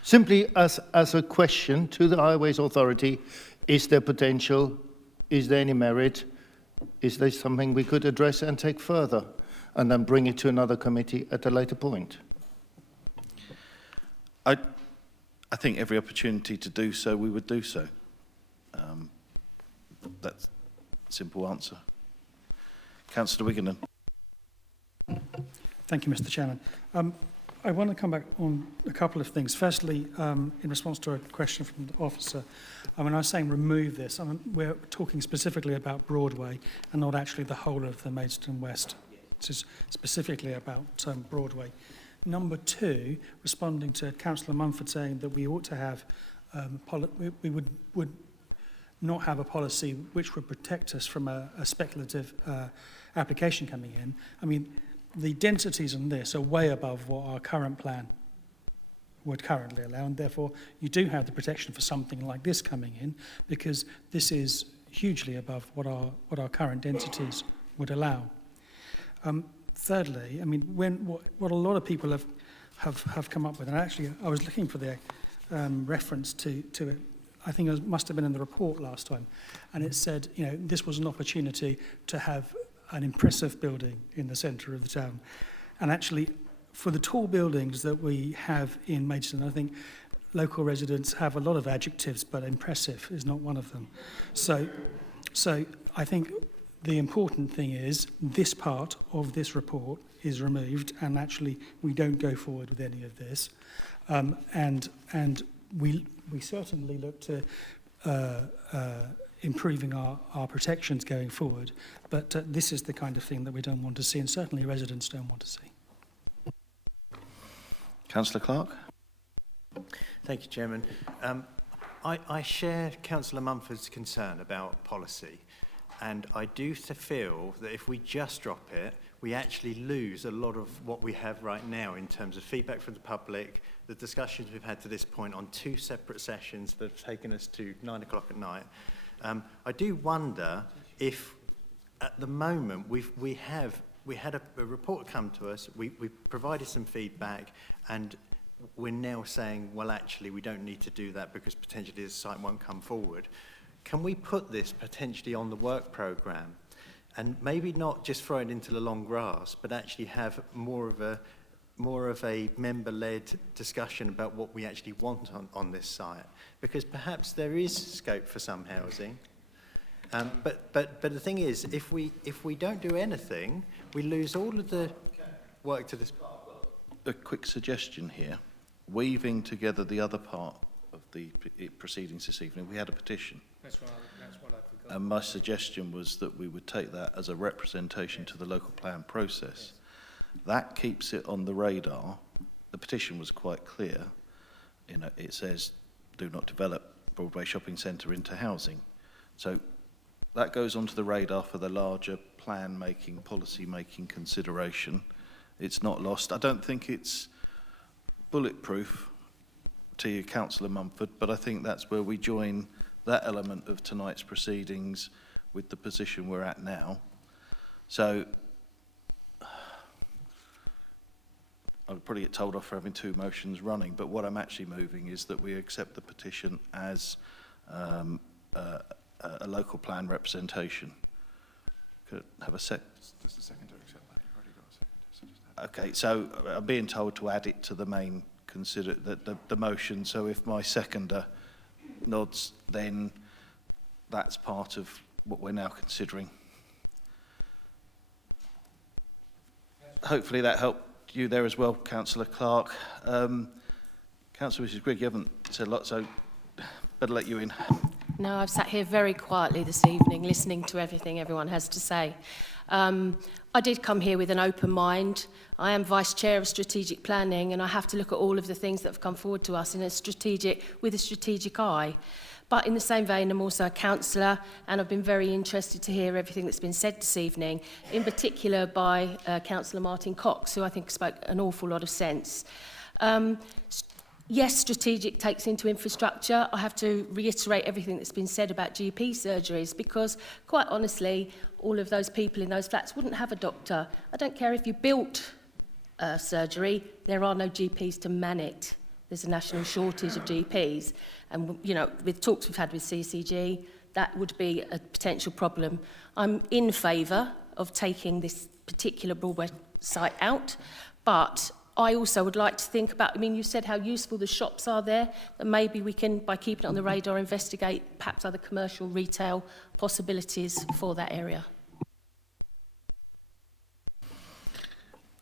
Simply as a question to the Highways Authority, is there potential? Is there any merit? Is there something we could address and take further, and then bring it to another committee at a later point? I think every opportunity to do so, we would do so. That's a simple answer. Councillor Wigginen. Thank you, Mr. Chairman. I want to come back on a couple of things. Firstly, in response to a question from the officer, when I was saying remove this, we're talking specifically about Broadway and not actually the whole of the Maidstone West. This is specifically about Broadway. Number two, responding to Councillor Mumford saying that we ought to have, we would not have a policy which would protect us from a speculative application coming in. I mean, the densities on this are way above what our current plan would currently allow, and therefore you do have the protection for something like this coming in, because this is hugely above what our current densities would allow. Thirdly, I mean, what a lot of people have come up with, and actually I was looking for the reference to it. I think it must have been in the report last time, and it said, this was an opportunity to have an impressive building in the centre of the town. And actually, for the tall buildings that we have in Maidstone, I think local residents have a lot of adjectives, but impressive is not one of them. So I think the important thing is this part of this report is removed, and actually we don't go forward with any of this. And we certainly look to improving our protections going forward, but this is the kind of thing that we don't want to see, and certainly residents don't want to see. Councillor Clark. Thank you, Chairman. I share Councillor Mumford's concern about policy, and I do feel that if we just drop it, we actually lose a lot of what we have right now in terms of feedback from the public, the discussions we've had to this point on 2 separate sessions that have taken us to 9 o'clock at night. I do wonder if, at the moment, we had a report come to us, we provided some feedback, and we're now saying, well, actually, we don't need to do that because potentially the site won't come forward. Can we put this potentially on the work programme, and maybe not just throw it into the long grass, but actually have more of a member-led discussion about what we actually want on this site? Because perhaps there is scope for some housing. But the thing is, if we don't do anything, we lose all of the work to this. A quick suggestion here, weaving together the other part of the proceedings this evening. We had a petition. That's what I forgot. And my suggestion was that we would take that as a representation to the local plan process. That keeps it on the radar. The petition was quite clear. It says, do not develop Broadway Shopping Centre into housing. So that goes onto the radar for the larger plan-making, policy-making consideration. It's not lost. I don't think it's bulletproof to you, Councillor Mumford, but I think that's where we join that element of tonight's proceedings with the position we're at now. So I'll probably get told off for having 2 motions running, but what I'm actually moving is that we accept the petition as a local plan representation. Could I have a sec? Does the seconder accept that? You've already got a seconder. So Okay, so I'm being told to add it to the main the motion. So if my seconder nods, then that's part of what we're now considering. Hopefully that helped you there as well, Councillor Clark. Councillor Mrs. Grigg, you haven't said a lot, so better let you in. No, I've sat here very quietly this evening, listening to everything everyone has to say. I did come here with an open mind. I am Vice Chair of Strategic Planning, and I have to look at all of the things that have come forward to us with a strategic eye. But in the same vein, I'm also a councillor, and I've been very interested to hear everything that's been said this evening, in particular by Councillor Martin Cox, who I think spoke an awful lot of sense. Yes, strategic takes into infrastructure. I have to reiterate everything that's been said about GP surgeries because, quite honestly, all of those people in those flats wouldn't have a doctor. I don't care if you built a surgery, there are no GPs to man it. There's a national shortage of GPs. And, you know, with talks we've had with CCG, that would be a potential problem. I'm in favour of taking this particular Broadway site out, but I also would like to think about, I mean, you said how useful the shops are there, that maybe we can, by keeping it on the radar, investigate perhaps other commercial retail possibilities for that area.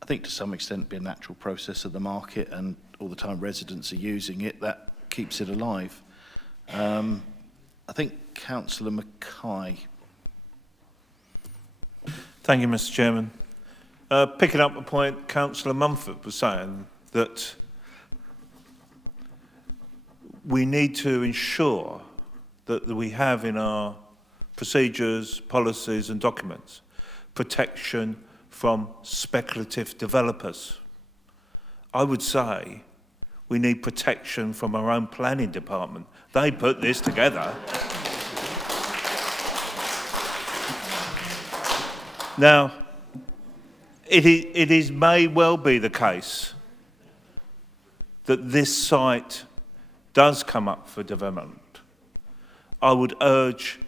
I think to some extent it'd be a natural process of the market, and all the time residents are using it, that keeps it alive. I think Councillor Mackay. Thank you, Mr. Chairman. Picking up a point Councillor Mumford was saying, that we need to ensure that we have in our procedures, policies and documents protection from speculative developers. I would say we need protection from our own planning department. They put this together. Now, it may well be the case that this site does come up for development. I would urge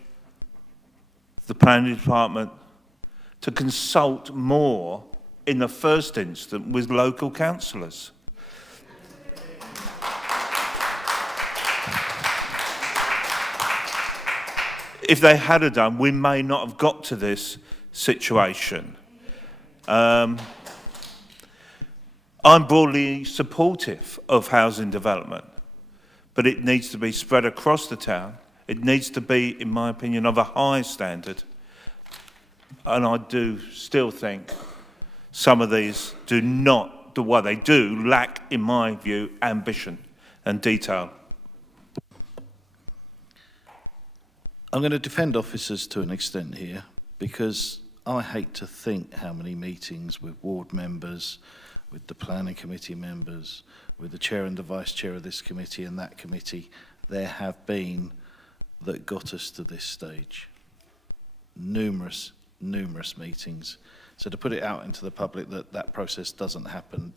the planning department to consult more in the first instance with local councillors. If they had done, we may not have got to this situation. I'm broadly supportive of housing development, but it needs to be spread across the town. It needs to be, in my opinion, of a high standard. And I do still think some of these do not, well, they do lack, in my view, ambition and detail. I'm going to defend officers to an extent here, because I hate to think how many meetings with ward members, with the planning committee members, with the chair and the vice chair of this committee and that committee there have been that got us to this stage. Numerous meetings. So to put it out into the public that that process doesn't happen,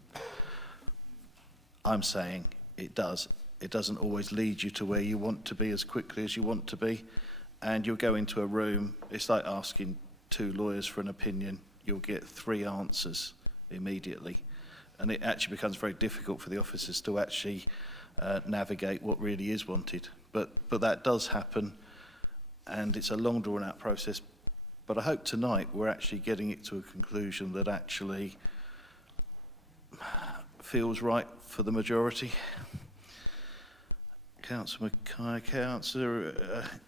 I'm saying it does. It doesn't always lead you to where you want to be as quickly as you want to be. And you'll go into a room, it's like asking 2 lawyers for an opinion, you'll get 3 answers immediately. And it actually becomes very difficult for the officers to actually navigate what really is wanted. But that does happen, and it's a long drawn out process. But I hope tonight we're actually getting it to a conclusion that actually feels right for the majority. Councillor Mackay, Councillor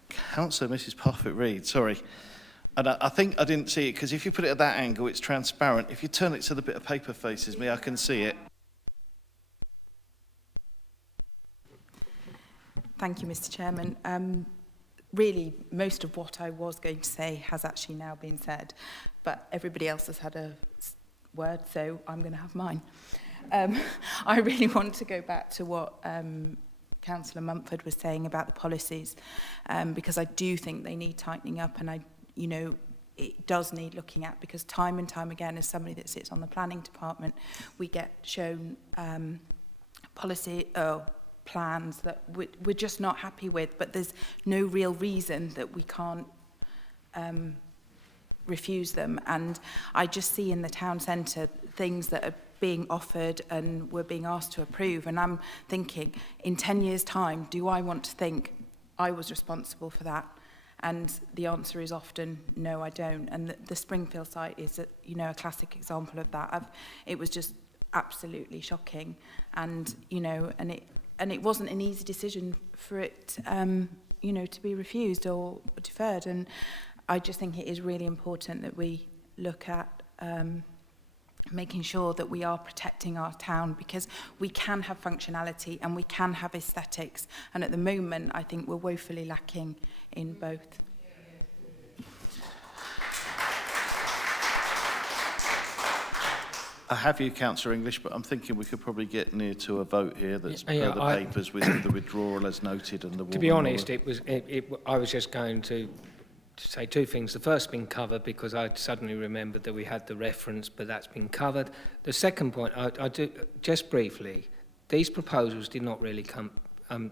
Mrs. Parfitt-Reid, sorry. And I think I didn't see it, because if you put it at that angle, it's transparent. If you turn it so the bit of paper faces me, I can see it. Thank you, Mr. Chairman. Really, most of what I was going to say has actually now been said, but everybody else has had a word, so I'm going to have mine. I really want to go back to what Councillor Mumford was saying about the policies, because I do think they need tightening up, and it does need looking at, because time and time again, as somebody that sits on the planning department, we get shown policy plans that we're just not happy with, but there's no real reason that we can't refuse them. And I just see in the town centre things that are being offered and we're being asked to approve, and I'm thinking, in 10 years' time, do I want to think I was responsible for that? And the answer is often no, I don't. And the Springfield site is a classic example of that. It was just absolutely shocking, and and it wasn't an easy decision for it to be refused or deferred. And I just think it is really important that we look at making sure that we are protecting our town, because we can have functionality and we can have aesthetics, and at the moment I think we're woefully lacking in both. I have you, Councillor English, but I'm thinking we could probably get near to a vote here that's Yeah, per the papers with the withdrawal as noted and the... To be honest, I was just going to say two things. The first been covered because I suddenly remembered that we had the reference, but that's been covered. The second point, I do just briefly. These proposals did not really come from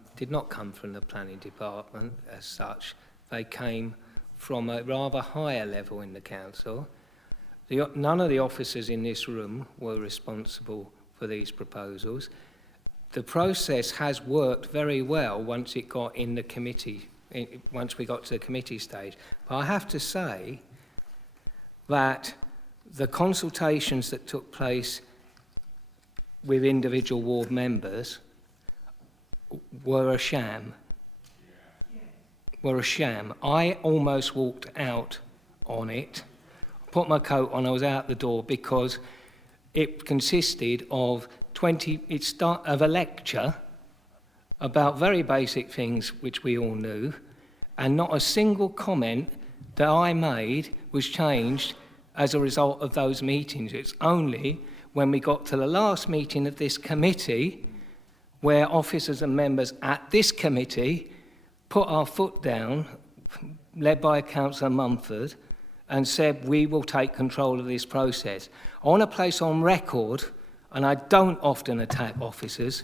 the planning department as such. They came from a rather higher level in the council. None of the officers in this room were responsible for these proposals. The process has worked very well once it got in the committee. Once we got to the committee stage. But I have to say that the consultations that took place with individual ward members were a sham. Were a sham. I almost walked out on it, put my coat on, I was out the door, because it consisted of of a lecture about very basic things which we all knew, and not a single comment that I made was changed as a result of those meetings. It's only when we got to the last meeting of this committee where officers and members at this committee put our foot down, led by Councillor Mumford, and said we will take control of this process. I want to place on record, and I don't often attack officers,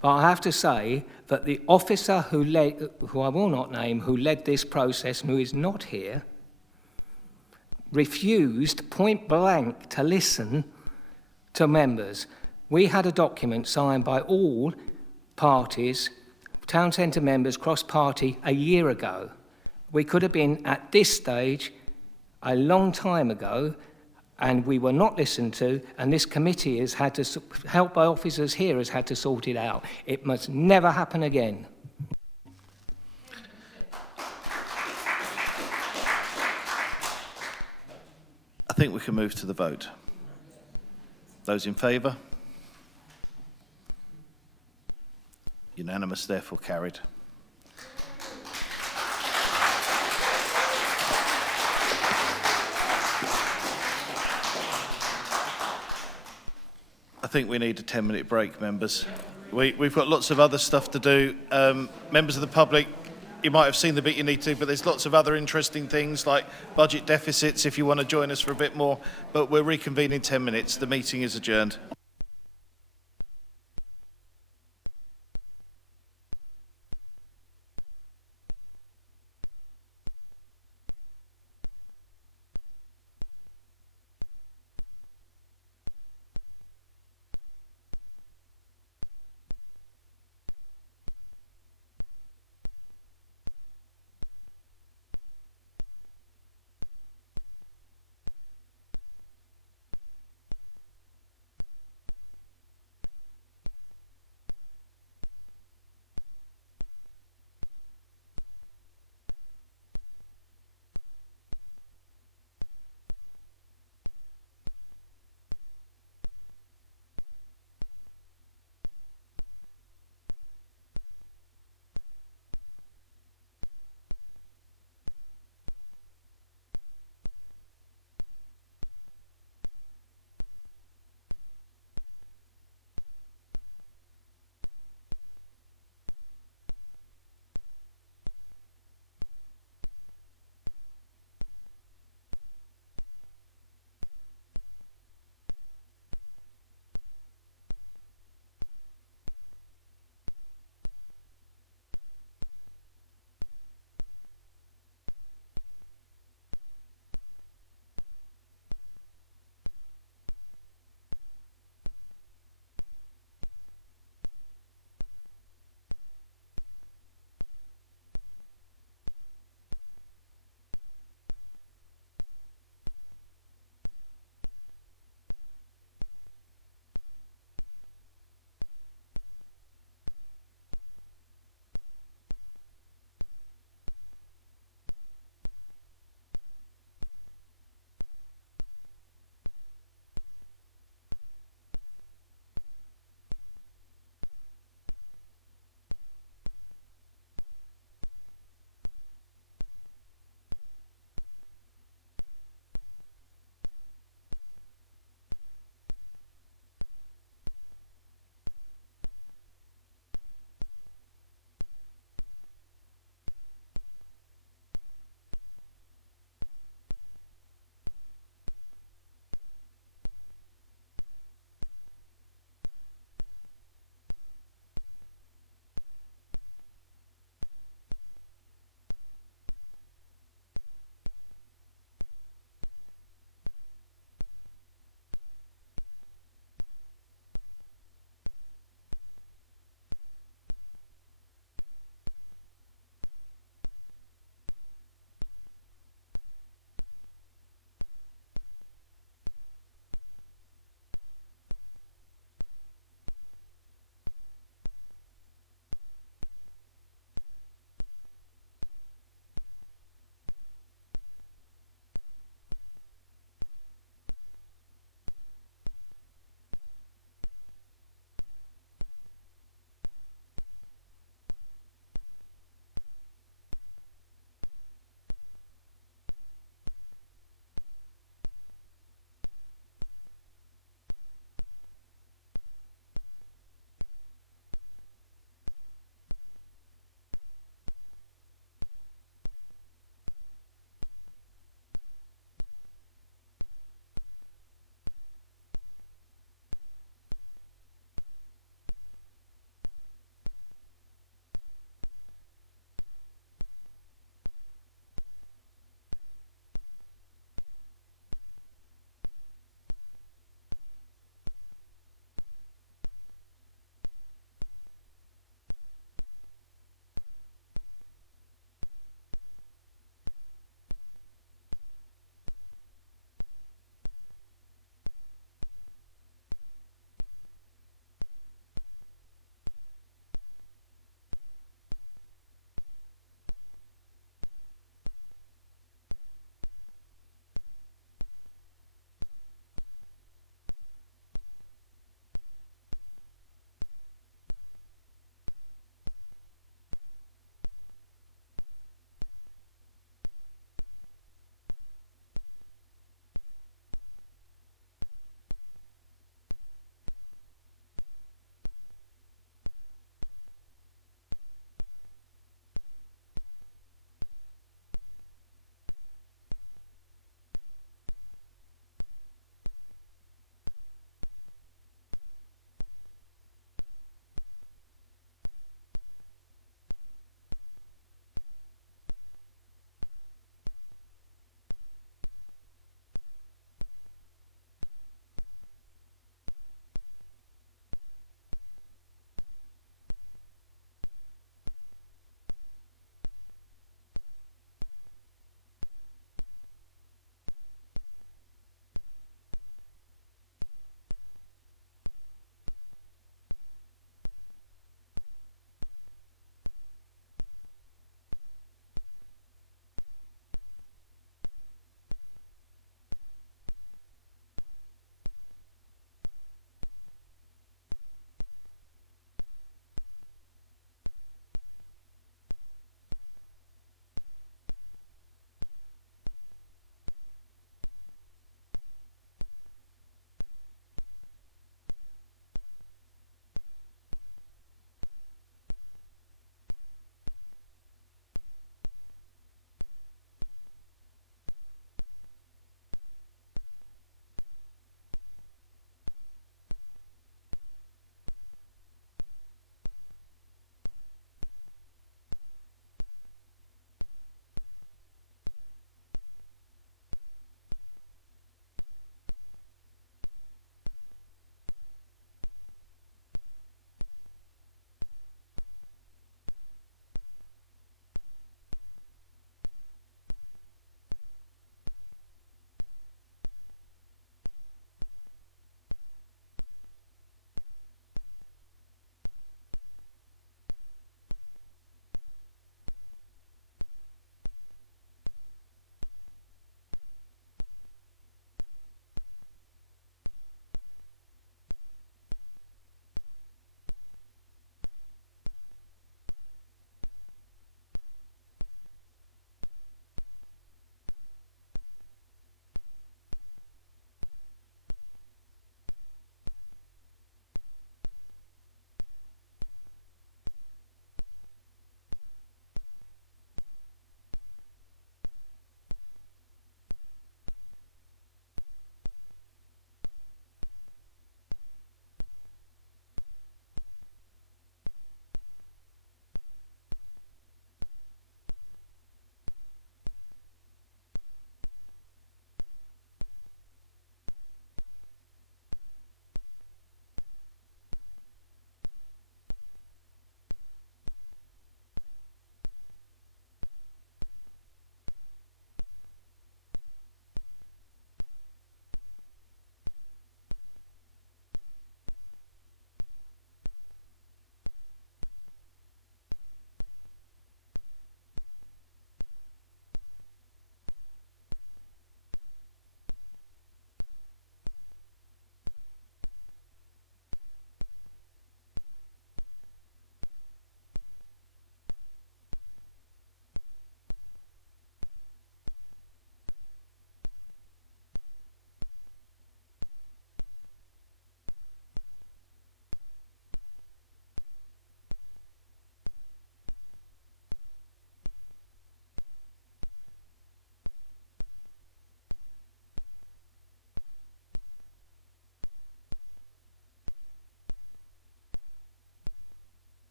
but I have to say that the officer who I will not name, who led this process and who is not here, refused point blank to listen to members. We had a document signed by all parties, town centre members, cross-party, a year ago. We could have been at this stage a long time ago, and we were not listened to, and this committee has had to, helped by officers here, has had to sort it out. It must never happen again. I think we can move to the vote. Those in favour? Unanimous, therefore carried. I think we need a 10-minute break, members. We've got lots of other stuff to do. Members of the public, you might have seen the bit you need to, but there's lots of other interesting things like budget deficits if you want to join us for a bit more. But we'll reconvene in 10 minutes. The meeting is adjourned.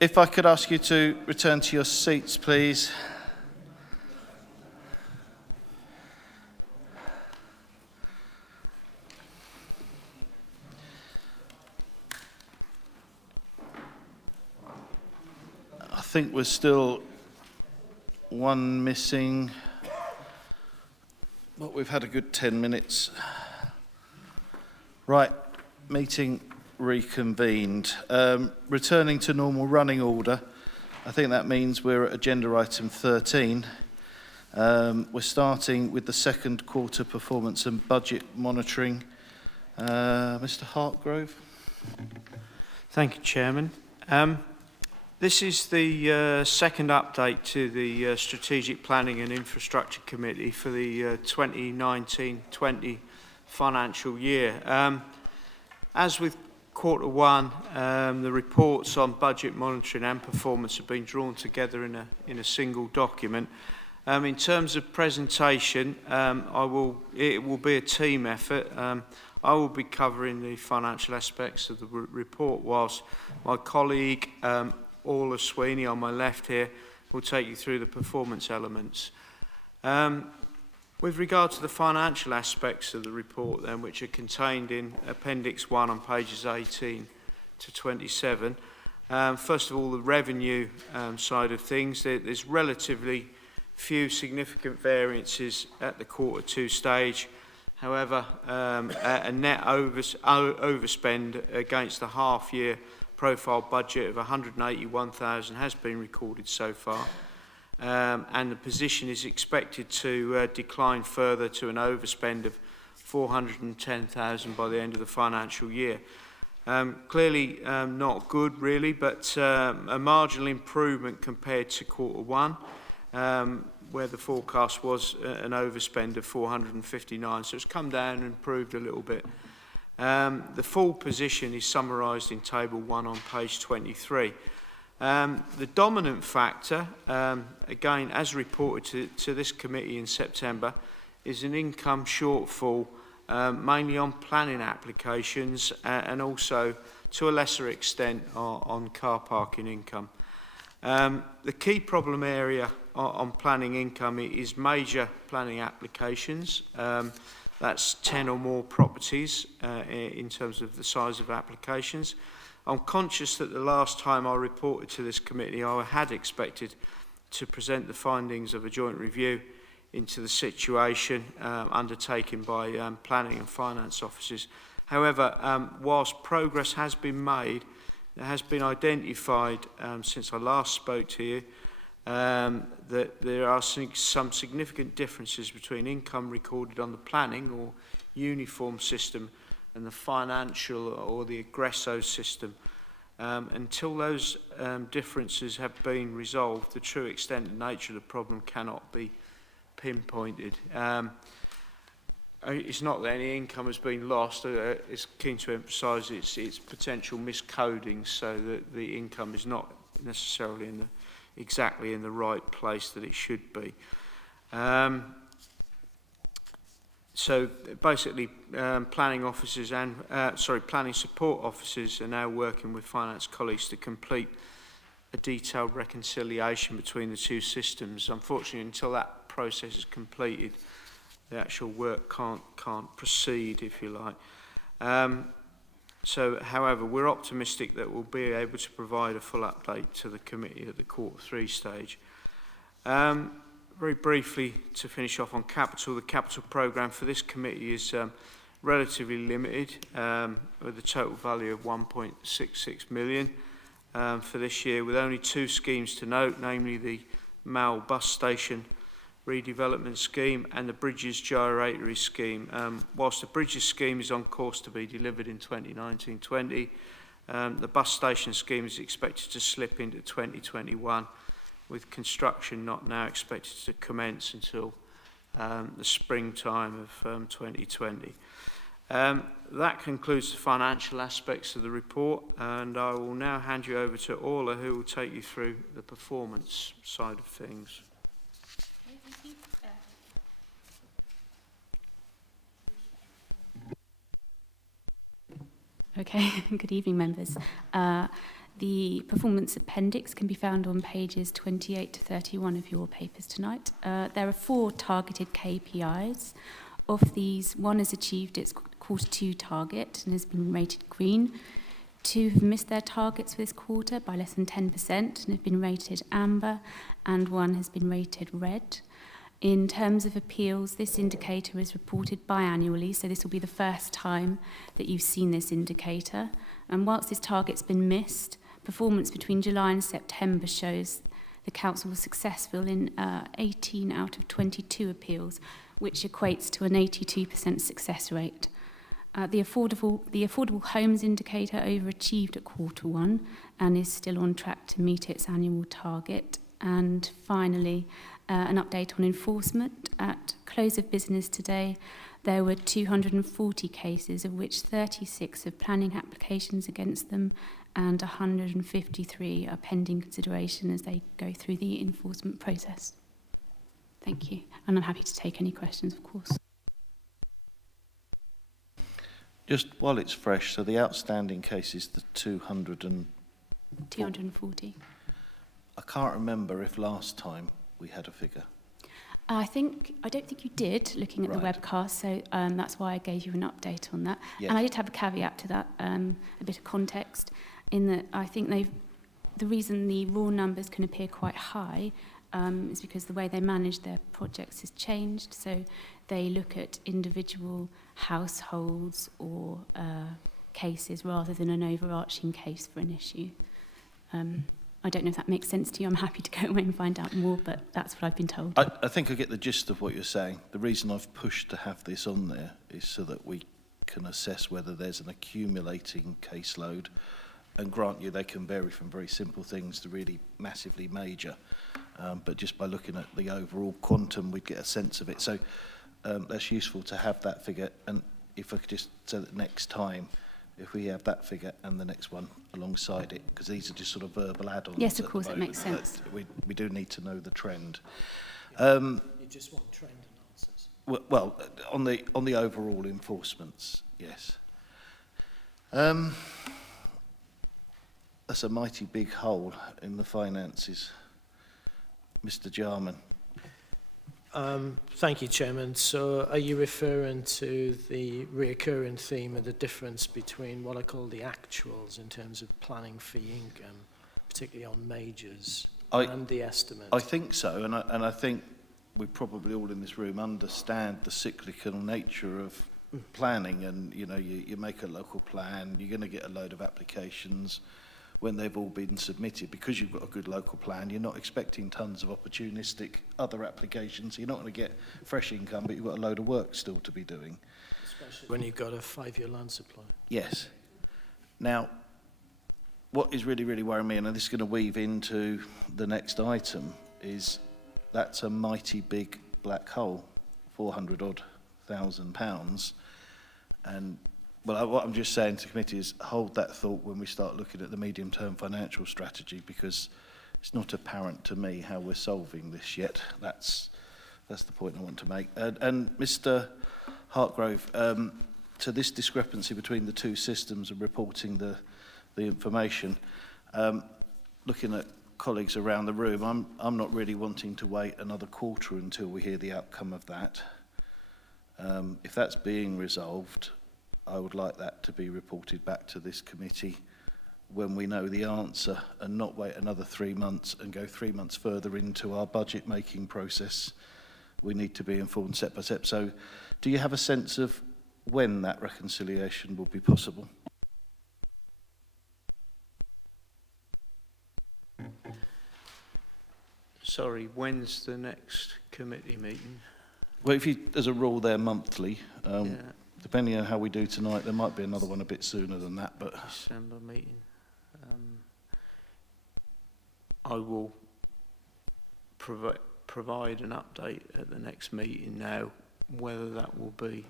If I could ask you to return to your seats, please. I think we're still one missing, but we've had a good 10 minutes. Right, meeting reconvened. Returning to normal running order, I think that means we're at agenda item 13. We're starting with the second quarter performance and budget monitoring. Mr. Hartgrove. Thank you, Chairman. This is the second update to the Strategic Planning and Infrastructure Committee for the 2019-20 financial year. As with quarter one, the reports on budget monitoring and performance have been drawn together in a single document. In terms of presentation, it will be a team effort. I will be covering the financial aspects of the report, whilst my colleague Orla Sweeney on my left here will take you through the performance elements. With regard to the financial aspects of the report then, which are contained in Appendix 1 on pages 18 to 27, first of all, the revenue side of things, there's relatively few significant variances at the quarter two stage. However, a net overspend against the half-year profile budget of 181,000 has been recorded so far, and the position is expected to decline further to an overspend of 410,000 by the end of the financial year. Clearly not good really, but a marginal improvement compared to quarter one, where the forecast was an overspend of 459, so it's come down and improved a little bit. The full position is summarised in Table 1 on page 23. The dominant factor, again, as reported to this committee in September, is an income shortfall, mainly on planning applications and also, to a lesser extent, on car parking income. The key problem area on planning income is major planning applications. That's 10 or more properties in terms of the size of applications. I'm conscious that the last time I reported to this committee, I had expected to present the findings of a joint review into the situation undertaken by planning and finance officers. However, whilst progress has been made, it has been identified since I last spoke to you that there are some significant differences between income recorded on the planning or uniform system and the financial or the aggresso system. Until those differences have been resolved, the true extent and nature of the problem cannot be pinpointed. It's not that any income has been lost. It's keen to emphasise its potential miscoding, so that the income is not necessarily exactly in the right place that it should be. So basically, planning officers and planning support officers are now working with finance colleagues to complete a detailed reconciliation between the two systems. Unfortunately, until that process is completed, the actual work can't proceed, if you like. However, we're optimistic that we'll be able to provide a full update to the committee at the quarter three stage. Very briefly, to finish off on capital, the capital programme for this committee is relatively limited, with a total value of 1.66 million for this year, with only two schemes to note, namely the Mall bus station redevelopment scheme and the Bridges gyratory scheme. Whilst the Bridges scheme is on course to be delivered in 2019-20, the bus station scheme is expected to slip into 2021, with construction not now expected to commence until the springtime of 2020. That concludes the financial aspects of the report, and I will now hand you over to Orla, who will take you through the performance side of things. Okay, good evening, members. The performance appendix can be found on pages 28 to 31 of your papers tonight. There are 4 targeted KPIs. Of these, 1 has achieved its Q2 target and has been rated green. 2 have missed their targets for this quarter by less than 10% and have been rated amber, and 1 has been rated red. In terms of appeals, this indicator is reported biannually, so this will be the first time that you've seen this indicator. And whilst this target's been missed, performance between July and September shows the council was successful in 18 out of 22 appeals, which equates to an 82% success rate. The affordable homes indicator overachieved at Q1 and is still on track to meet its annual target. And finally, an update on enforcement. At close of business today, there were 240 cases, of which 36 have planning applications against them and 153 are pending consideration as they go through the enforcement process. Thank you. And I'm happy to take any questions, of course. Just while it's fresh, so the outstanding case is the 240. I can't remember if last time we had a figure. I don't think you did, looking at the Right. webcast, so that's why I gave you an update on that. Yes. And I did have a caveat to that, a bit of context, in that I think the reason the raw numbers can appear quite high is because the way they manage their projects has changed. So they look at individual households or cases rather than an overarching case for an issue. I don't know if that makes sense to you. I'm happy to go away and find out more, but that's what I've been told. I think I get the gist of what you're saying. The reason I've pushed to have this on there is so that we can assess whether there's an accumulating caseload, and grant you they can vary from very simple things to really massively major. But just by looking at the overall quantum, we'd get a sense of it. So that's useful to have that figure. And if I could just say that next time, if we have that figure and the next one alongside it, because these are just sort of verbal add-ons. Yes, of course, it makes sense. We do need to know the trend. You just want trend analysis. Well, on the overall enforcements, yes. That's a mighty big hole in the finances. Mr. Jarman. Thank you, Chairman. So are you referring to the recurring theme of the difference between what I call the actuals in terms of planning fee income, particularly on majors, and the estimate? I think so, and I think we probably all in this room understand the cyclical nature of planning, and you make a local plan, you're going to get a load of applications. When they've all been submitted, because you've got a good local plan, you're not expecting tons of opportunistic other applications. You're not going to get fresh income, but you've got a load of work still to be doing. Especially when you've got a 5-year land supply. Yes. Now, what is really, really worrying me, and this is going to weave into the next item, is that's a mighty big black hole, £400,000. And well, what I'm just saying to the committee is hold that thought when we start looking at the medium-term financial strategy, because it's not apparent to me how we're solving this yet. That's the point I want to make. And Mr. Hartgrove, to this discrepancy between the two systems of reporting the information, looking at colleagues around the room, I'm not really wanting to wait another quarter until we hear the outcome of that. If that's being resolved, I would like that to be reported back to this committee when we know the answer, and not wait another 3 months and go 3 months further into our budget making process. We need to be informed step by step. So do you have a sense of when that reconciliation will be possible? Sorry, when's the next committee meeting? Well, as a rule, they're monthly. Depending on how we do tonight, there might be another one a bit sooner than that. But December meeting. I will provide an update at the next meeting now. Whether that will be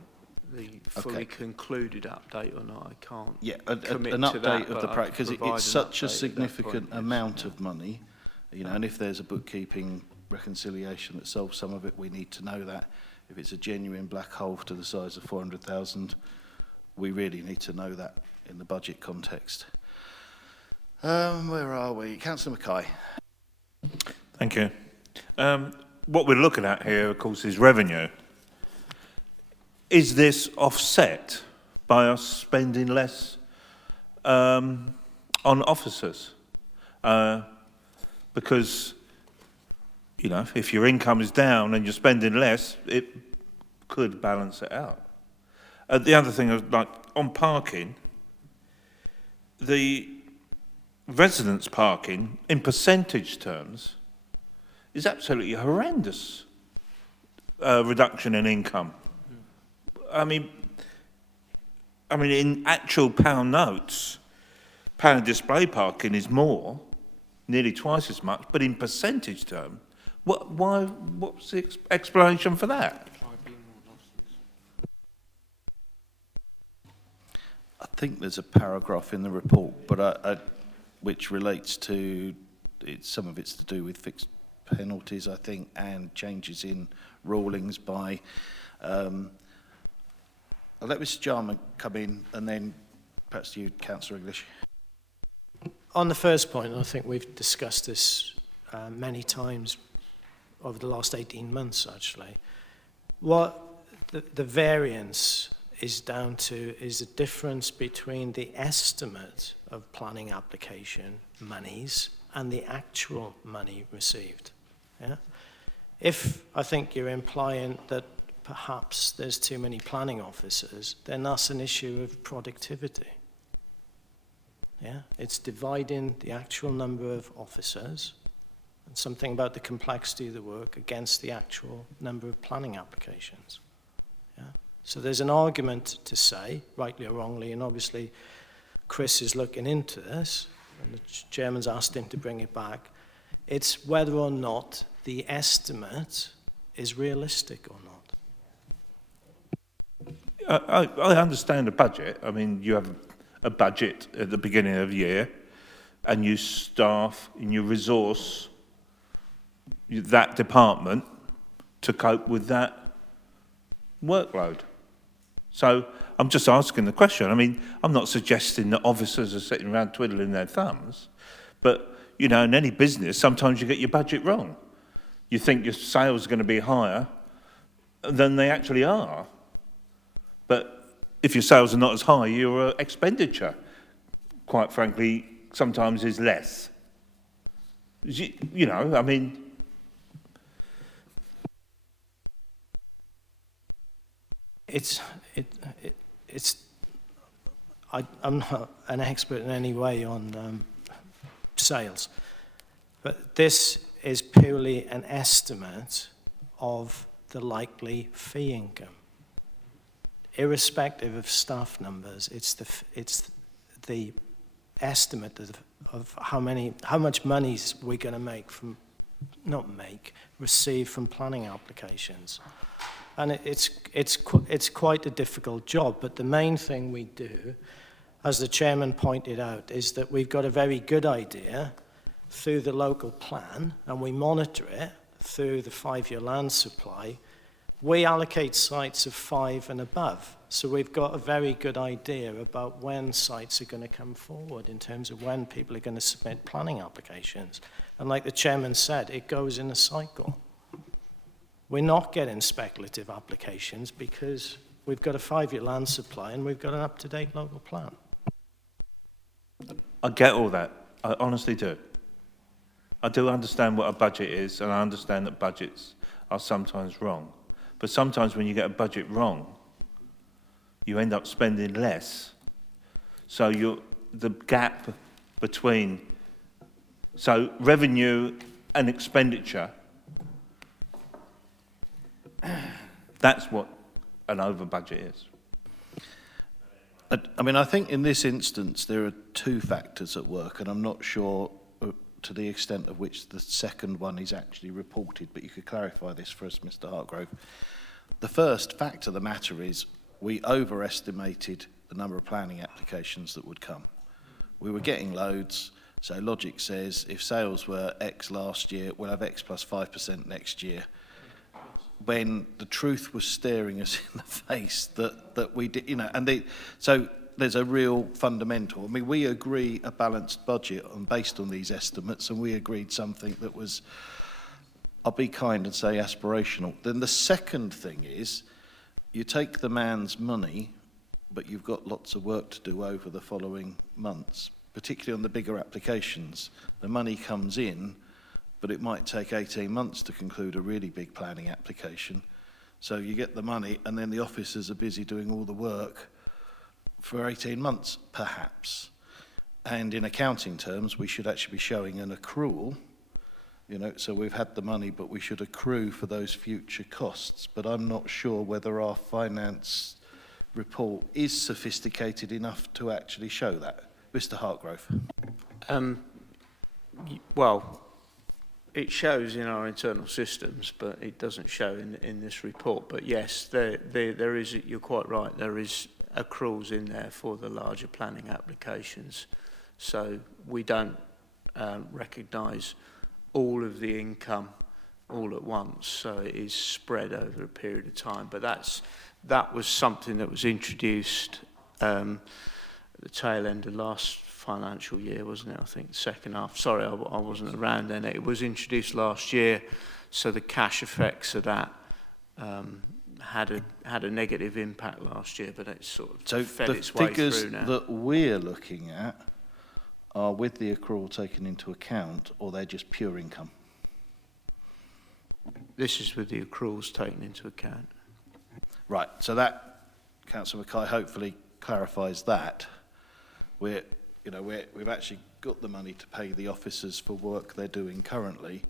the fully concluded update or not, I can't commit an to update that, of the practice, because it's such a significant amount of money, and if there's a bookkeeping reconciliation that solves some of it, we need to know that. If it's a genuine black hole to the size of 400,000, we really need to know that in the budget context. Where are we? Councillor Mackay. Thank you. What we're looking at here, of course, is revenue. Is this offset by us spending less on officers? Because, you know, if your income is down and you're spending less, it could balance it out. The other thing, like on parking, the residents' parking, in percentage terms, is absolutely horrendous reduction in income. I mean, in actual pound notes, pound display parking is more, nearly twice as much, but in percentage terms, what's the explanation for that? I think there's a paragraph in the report, but which relates to, some of it's to do with fixed penalties, I think, and changes in rulings by, I'll let Mr Jarman come in, and then perhaps you, Councillor English. On the first point, I think we've discussed this many times over the last 18 months, actually. What the variance is down to is the difference between the estimate of planning application monies and the actual money received. Yeah? If I think you're implying that perhaps there's too many planning officers, then that's an issue of productivity. Yeah? It's dividing the actual number of officers and something about the complexity of the work against the actual number of planning applications. Yeah? So there's an argument to say, rightly or wrongly, and obviously Chris is looking into this, and the chairman's asked him to bring it back. It's whether or not the estimate is realistic or not. I understand the budget. I mean, you have a budget at the beginning of the year, and you staff and you resource that department to cope with that workload. So I'm just asking the question. I mean, I'm not suggesting that officers are sitting around twiddling their thumbs, but, you know, in any business, sometimes you get your budget wrong. You think your sales are going to be higher than they actually are. But if your sales are not as high, your expenditure, quite frankly, sometimes is less. You know, I mean... I'm not an expert in any way on sales, but this is purely an estimate of the likely fee income. Irrespective of staff numbers, it's the estimate of how much money we're going to make from, receive from planning applications. And it's quite a difficult job, but the main thing we do, as the chairman pointed out, is that we've got a very good idea through the local plan, and we monitor it through the 5-year land supply. We allocate sites of 5 and above, so we've got a very good idea about when sites are going to come forward in terms of when people are going to submit planning applications. And like the chairman said, it goes in a cycle. We're not getting speculative applications because we've got a 5-year land supply and we've got an up-to-date local plan. I get all that. I honestly do. I do understand what a budget is, and I understand that budgets are sometimes wrong. But sometimes when you get a budget wrong, you end up spending less. So the gap between revenue and expenditure, that's what an over budget is. I mean, I think in this instance there are 2 factors at work, and I'm not sure to the extent of which the second one is actually reported, but you could clarify this for us, Mr. Hartgrove. The first fact of the matter is we overestimated the number of planning applications that would come. We were getting loads, so logic says if sales were X last year, we'll have X plus 5% next year. When the truth was staring us in the face that we did, you know, and so there's a real fundamental. I mean, we agree a balanced budget based on these estimates, and we agreed something that was, I'll be kind and say aspirational. Then the second thing is, you take the man's money, but you've got lots of work to do over the following months, particularly on the bigger applications. The money comes in, but it might take 18 months to conclude a really big planning application. So you get the money, and then the officers are busy doing all the work for 18 months, perhaps. And in accounting terms, we should actually be showing an accrual, you know, so we've had the money, but we should accrue for those future costs. But I'm not sure whether our finance report is sophisticated enough to actually show that. Mr. Hartgrove. Well, it shows in our internal systems, but it doesn't show in this report. But yes, there is, you're quite right, there is accruals in there for the larger planning applications. So we don't recognise all of the income all at once, so it is spread over a period of time. But that was something that was introduced at the tail end of last financial year, wasn't it? I think the second half. Sorry, I wasn't around then. It was introduced last year, so the cash effects of that had a negative impact last year, but it's sort of fed its way through now. So the figures that we're looking at are with the accrual taken into account, or they're just pure income? This is with the accruals taken into account. Right, so that, Councillor Mackay, hopefully clarifies that. We've actually got the money to pay the officers for work they're doing currently,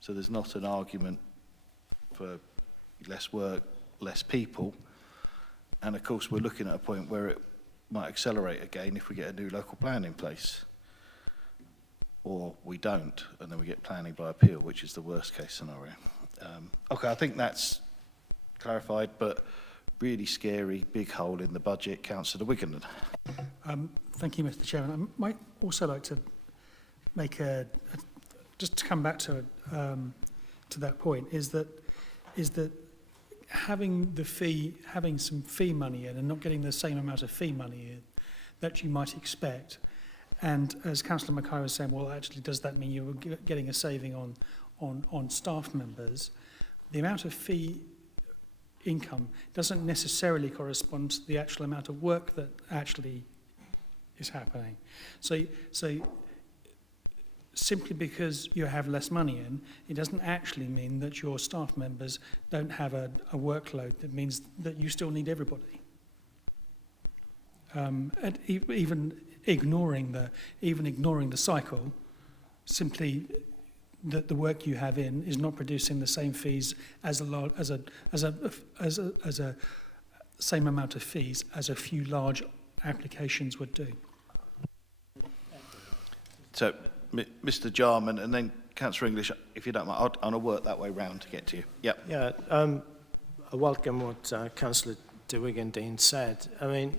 so there's not an argument for less work, less people. And of course, we're looking at a point where it might accelerate again if we get a new local plan in place. Or we don't, and then we get planning by appeal, which is the worst case scenario. Okay, I think that's clarified, but really scary, big hole in the budget. Councillor Wiggenden. Thank you, Mr. Chairman. I might also like to make just to come back to that point, is that having some fee money in and not getting the same amount of fee money in that you might expect. And as Councillor Mackay was saying, well, actually, does that mean you're getting a saving on staff members? The amount of fee income doesn't necessarily correspond to the actual amount of work that actually is happening. So simply because you have less money in, it doesn't actually mean that your staff members don't have a workload. That means that you still need everybody. And even ignoring the cycle, simply that the work you have in is not producing the same fees as a same amount of fees as a few large applications would do. So, Mr. Jarman, and then Councillor English, if you don't mind, I'll work that way round to get to you. Yep. Yeah, I welcome what Councillor de Wiggenden said. I mean,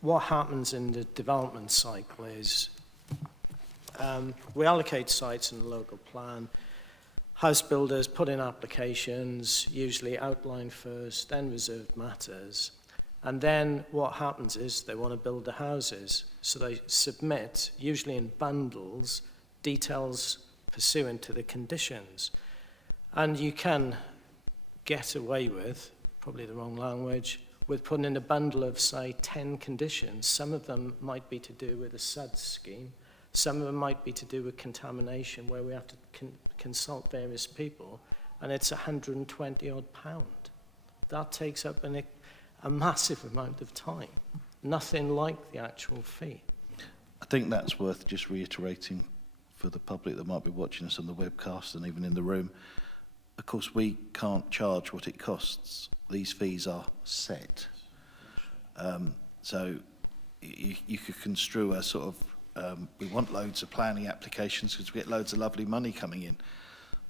what happens in the development cycle is we allocate sites in the local plan. House builders put in applications, usually outline first, then reserved matters. And then what happens is they want to build the houses. So they submit, usually in bundles, details pursuant to the conditions. And you can get away with, probably the wrong language, with putting in a bundle of, say, 10 conditions. Some of them might be to do with a SUD scheme. Some of them might be to do with contamination, where we have to consult various people, and it's £120 odd. That takes up a massive amount of time. Nothing like the actual fee. I think that's worth just reiterating for the public that might be watching us on the webcast and even in the room. Of course, we can't charge what it costs. These fees are set. So you could construe a sort of, we want loads of planning applications because we get loads of lovely money coming in.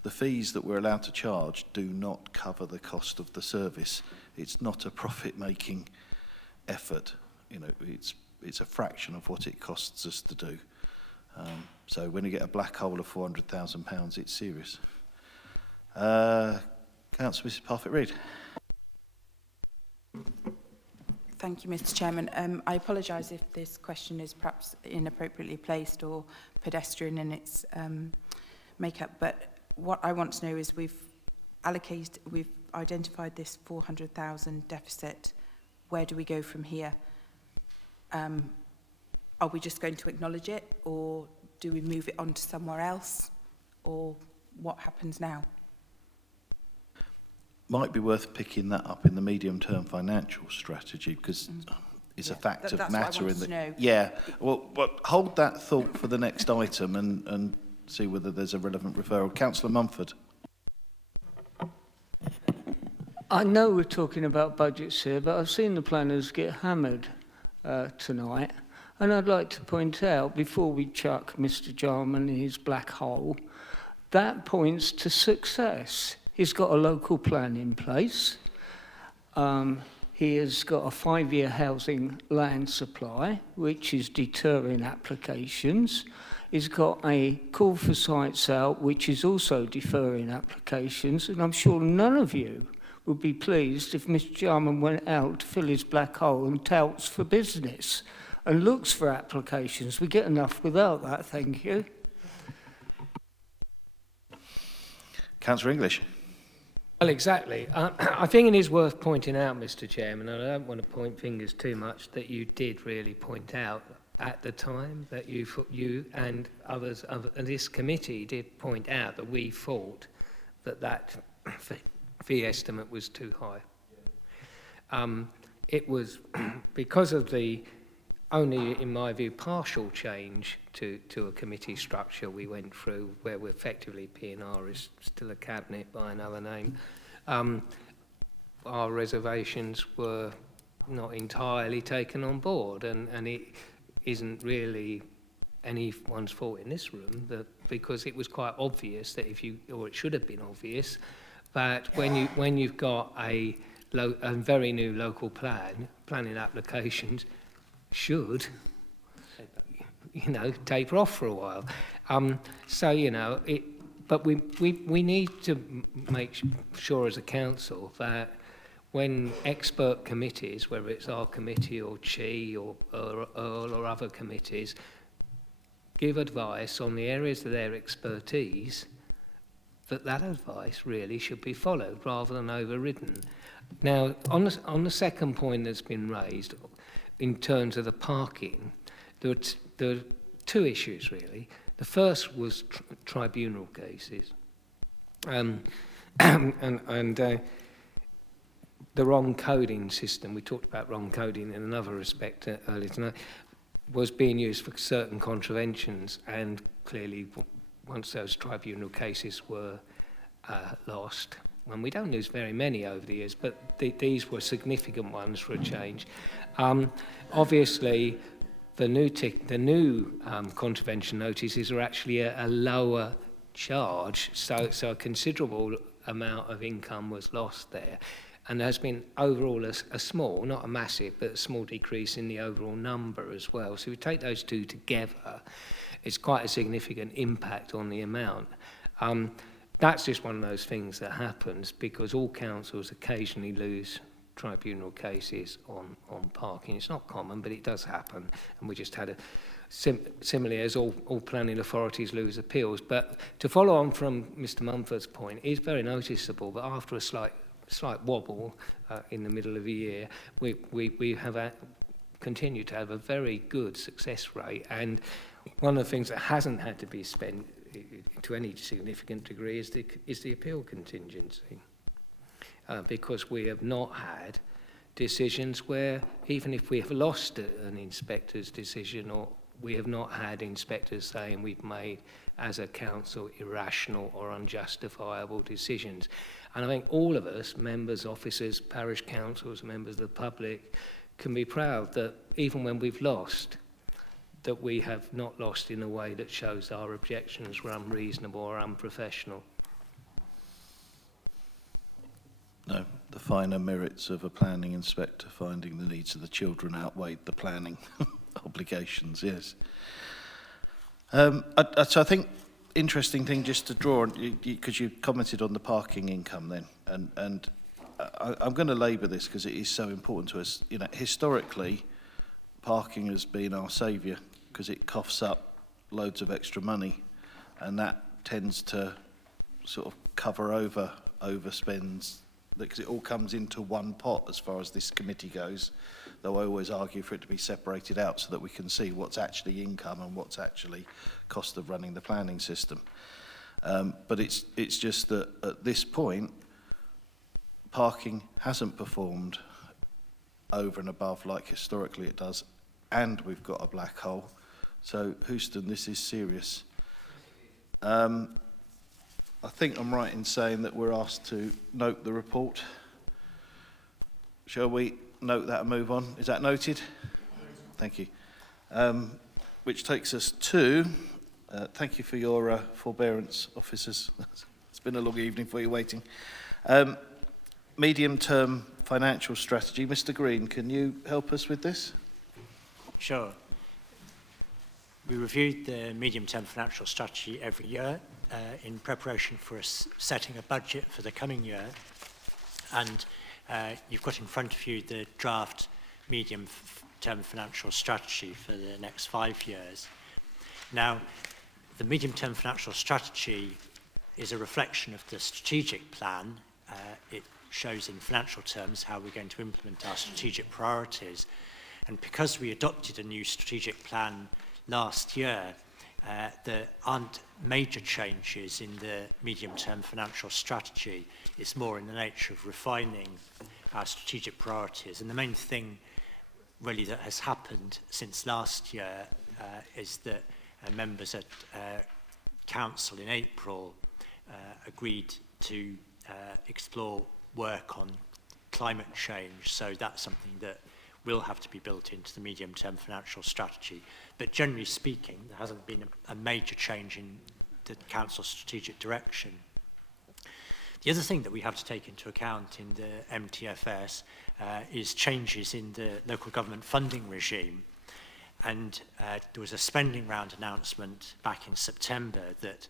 The fees that we're allowed to charge do not cover the cost of the service. It's not a profit-making effort. You know, it's a fraction of what it costs us to do. So when you get a black hole of £400,000, it's serious. Councillor Mrs. Parfitt-Reid. Thank you, Mr. Chairman. I apologise if this question is perhaps inappropriately placed or pedestrian in its makeup, but what I want to know is we've identified this 400,000 deficit. Where do we go from here? Are we just going to acknowledge it, or do we move it on to somewhere else, or what happens now? Might be worth picking that up in the medium-term financial strategy, because it's a fact of matter in the. Yeah. Well, hold that thought for the next item and see whether there's a relevant referral. Councillor Mumford. I know we're talking about budgets here, but I've seen the planners get hammered tonight. And I'd like to point out, before we chuck Mr. Jarman in his black hole, that points to success. He's got a local plan in place. He has got a 5-year housing land supply, which is deterring applications. He's got a call for sites out, which is also deferring applications. And I'm sure none of you would be pleased if Mr. Jarman went out to fill his black hole and touts for business and looks for applications. We get enough without that, thank you. Councillor English. Well, exactly. I think it is worth pointing out, Mr. Chairman, and I don't want to point fingers too much, that you did really point out at the time that you and others of this committee did point out that we thought that fee estimate was too high. It was because of the only, in my view, partial change to a committee structure we went through, where we're effectively P&R is still a cabinet by another name. Our reservations were not entirely taken on board, and it isn't really anyone's fault in this room, because it was quite obvious that it should have been obvious, that when you've got a very new local planning applications should, taper off for a while. But we need to make sure as a council that when expert committees, whether it's our committee or CHI or Earl or other committees, give advice on the areas of their expertise, that advice really should be followed rather than overridden. Now, on the second point that's been raised, in terms of the parking, there are two issues really. The first was tribunal cases, and the wrong coding system. We talked about wrong coding in another respect earlier tonight. Was being used for certain contraventions, and clearly, once those tribunal cases were lost. And we don't lose very many over the years, but these were significant ones for a change. Obviously, the new contravention notices are actually a lower charge, so a considerable amount of income was lost there. And there's been overall a small, not a massive, but a small decrease in the overall number as well. So if we take those two together, it's quite a significant impact on the amount. That's just one of those things that happens because all councils occasionally lose tribunal cases on parking. It's not common, but it does happen. And we just had similarly as all planning authorities lose appeals. But to follow on from Mr. Mumford's point, it's very noticeable that after a slight wobble in the middle of the year, we have continued to have a very good success rate. And one of the things that hasn't had to be spent to any significant degree is the appeal contingency. Because we have not had decisions where, even if we have lost an inspector's decision, or we have not had inspectors saying we've made, as a council, irrational or unjustifiable decisions. And I think all of us, members, officers, parish councils, members of the public, can be proud that even when we've lost, that we have not lost in a way that shows our objections were unreasonable or unprofessional. No, the finer merits of a planning inspector finding the needs of the children outweighed the planning obligations, yes. So I think interesting thing just to draw on, because you commented on the parking income then, and I'm going to labour this because it is so important to us. You know, historically, parking has been our saviour because it coughs up loads of extra money, and that tends to sort of cover overspends, because it all comes into one pot as far as this committee goes, though I always argue for it to be separated out so that we can see what's actually income and what's actually cost of running the planning system. But it's just that at this point, parking hasn't performed over and above like historically it does, and we've got a black hole. So, Houston, this is serious. I think I'm right in saying that we're asked to note the report. Shall we note that and move on? Is that noted? Thank you. Which takes us to, thank you for your forbearance, officers. It's been a long evening for you waiting. Medium-term financial strategy. Mr. Green, can you help us with this? Sure. We reviewed the medium-term financial strategy every year in preparation for us setting a budget for the coming year. And you've got in front of you the draft medium-term financial strategy for the next 5 years. Now, the medium-term financial strategy is a reflection of the strategic plan. It shows in financial terms how we're going to implement our strategic priorities. And because we adopted a new strategic plan last year, there aren't major changes in the medium-term financial strategy. It's more in the nature of refining our strategic priorities. And the main thing really that has happened since last year is that members at Council in April agreed to explore work on climate change. So that's something that will have to be built into the medium-term financial strategy. But generally speaking, there hasn't been a major change in the Council's strategic direction. The other thing that we have to take into account in the MTFS is changes in the local government funding regime. And there was a spending round announcement back in September that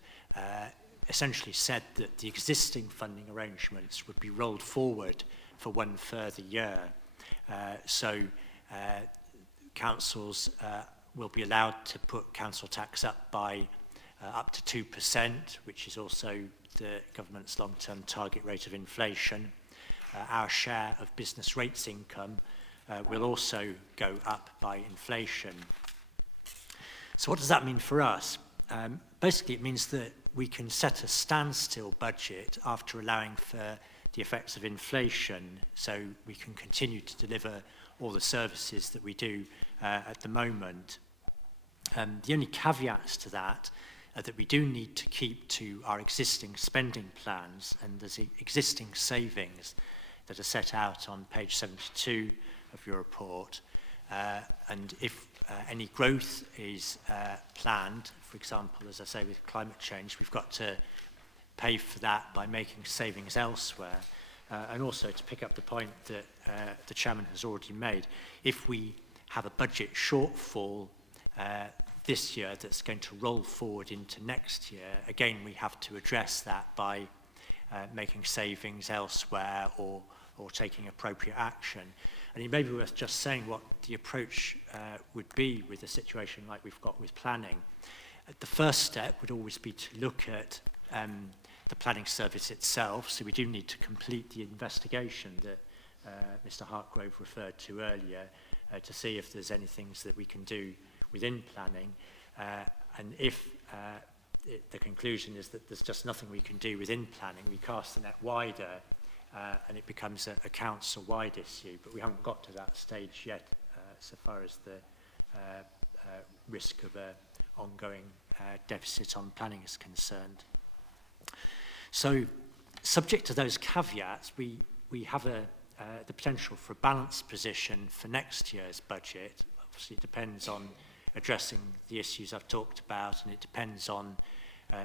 essentially said that the existing funding arrangements would be rolled forward for one further year. So councils will be allowed to put council tax up by up to 2%, which is also the government's long-term target rate of inflation. Our share of business rates income will also go up by inflation. So what does that mean for us? Basically, it means that we can set a standstill budget after allowing for the effects of inflation, so we can continue to deliver all the services that we do at the moment. The only caveats to that are that we do need to keep to our existing spending plans and there's existing savings that are set out on page 72 of your report. And if any growth is planned, for example, as I say, with climate change, we've got to pay for that by making savings elsewhere. And also to pick up the point that the Chairman has already made, if we have a budget shortfall this year that's going to roll forward into next year, again, we have to address that by making savings elsewhere or taking appropriate action. And it may be worth just saying what the approach would be with a situation like we've got with planning. The first step would always be to look at the planning service itself, so we do need to complete the investigation that Mr. Hartgrove referred to earlier to see if there's any things that we can do within planning. And if the conclusion is that there's just nothing we can do within planning, we cast the net wider and it becomes a council-wide issue. But we haven't got to that stage yet so far as the risk of an ongoing deficit on planning is concerned. So, subject to those caveats, we have the potential for a balanced position for next year's budget. Obviously, it depends on addressing the issues I've talked about, and it depends on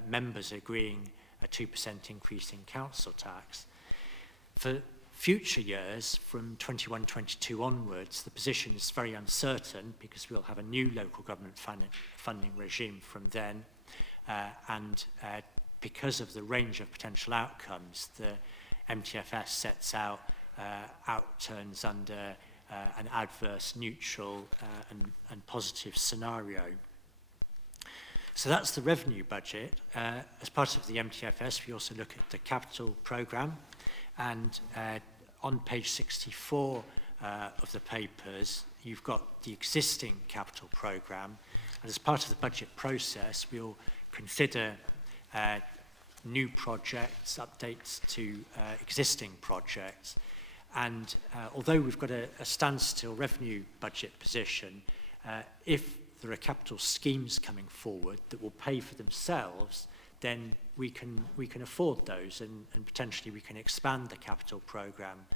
members agreeing a 2% increase in council tax. For future years, from 21-22 onwards, the position is very uncertain because we'll have a new local government funding regime from then, and because of the range of potential outcomes, the MTFS sets out outturns under an adverse, neutral and positive scenario. So that's the revenue budget. As part of the MTFS, we also look at the capital programme, and on page 64 of the papers, you've got the existing capital programme, and as part of the budget process, we'll consider new projects, updates to existing projects, and although we've got a standstill revenue budget position, if there are capital schemes coming forward that will pay for themselves, then we can afford those, and potentially we can expand the capital programme.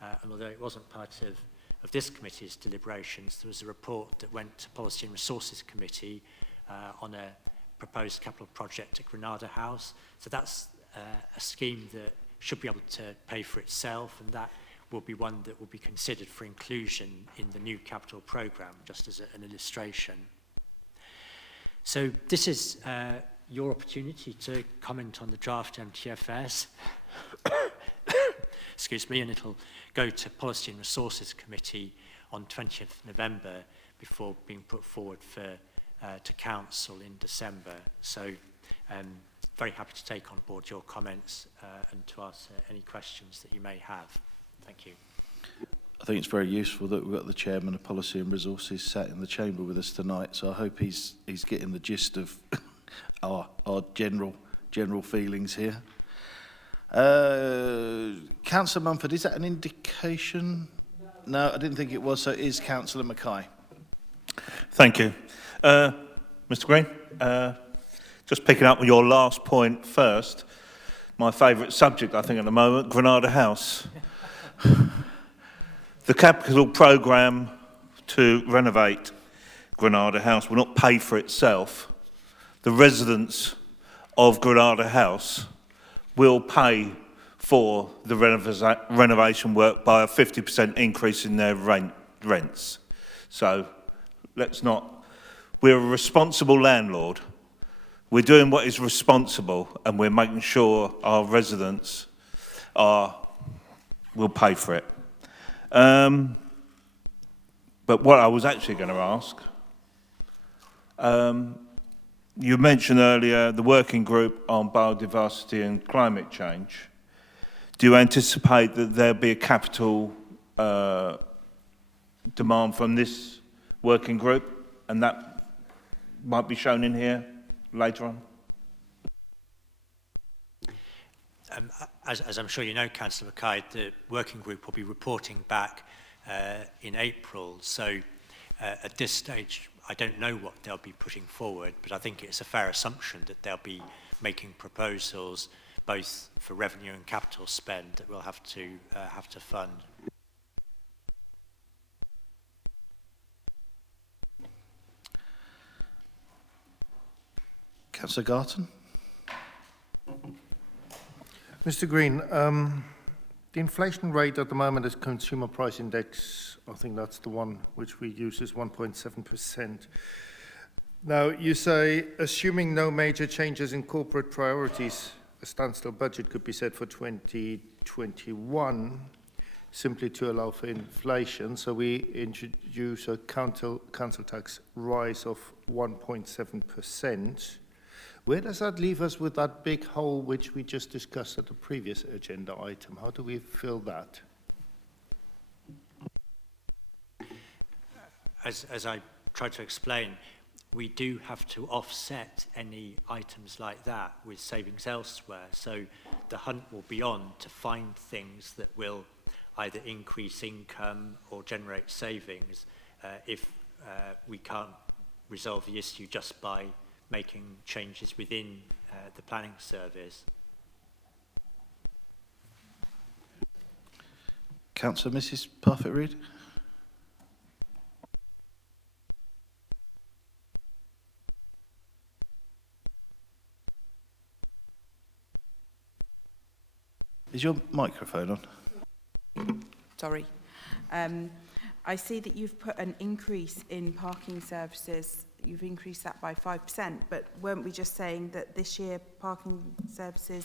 And although it wasn't part of this committee's deliberations, there was a report that went to Policy and Resources Committee on a proposed capital project at Granada House. So that's a scheme that should be able to pay for itself, and that will be one that will be considered for inclusion in the new capital programme, just as an illustration. So this is your opportunity to comment on the draft MTFS. Excuse me, and it'll go to Policy and Resources Committee on 20th November before being put forward to Council in December. So very happy to take on board your comments and to answer any questions that you may have. Thank you. I think it's very useful that we've got the Chairman of Policy and Resources sat in the chamber with us tonight, so I hope he's getting the gist of our general feelings here. Councillor Mumford, is that an indication? No, I didn't think it was, so it is Councillor Mackay. Thank you. Mr Green, just picking up on your last point first, my favourite subject, I think, at the moment, Granada House. The capital programme to renovate Granada House will not pay for itself. The residents of Granada House will pay for the renovation work by a 50% increase in their rents. So let's not, we're a responsible landlord. We're doing what is responsible, and we're making sure our residents will pay for it. But what I was actually going to ask, you mentioned earlier the working group on biodiversity and climate change. Do you anticipate that there'll be a capital demand from this working group, and that might be shown in here later on? As I'm sure you know, Councillor Mackay, the working group will be reporting back in April. So at this stage, I don't know what they'll be putting forward, but I think it's a fair assumption that they'll be making proposals both for revenue and capital spend that we'll have to fund. Councillor Garton. Mr Green, the inflation rate at the moment is consumer price index. I think that's the one which we use is 1.7%. Now, you say, assuming no major changes in corporate priorities, a standstill budget could be set for 2021, simply to allow for inflation. So we introduce a council tax rise of 1.7%. Where does that leave us with that big hole which we just discussed at the previous agenda item? How do we fill that? As I tried to explain, we do have to offset any items like that with savings elsewhere. So the hunt will be on to find things that will either increase income or generate savings if we can't resolve the issue just by making changes within the planning service. Councillor Mrs. Parfitt-Reid. Is your microphone on? Sorry. I see that you've put an increase in parking services. You've increased that by 5%, but weren't we just saying that this year parking services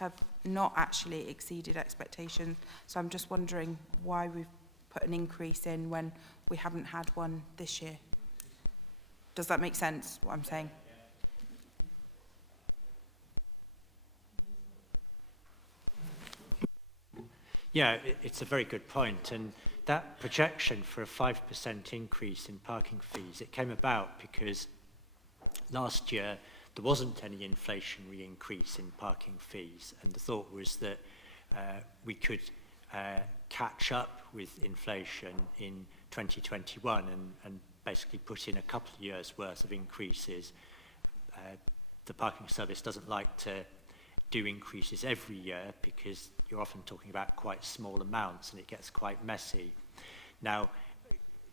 have not actually exceeded expectations. So I'm just wondering why we've put an increase in when we haven't had one this year. Does that make sense, what I'm saying? Yeah, it's a very good point, and that projection for a 5% increase in parking fees, it came about because last year there wasn't any inflationary increase in parking fees, and the thought was that we could catch up with inflation in 2021 and basically put in a couple of years' worth of increases. The parking service doesn't like to do increases every year because you're often talking about quite small amounts and it gets quite messy. Now,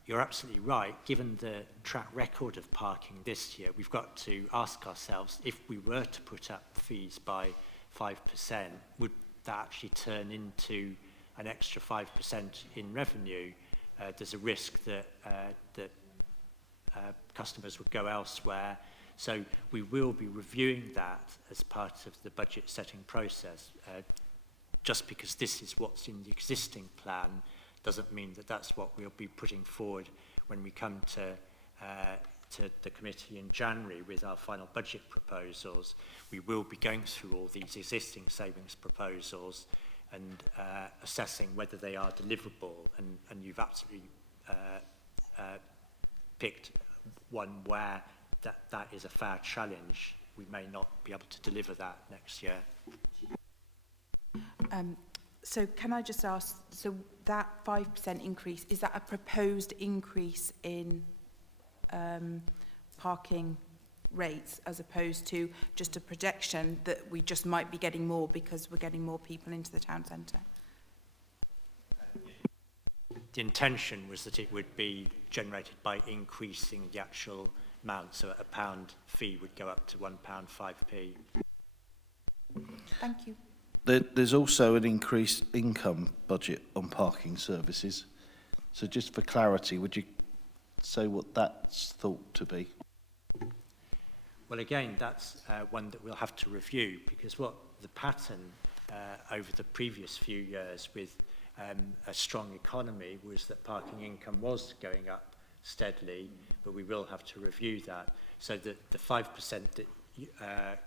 you're absolutely right. Given the track record of parking this year, we've got to ask ourselves, if we were to put up fees by 5%, would that actually turn into an extra 5% in revenue? There's a risk that customers would go elsewhere. So we will be reviewing that as part of the budget setting process. Just because this is what's in the existing plan doesn't mean that that's what we'll be putting forward when we come to the committee in January with our final budget proposals. We will be going through all these existing savings proposals and assessing whether they are deliverable. And you've absolutely picked one where that is a fair challenge. We may not be able to deliver that next year. So can I just ask, so that 5% increase, is that a proposed increase in parking rates as opposed to just a projection that we just might be getting more because we're getting more people into the town centre? The intention was that it would be generated by increasing the actual amount, so a £1 fee would go up to £1.05p. Thank you. There's also an increased income budget on parking services. So just for clarity, would you say what that's thought to be? Well, again, that's one that we'll have to review, because what the pattern over the previous few years with a strong economy was that parking income was going up steadily, but we will have to review that. So that the 5% that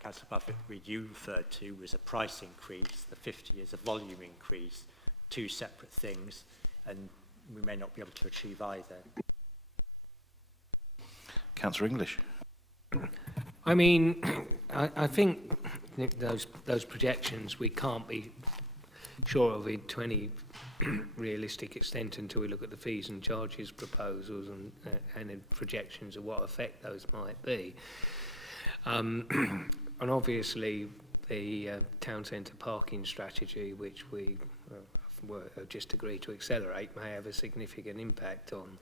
Councillor Buffett, you referred to was a price increase, the 50 is a volume increase, two separate things, and we may not be able to achieve either. Councillor English. I mean, I think those projections we can't be sure of it to any realistic extent until we look at the fees and charges proposals and the projections of what effect those might be. And obviously the town centre parking strategy, which we have just agreed to accelerate, may have a significant impact on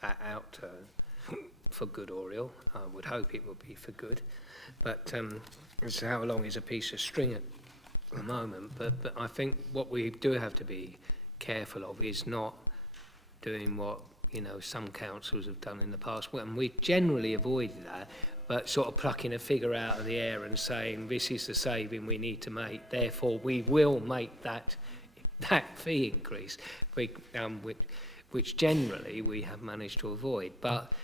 that outturn, for good or ill. I would hope it would be for good, but as to how long is a piece of string at the moment. But I think what we do have to be careful of is not doing what some councils have done in the past, and we generally avoid that, but sort of plucking a figure out of the air and saying this is the saving we need to make, therefore we will make that fee increase, which generally we have managed to avoid. But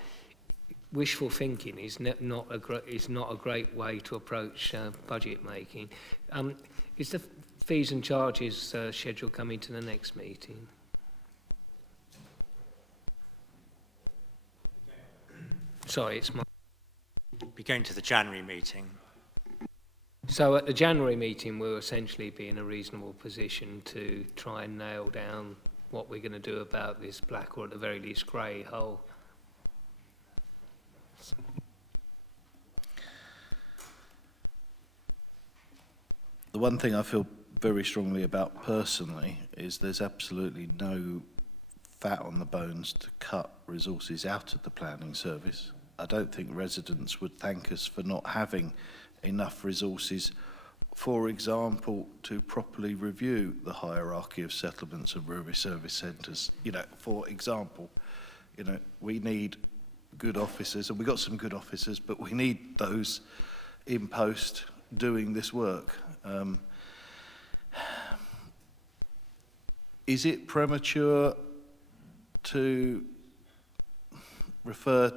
wishful thinking is not a great way to approach budget making. Is the fees and charges schedule coming to the next meeting? Sorry, it's my... Be going to the January meeting. So at the January meeting, we'll essentially be in a reasonable position to try and nail down what we're going to do about this black, or at the very least grey hole. The one thing I feel very strongly about personally is there's absolutely no fat on the bones to cut resources out of the planning service. I don't think residents would thank us for not having enough resources, for example, to properly review the hierarchy of settlements and rural service centres. For example, we need good officers, and we've got some good officers, but we need those in post doing this work. Is it premature to refer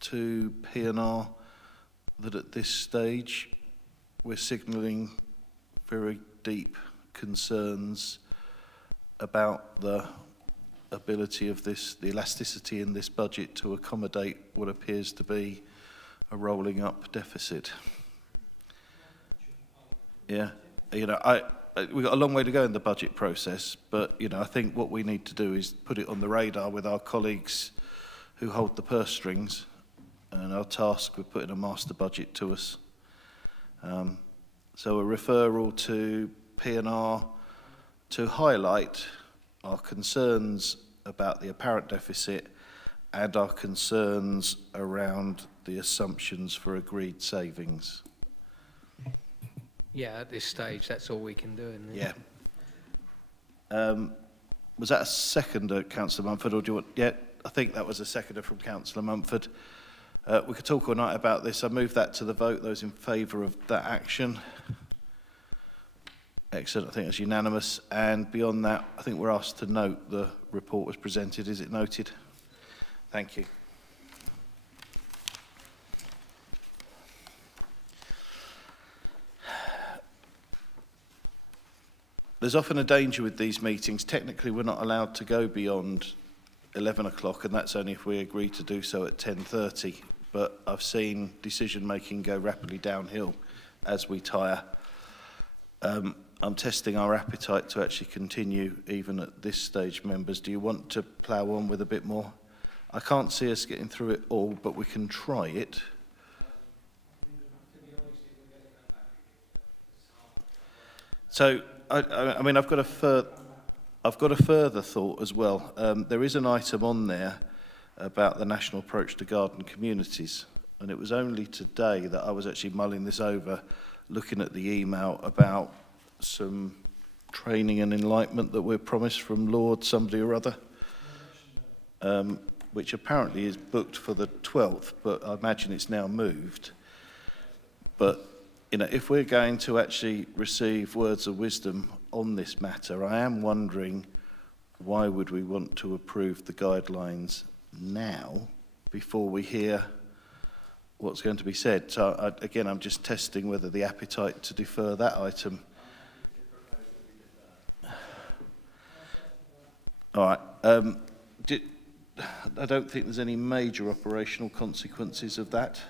to P&R that at this stage we're signalling very deep concerns about the ability of this, the elasticity in this budget to accommodate what appears to be a rolling up deficit? Yeah, you know, we've got a long way to go in the budget process, but, you know, I think what we need to do is put it on the radar with our colleagues who hold the purse strings, and our task with putting a master budget to us. So a referral to P&R to highlight our concerns about the apparent deficit and our concerns around the assumptions for agreed savings. Yeah, at this stage, that's all we can do. Isn't it? Yeah. Was that a seconder, Councillor Mumford, or do you want... Yeah, I think that was a seconder from Councillor Mumford. We could talk all night about this. I move that to the vote. Those in favour of that action? Excellent. I think it's unanimous. And beyond that, I think we're asked to note the report was presented. Is it noted? Thank you. There's often a danger with these meetings. Technically, we're not allowed to go beyond 11 o'clock, and that's only if we agree to do so at 10:30. But I've seen decision-making go rapidly downhill as we tire. I'm testing our appetite to actually continue even at this stage, members. Do you want to plough on with a bit more? I can't see us getting through it all, but we can try it. So, I mean, I've got a further thought as well. There is an item on there about the national approach to garden communities, and it was only today that I was actually mulling this over, looking at the email about some training and enlightenment that we're promised from Lord somebody or other, which apparently is booked for the 12th, but I imagine it's now moved. But you know, if we're going to actually receive words of wisdom on this matter, I am wondering why would we want to approve the guidelines now before we hear what's going to be said? So again, I'm just testing whether the appetite to defer that item. All right. I don't think there's any major operational consequences of that.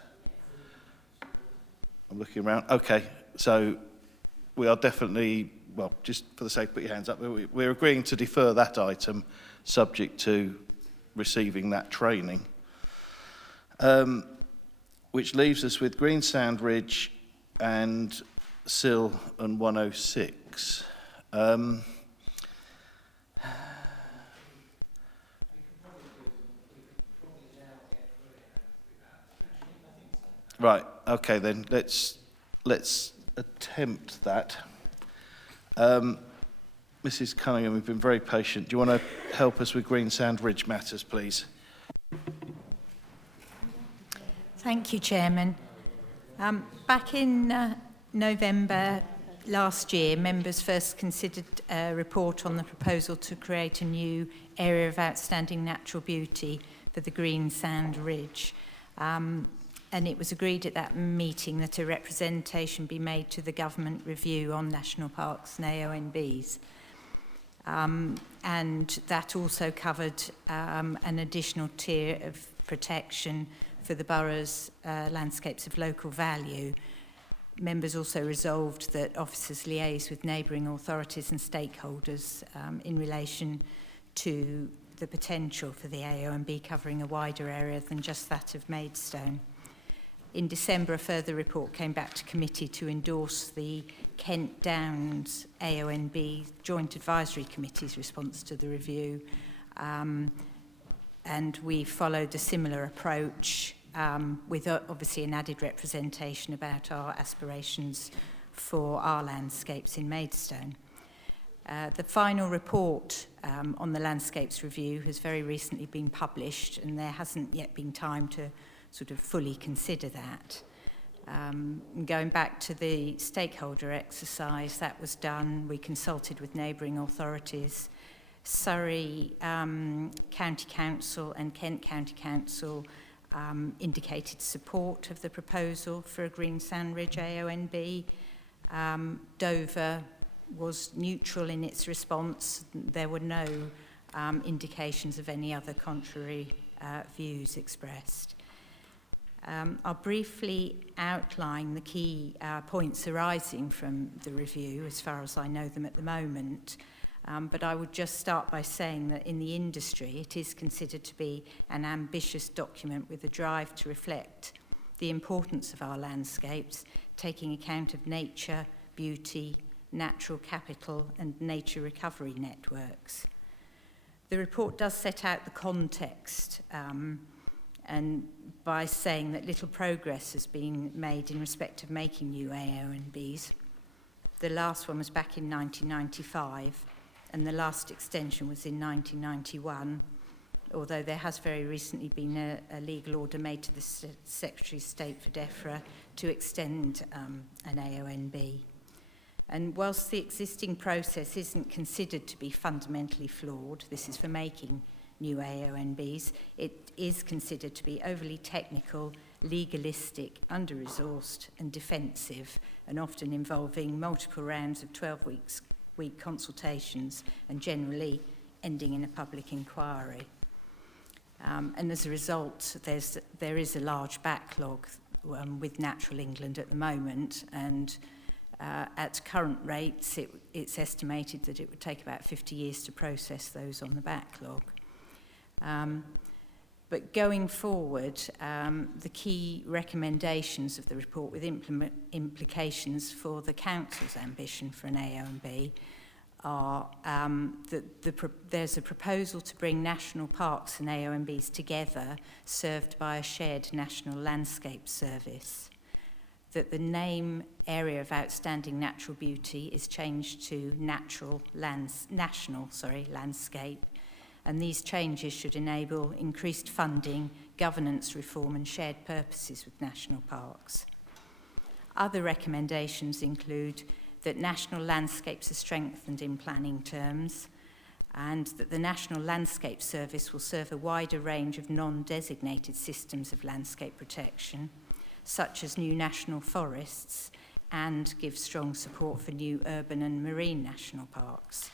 I'm looking around. Okay, so we are definitely, well, just for the sake, put your hands up. We're agreeing to defer that item subject to receiving that training. Which leaves us with Greensand Ridge and Sill and 106. Right, okay then, let's attempt that. Mrs. Cunningham, we've been very patient. Do you want to help us with Greensand Ridge matters, please? Thank you, Chairman. Back in November last year, members first considered a report on the proposal to create a new area of outstanding natural beauty for the Greensand Ridge. And it was agreed at that meeting that a representation be made to the government review on national parks and AONBs. And that also covered an additional tier of protection for the borough's landscapes of local value. Members also resolved that officers liaise with neighbouring authorities and stakeholders in relation to the potential for the AONB covering a wider area than just that of Maidstone. In December, a further report came back to committee to endorse the Kent Downs AONB Joint Advisory Committee's response to the review. And we followed a similar approach with obviously an added representation about our aspirations for our landscapes in Maidstone. The final report on the landscapes review has very recently been published, and there hasn't yet been time to sort of fully consider that. Going back to the stakeholder exercise, that was done. We consulted with neighbouring authorities. Surrey County Council and Kent County Council indicated support of the proposal for a Green Sand Ridge AONB. Dover was neutral in its response. There were no indications of any other contrary views expressed. I'll briefly outline the key points arising from the review as far as I know them at the moment. But I would just start by saying that in the industry it is considered to be an ambitious document with a drive to reflect the importance of our landscapes, taking account of nature, beauty, natural capital and nature recovery networks. The report does set out the context and by saying that little progress has been made in respect of making new AONBs. The last one was back in 1995 and the last extension was in 1991, although there has very recently been a legal order made to the Secretary of State for DEFRA to extend an AONB. And whilst the existing process isn't considered to be fundamentally flawed, this is for making new AONBs, it is considered to be overly technical, legalistic, under-resourced and defensive, and often involving multiple rounds of 12-week consultations and generally ending in a public inquiry. And as a result, there is a large backlog with Natural England at the moment, and at current rates, it's estimated that it would take about 50 years to process those on the backlog. But going forward, the key recommendations of the report with implications for the Council's ambition for an AONB are that there's a proposal to bring national parks and AONBs together, served by a shared national landscape service. That the name Area of Outstanding Natural Beauty is changed to National Landscape, and these changes should enable increased funding, governance reform and shared purposes with national parks. Other recommendations include that national landscapes are strengthened in planning terms, and that the National Landscape Service will serve a wider range of non-designated systems of landscape protection, such as new national forests, and give strong support for new urban and marine national parks.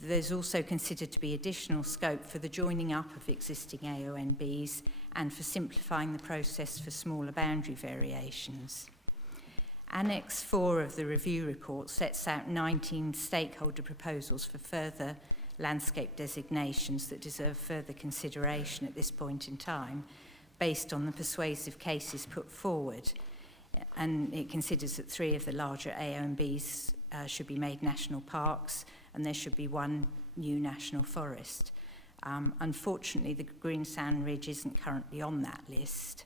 There's also considered to be additional scope for the joining up of existing AONBs and for simplifying the process for smaller boundary variations. Annex 4 of the review report sets out 19 stakeholder proposals for further landscape designations that deserve further consideration at this point in time, based on the persuasive cases put forward. And it considers that 3 of the larger AONBs should be made national parks, and there should be 1 new national forest. Unfortunately, the Green Sand Ridge isn't currently on that list.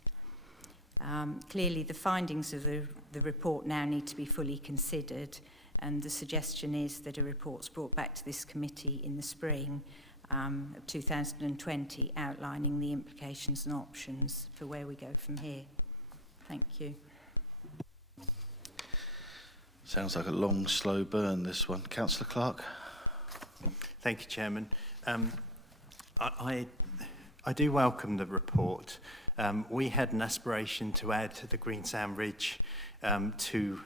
Clearly, the findings of the report now need to be fully considered, and the suggestion is that a report's brought back to this committee in the spring of 2020, outlining the implications and options for where we go from here. Thank you. Sounds like a long, slow burn, this one. Councillor Clark. Thank you, Chairman. I do welcome the report. We had an aspiration to add the Green Sand Ridge to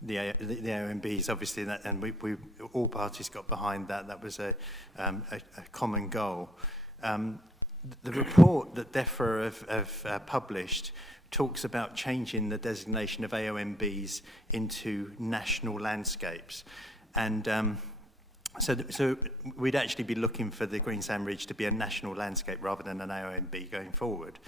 the AONBs, obviously, and we all parties got behind that. That was a common goal. The report that DEFRA have published talks about changing the designation of AONBs into national landscapes. And so we'd actually be looking for the Green Sand Ridge to be a national landscape rather than an AONB going forward.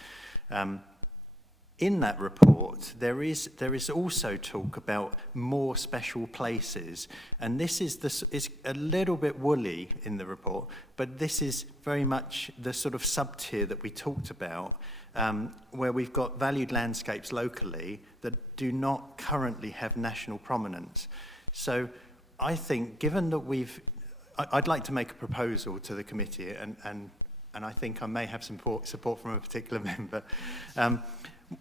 In that report, there is also talk about more special places, and this is a little bit woolly in the report, but this is very much the sort of sub-tier that we talked about, where we've got valued landscapes locally that do not currently have national prominence. So I think, given that I'd like to make a proposal to the committee, and I think I may have some support from a particular member.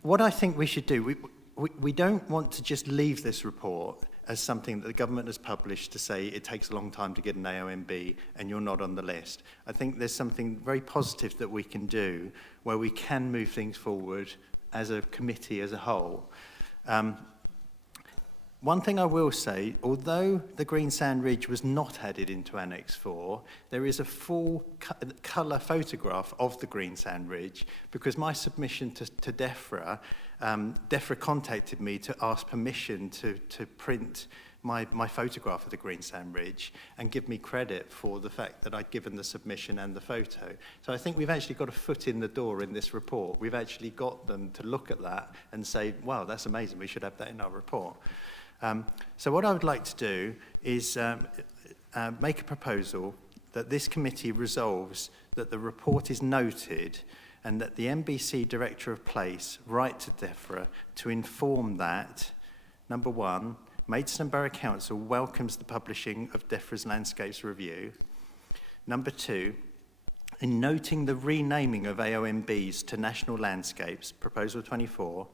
What I think we should do, we don't want to just leave this report as something that the government has published to say it takes a long time to get an AONB and you're not on the list. I think there's something very positive that we can do where we can move things forward as a committee as a whole. One thing I will say, although the Green Sand Ridge was not added into Annex 4, there is a full colour photograph of the Green Sand Ridge, because my submission to DEFRA, DEFRA contacted me to ask permission to print my photograph of the Green Sand Ridge and give me credit for the fact that I'd given the submission and the photo. So I think we've actually got a foot in the door in this report. We've actually got them to look at that and say, wow, that's amazing, we should have that in our report. So what I would like to do is make a proposal that this committee resolves that the report is noted and that the MBC Director of Place write to DEFRA to inform that, number one, Maidstone Borough Council welcomes the publishing of DEFRA's Landscapes Review. Number two, in noting the renaming of AONBs to National Landscapes, Proposal 24,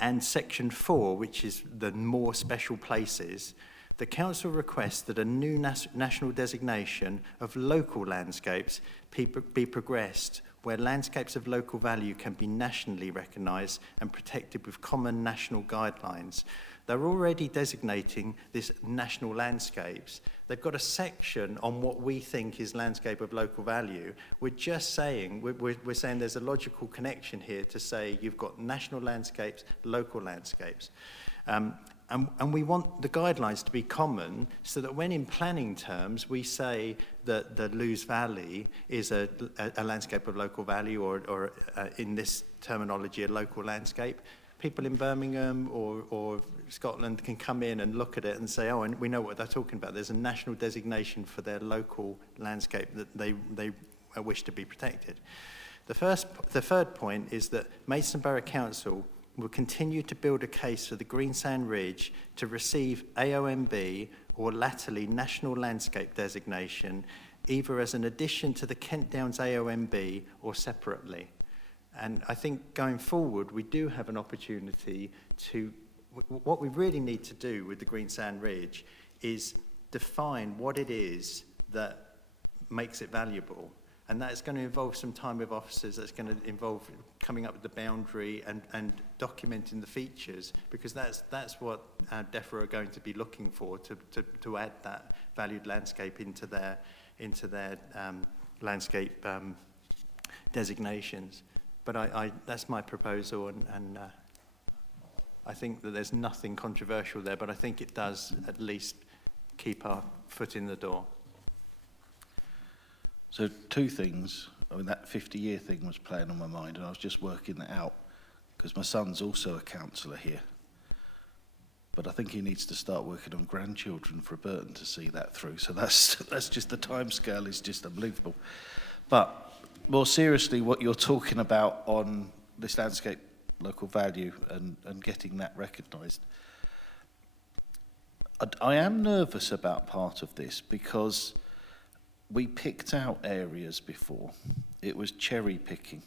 and Section 4, which is the more special places, the Council requests that a new national designation of local landscapes be progressed, where landscapes of local value can be nationally recognised and protected with common national guidelines. They're already designating this national landscapes. They've got a section on what we think is landscape of local value. We're just saying, we're saying there's a logical connection here to say you've got national landscapes, local landscapes. And we want the guidelines to be common so that when in planning terms we say that the Lewes Valley is a landscape of local value or in this terminology, a local landscape, people in Birmingham or Scotland can come in and look at it and say, oh, and we know what they're talking about. There's a national designation for their local landscape that they wish to be protected. The third point is that Maidstone Borough Council will continue to build a case for the Green Sand Ridge to receive AONB or latterly National Landscape Designation, either as an addition to the Kent Downs AONB or separately. And I think going forward, we do have an opportunity to, what we really need to do with the Green Sand Ridge is define what it is that makes it valuable. And that's going to involve some time with officers, that's going to involve coming up with the boundary and documenting the features, because that's what DEFRA are going to be looking for to add that valued landscape into their landscape designations. But that's my proposal, and I think that there's nothing controversial there, but I think it does at least keep our foot in the door. So two things. I mean, that 50-year thing was playing on my mind, and I was just working that out because my son's also a councillor here. But I think he needs to start working on grandchildren for Burton to see that through. So that's just, the timescale is just unbelievable. But more seriously, what you're talking about on this landscape local value and getting that recognised, I am nervous about part of this because we picked out areas before. It was cherry picking,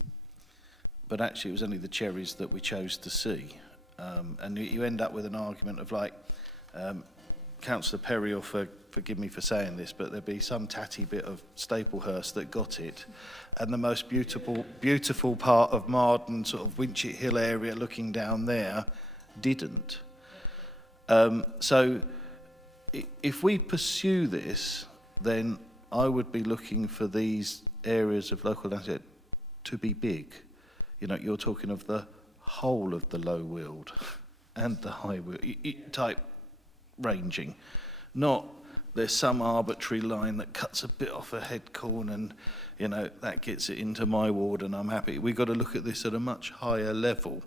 but actually it was only the cherries that we chose to see. And you end up with an argument of like, Councillor Perry will forgive me for saying this, but there'd be some tatty bit of Staplehurst that got it, and the most beautiful part of Marden, sort of Winchett Hill area looking down there, didn't. So if we pursue this, then I would be looking for these areas of local landscape to be big. You know, you're talking of the whole of the low weald and the high weald type ranging, not there's some arbitrary line that cuts a bit off a head corn and, you know, that gets it into my ward and I'm happy. We've got to look at this at a much higher level,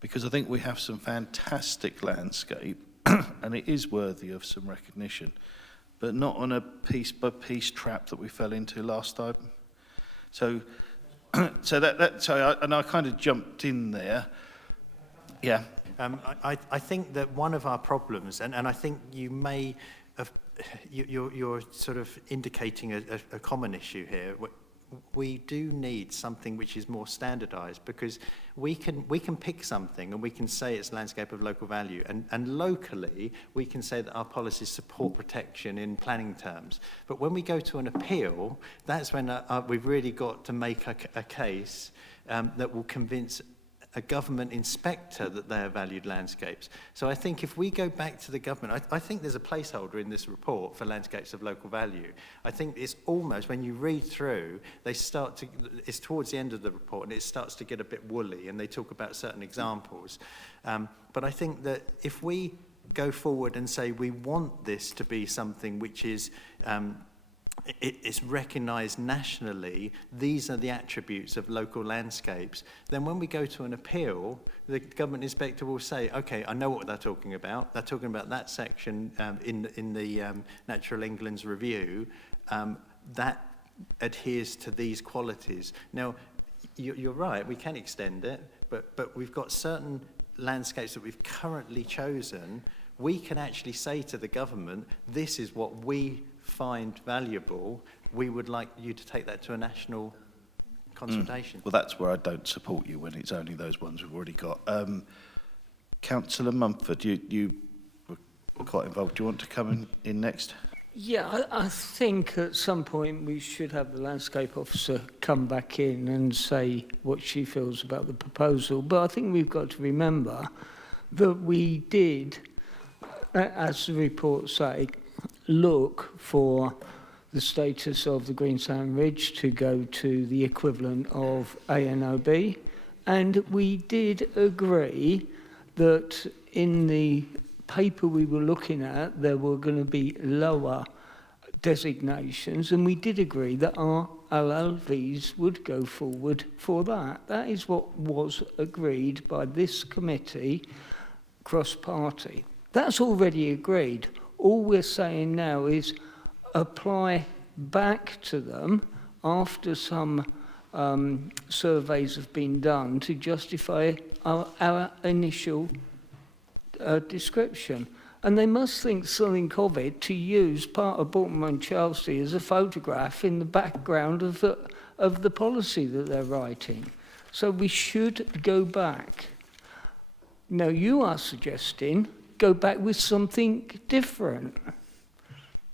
because I think we have some fantastic landscape and it is worthy of some recognition, but not on a piece-by-piece trap that we fell into last time. So, I kind of jumped in there. Yeah. I think that one of our problems, and I think you may have, you're sort of indicating a common issue here. we do need something which is more standardised, because we can pick something and we can say it's landscape of local value, and locally we can say that our policies support protection in planning terms. But when we go to an appeal, that's when we've really got to make a case that will convince a government inspector that they are valued landscapes. So I think if we go back to the government, I think there's a placeholder in this report for landscapes of local value. I think it's almost, when you read through, it's towards the end of the report and it starts to get a bit woolly, and they talk about certain examples. But I think that if we go forward and say we want this to be something which is it's recognised nationally, these are the attributes of local landscapes, then when we go to an appeal, the government inspector will say, okay, I know what they're talking about. They're talking about that section in the Natural England's review that adheres to these qualities. Now, you're right, we can extend it, but we've got certain landscapes that we've currently chosen. We can actually say to the government, this is what we find valuable. We would like you to take that to a national consultation. Well, that's where I don't support you, when it's only those ones we've already got. Councillor Mumford, you were quite involved. Do you want to come in next? Yeah, I think at some point we should have the landscape officer come back in and say what she feels about the proposal. But I think we've got to remember that we did, as the reports say, look for the status of the Greensand Ridge to go to the equivalent of ANOB, and we did agree that in the paper we were looking at there were going to be lower designations, and we did agree that our LLVs would go forward for that. That is what was agreed by this committee cross-party. That's already agreed. All we're saying now is apply back to them after some surveys have been done to justify our initial description. And they must think something of it to use part of Baltimore and Chelsea as a photograph in the background of the policy that they're writing. So we should go back. Now you are suggesting go back with something different.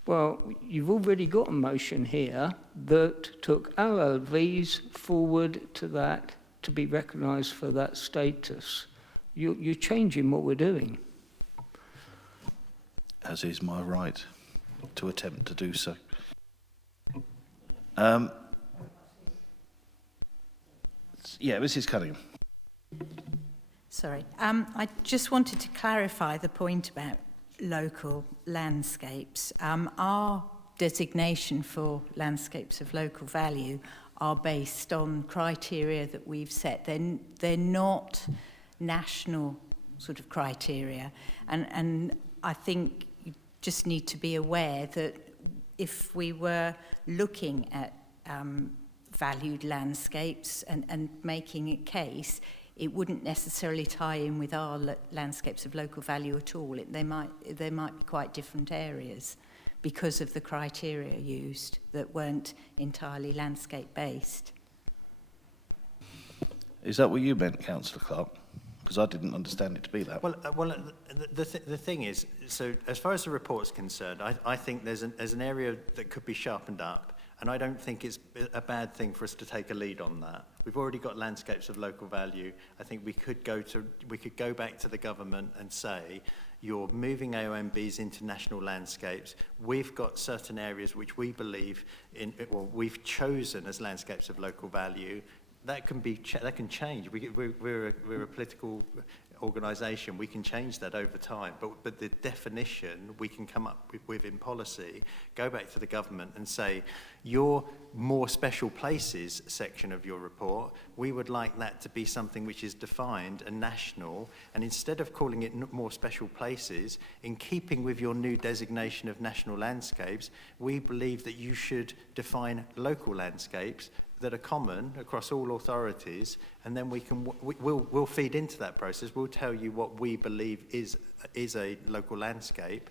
Well, you've already got a motion here that took LLVs forward to that, to be recognised for that status. You're changing what we're doing. As is my right to attempt to do so. Yeah, Mrs. Cunningham. Sorry, I just wanted to clarify the point about local landscapes. Our designation for landscapes of local value are based on criteria that we've set. They're not national sort of criteria, and I think you just need to be aware that if we were looking at valued landscapes and making a case, it wouldn't necessarily tie in with our landscapes of local value at all. They might be quite different areas because of the criteria used that weren't entirely landscape based. Is that what you meant, Councillor Clark? Because I didn't understand it to be that. Well, the thing is, so as far as the report's concerned, I think there's an area that could be sharpened up. And I don't think it's a bad thing for us to take a lead on that. We've already got landscapes of local value. I think we could go back to the government and say, you're moving AOMBs into national landscapes. We've got certain areas which we believe we've chosen as landscapes of local value. That can change. We're a political organisation. We can change that over time, but the definition we can come up with in policy, go back to the government and say, your more special places section of your report, we would like that to be something which is defined and national, and instead of calling it more special places, in keeping with your new designation of national landscapes, we believe that you should define local landscapes that are common across all authorities, and then we'll feed into that process. We'll tell you what we believe is a local landscape,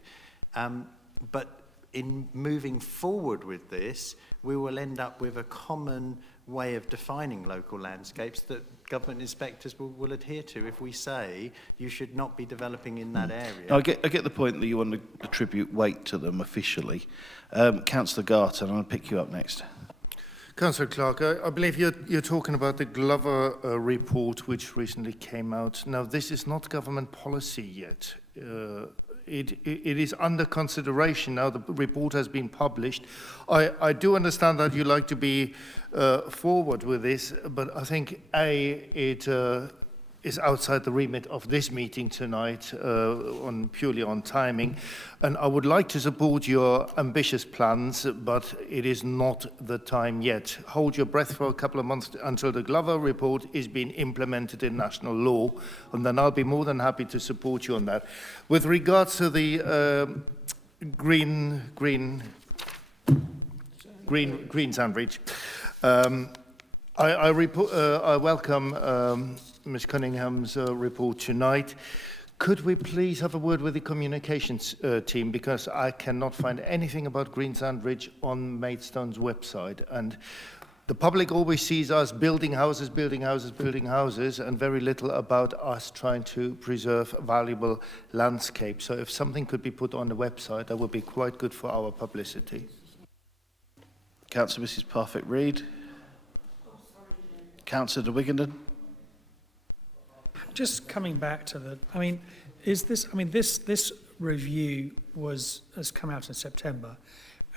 but in moving forward with this, we will end up with a common way of defining local landscapes that government inspectors will adhere to if we say you should not be developing in that area. I get the point that you want to attribute weight to them officially. Councillor Garton, I'm going to pick you up next. Councillor Clark, I believe you're talking about the Glover report which recently came out. Now, this is not government policy yet. It is under consideration now. The report has been published. I do understand that you like to be forward with this, but I think it is outside the remit of this meeting tonight, purely on timing. And I would like to support your ambitious plans, but it is not the time yet. Hold your breath for a couple of months until the Glover report is being implemented in national law, and then I'll be more than happy to support you on that. With regards to the green sandwich, I welcome Ms. Cunningham's report tonight. Could we please have a word with the communications team, because I cannot find anything about Green Sandridge on Maidstone's website, and the public always sees us building houses, and very little about us trying to preserve valuable landscape. So if something could be put on the website, that would be quite good for our publicity. Councillor Mrs. Parfitt-Reid. Councillor de Wigenden. Just coming back to this review has come out in September,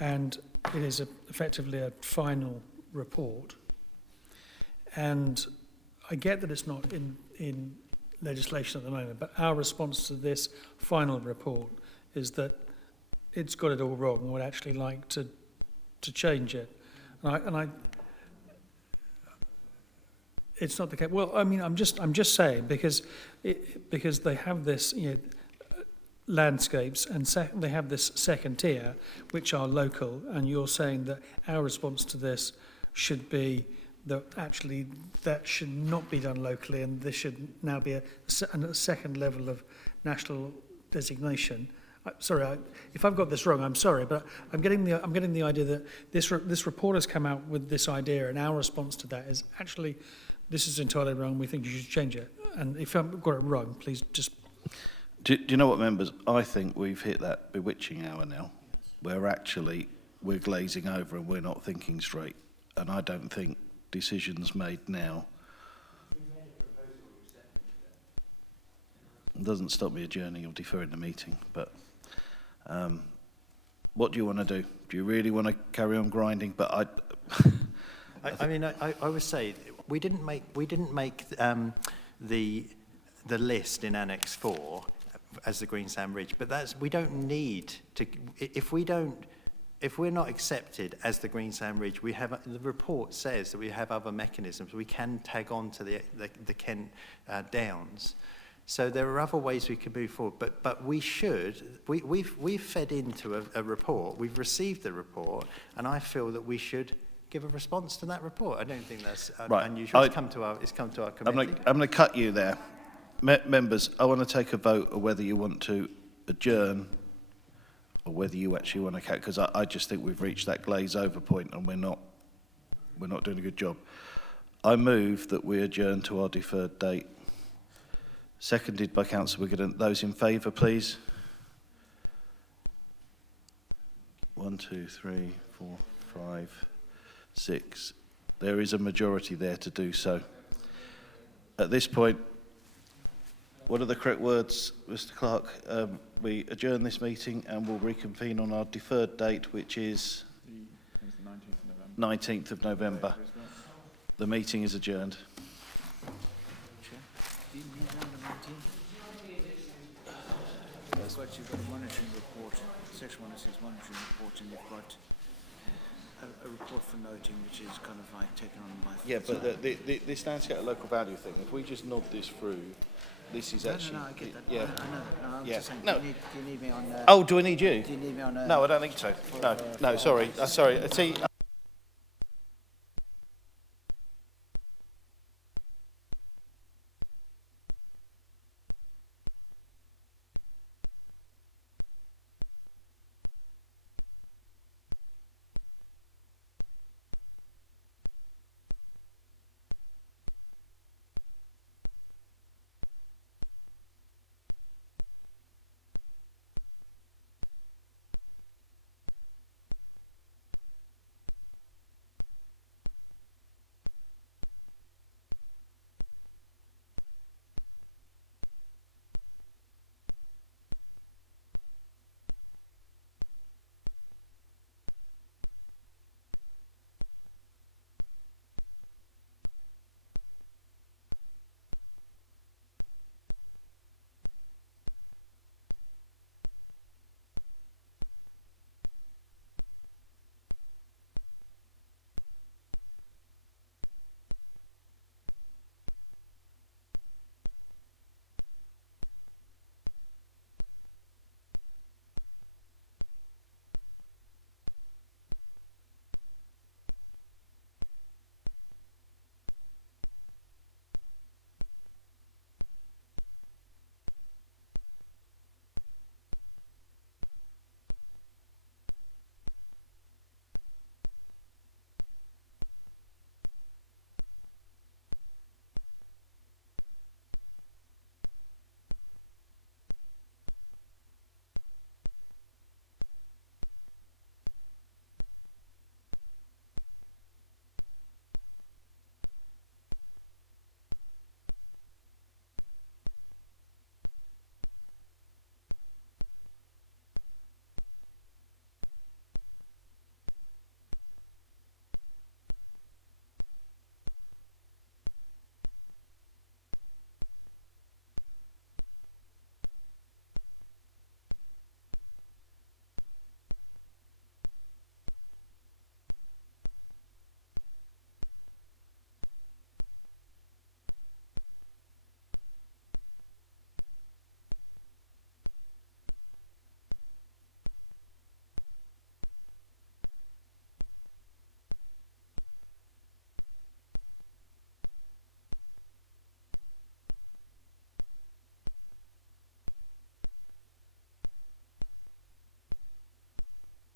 and it is effectively a final report. And I get that it's not in legislation at the moment, but our response to this final report is that it's got it all wrong and would actually like to change it. It's not the case. Well, I mean, I'm just saying because they have this, landscapes, and they have this second tier, which are local, and you're saying that our response to this should be that actually that should not be done locally, and this should now be a second level of national designation. Sorry, if I've got this wrong, I'm sorry, but I'm getting the idea that this report has come out with this idea, and our response to that is actually, this is entirely wrong. We think you should change it. And if I've got it wrong, please just. Do you know what, members? I think we've hit that bewitching hour now, where actually we're glazing over and we're not thinking straight. And I don't think decisions made now doesn't stop me adjourning or deferring the meeting. But what do you want to do? Do you really want to carry on grinding? But I would say we didn't make the list in Annex 4 as the Green Sand Ridge, but we don't need to. If we're not accepted as the Green Sand Ridge, the report says that we have other mechanisms. We can tag on to the Kent Downs. So there are other ways we can move forward, but we've fed into a report. We've received the report, and I feel that we should give a response to that report. I don't think that's unusual. It's come to our committee. I'm going to cut you there. Members, I want to take a vote of whether you want to adjourn or whether you actually want to cut, because I just think we've reached that glaze over point and we're not doing a good job. I move that we adjourn to our deferred date. Seconded by Councillor Wigenden. Those in favour, please. 1, 2, 3, 4, 5, 6. There is a majority there to do so. At this point, what are the correct words, Mr. Clark? We adjourn this meeting and we'll reconvene on our deferred date, which is the 19th of November. The meeting is adjourned. You've got a monitoring report, section 1 says monitoring report, and you've got a report for noting, which is kind of like taken on by... Yeah, but this landscape local value thing, if we just nod this through, this is actually... No, I get that. Yeah. I know. I'm just saying, No. do you need me on... Oh, do I need you? Do you need me on... No, I don't think so. No, sorry. Sorry. See,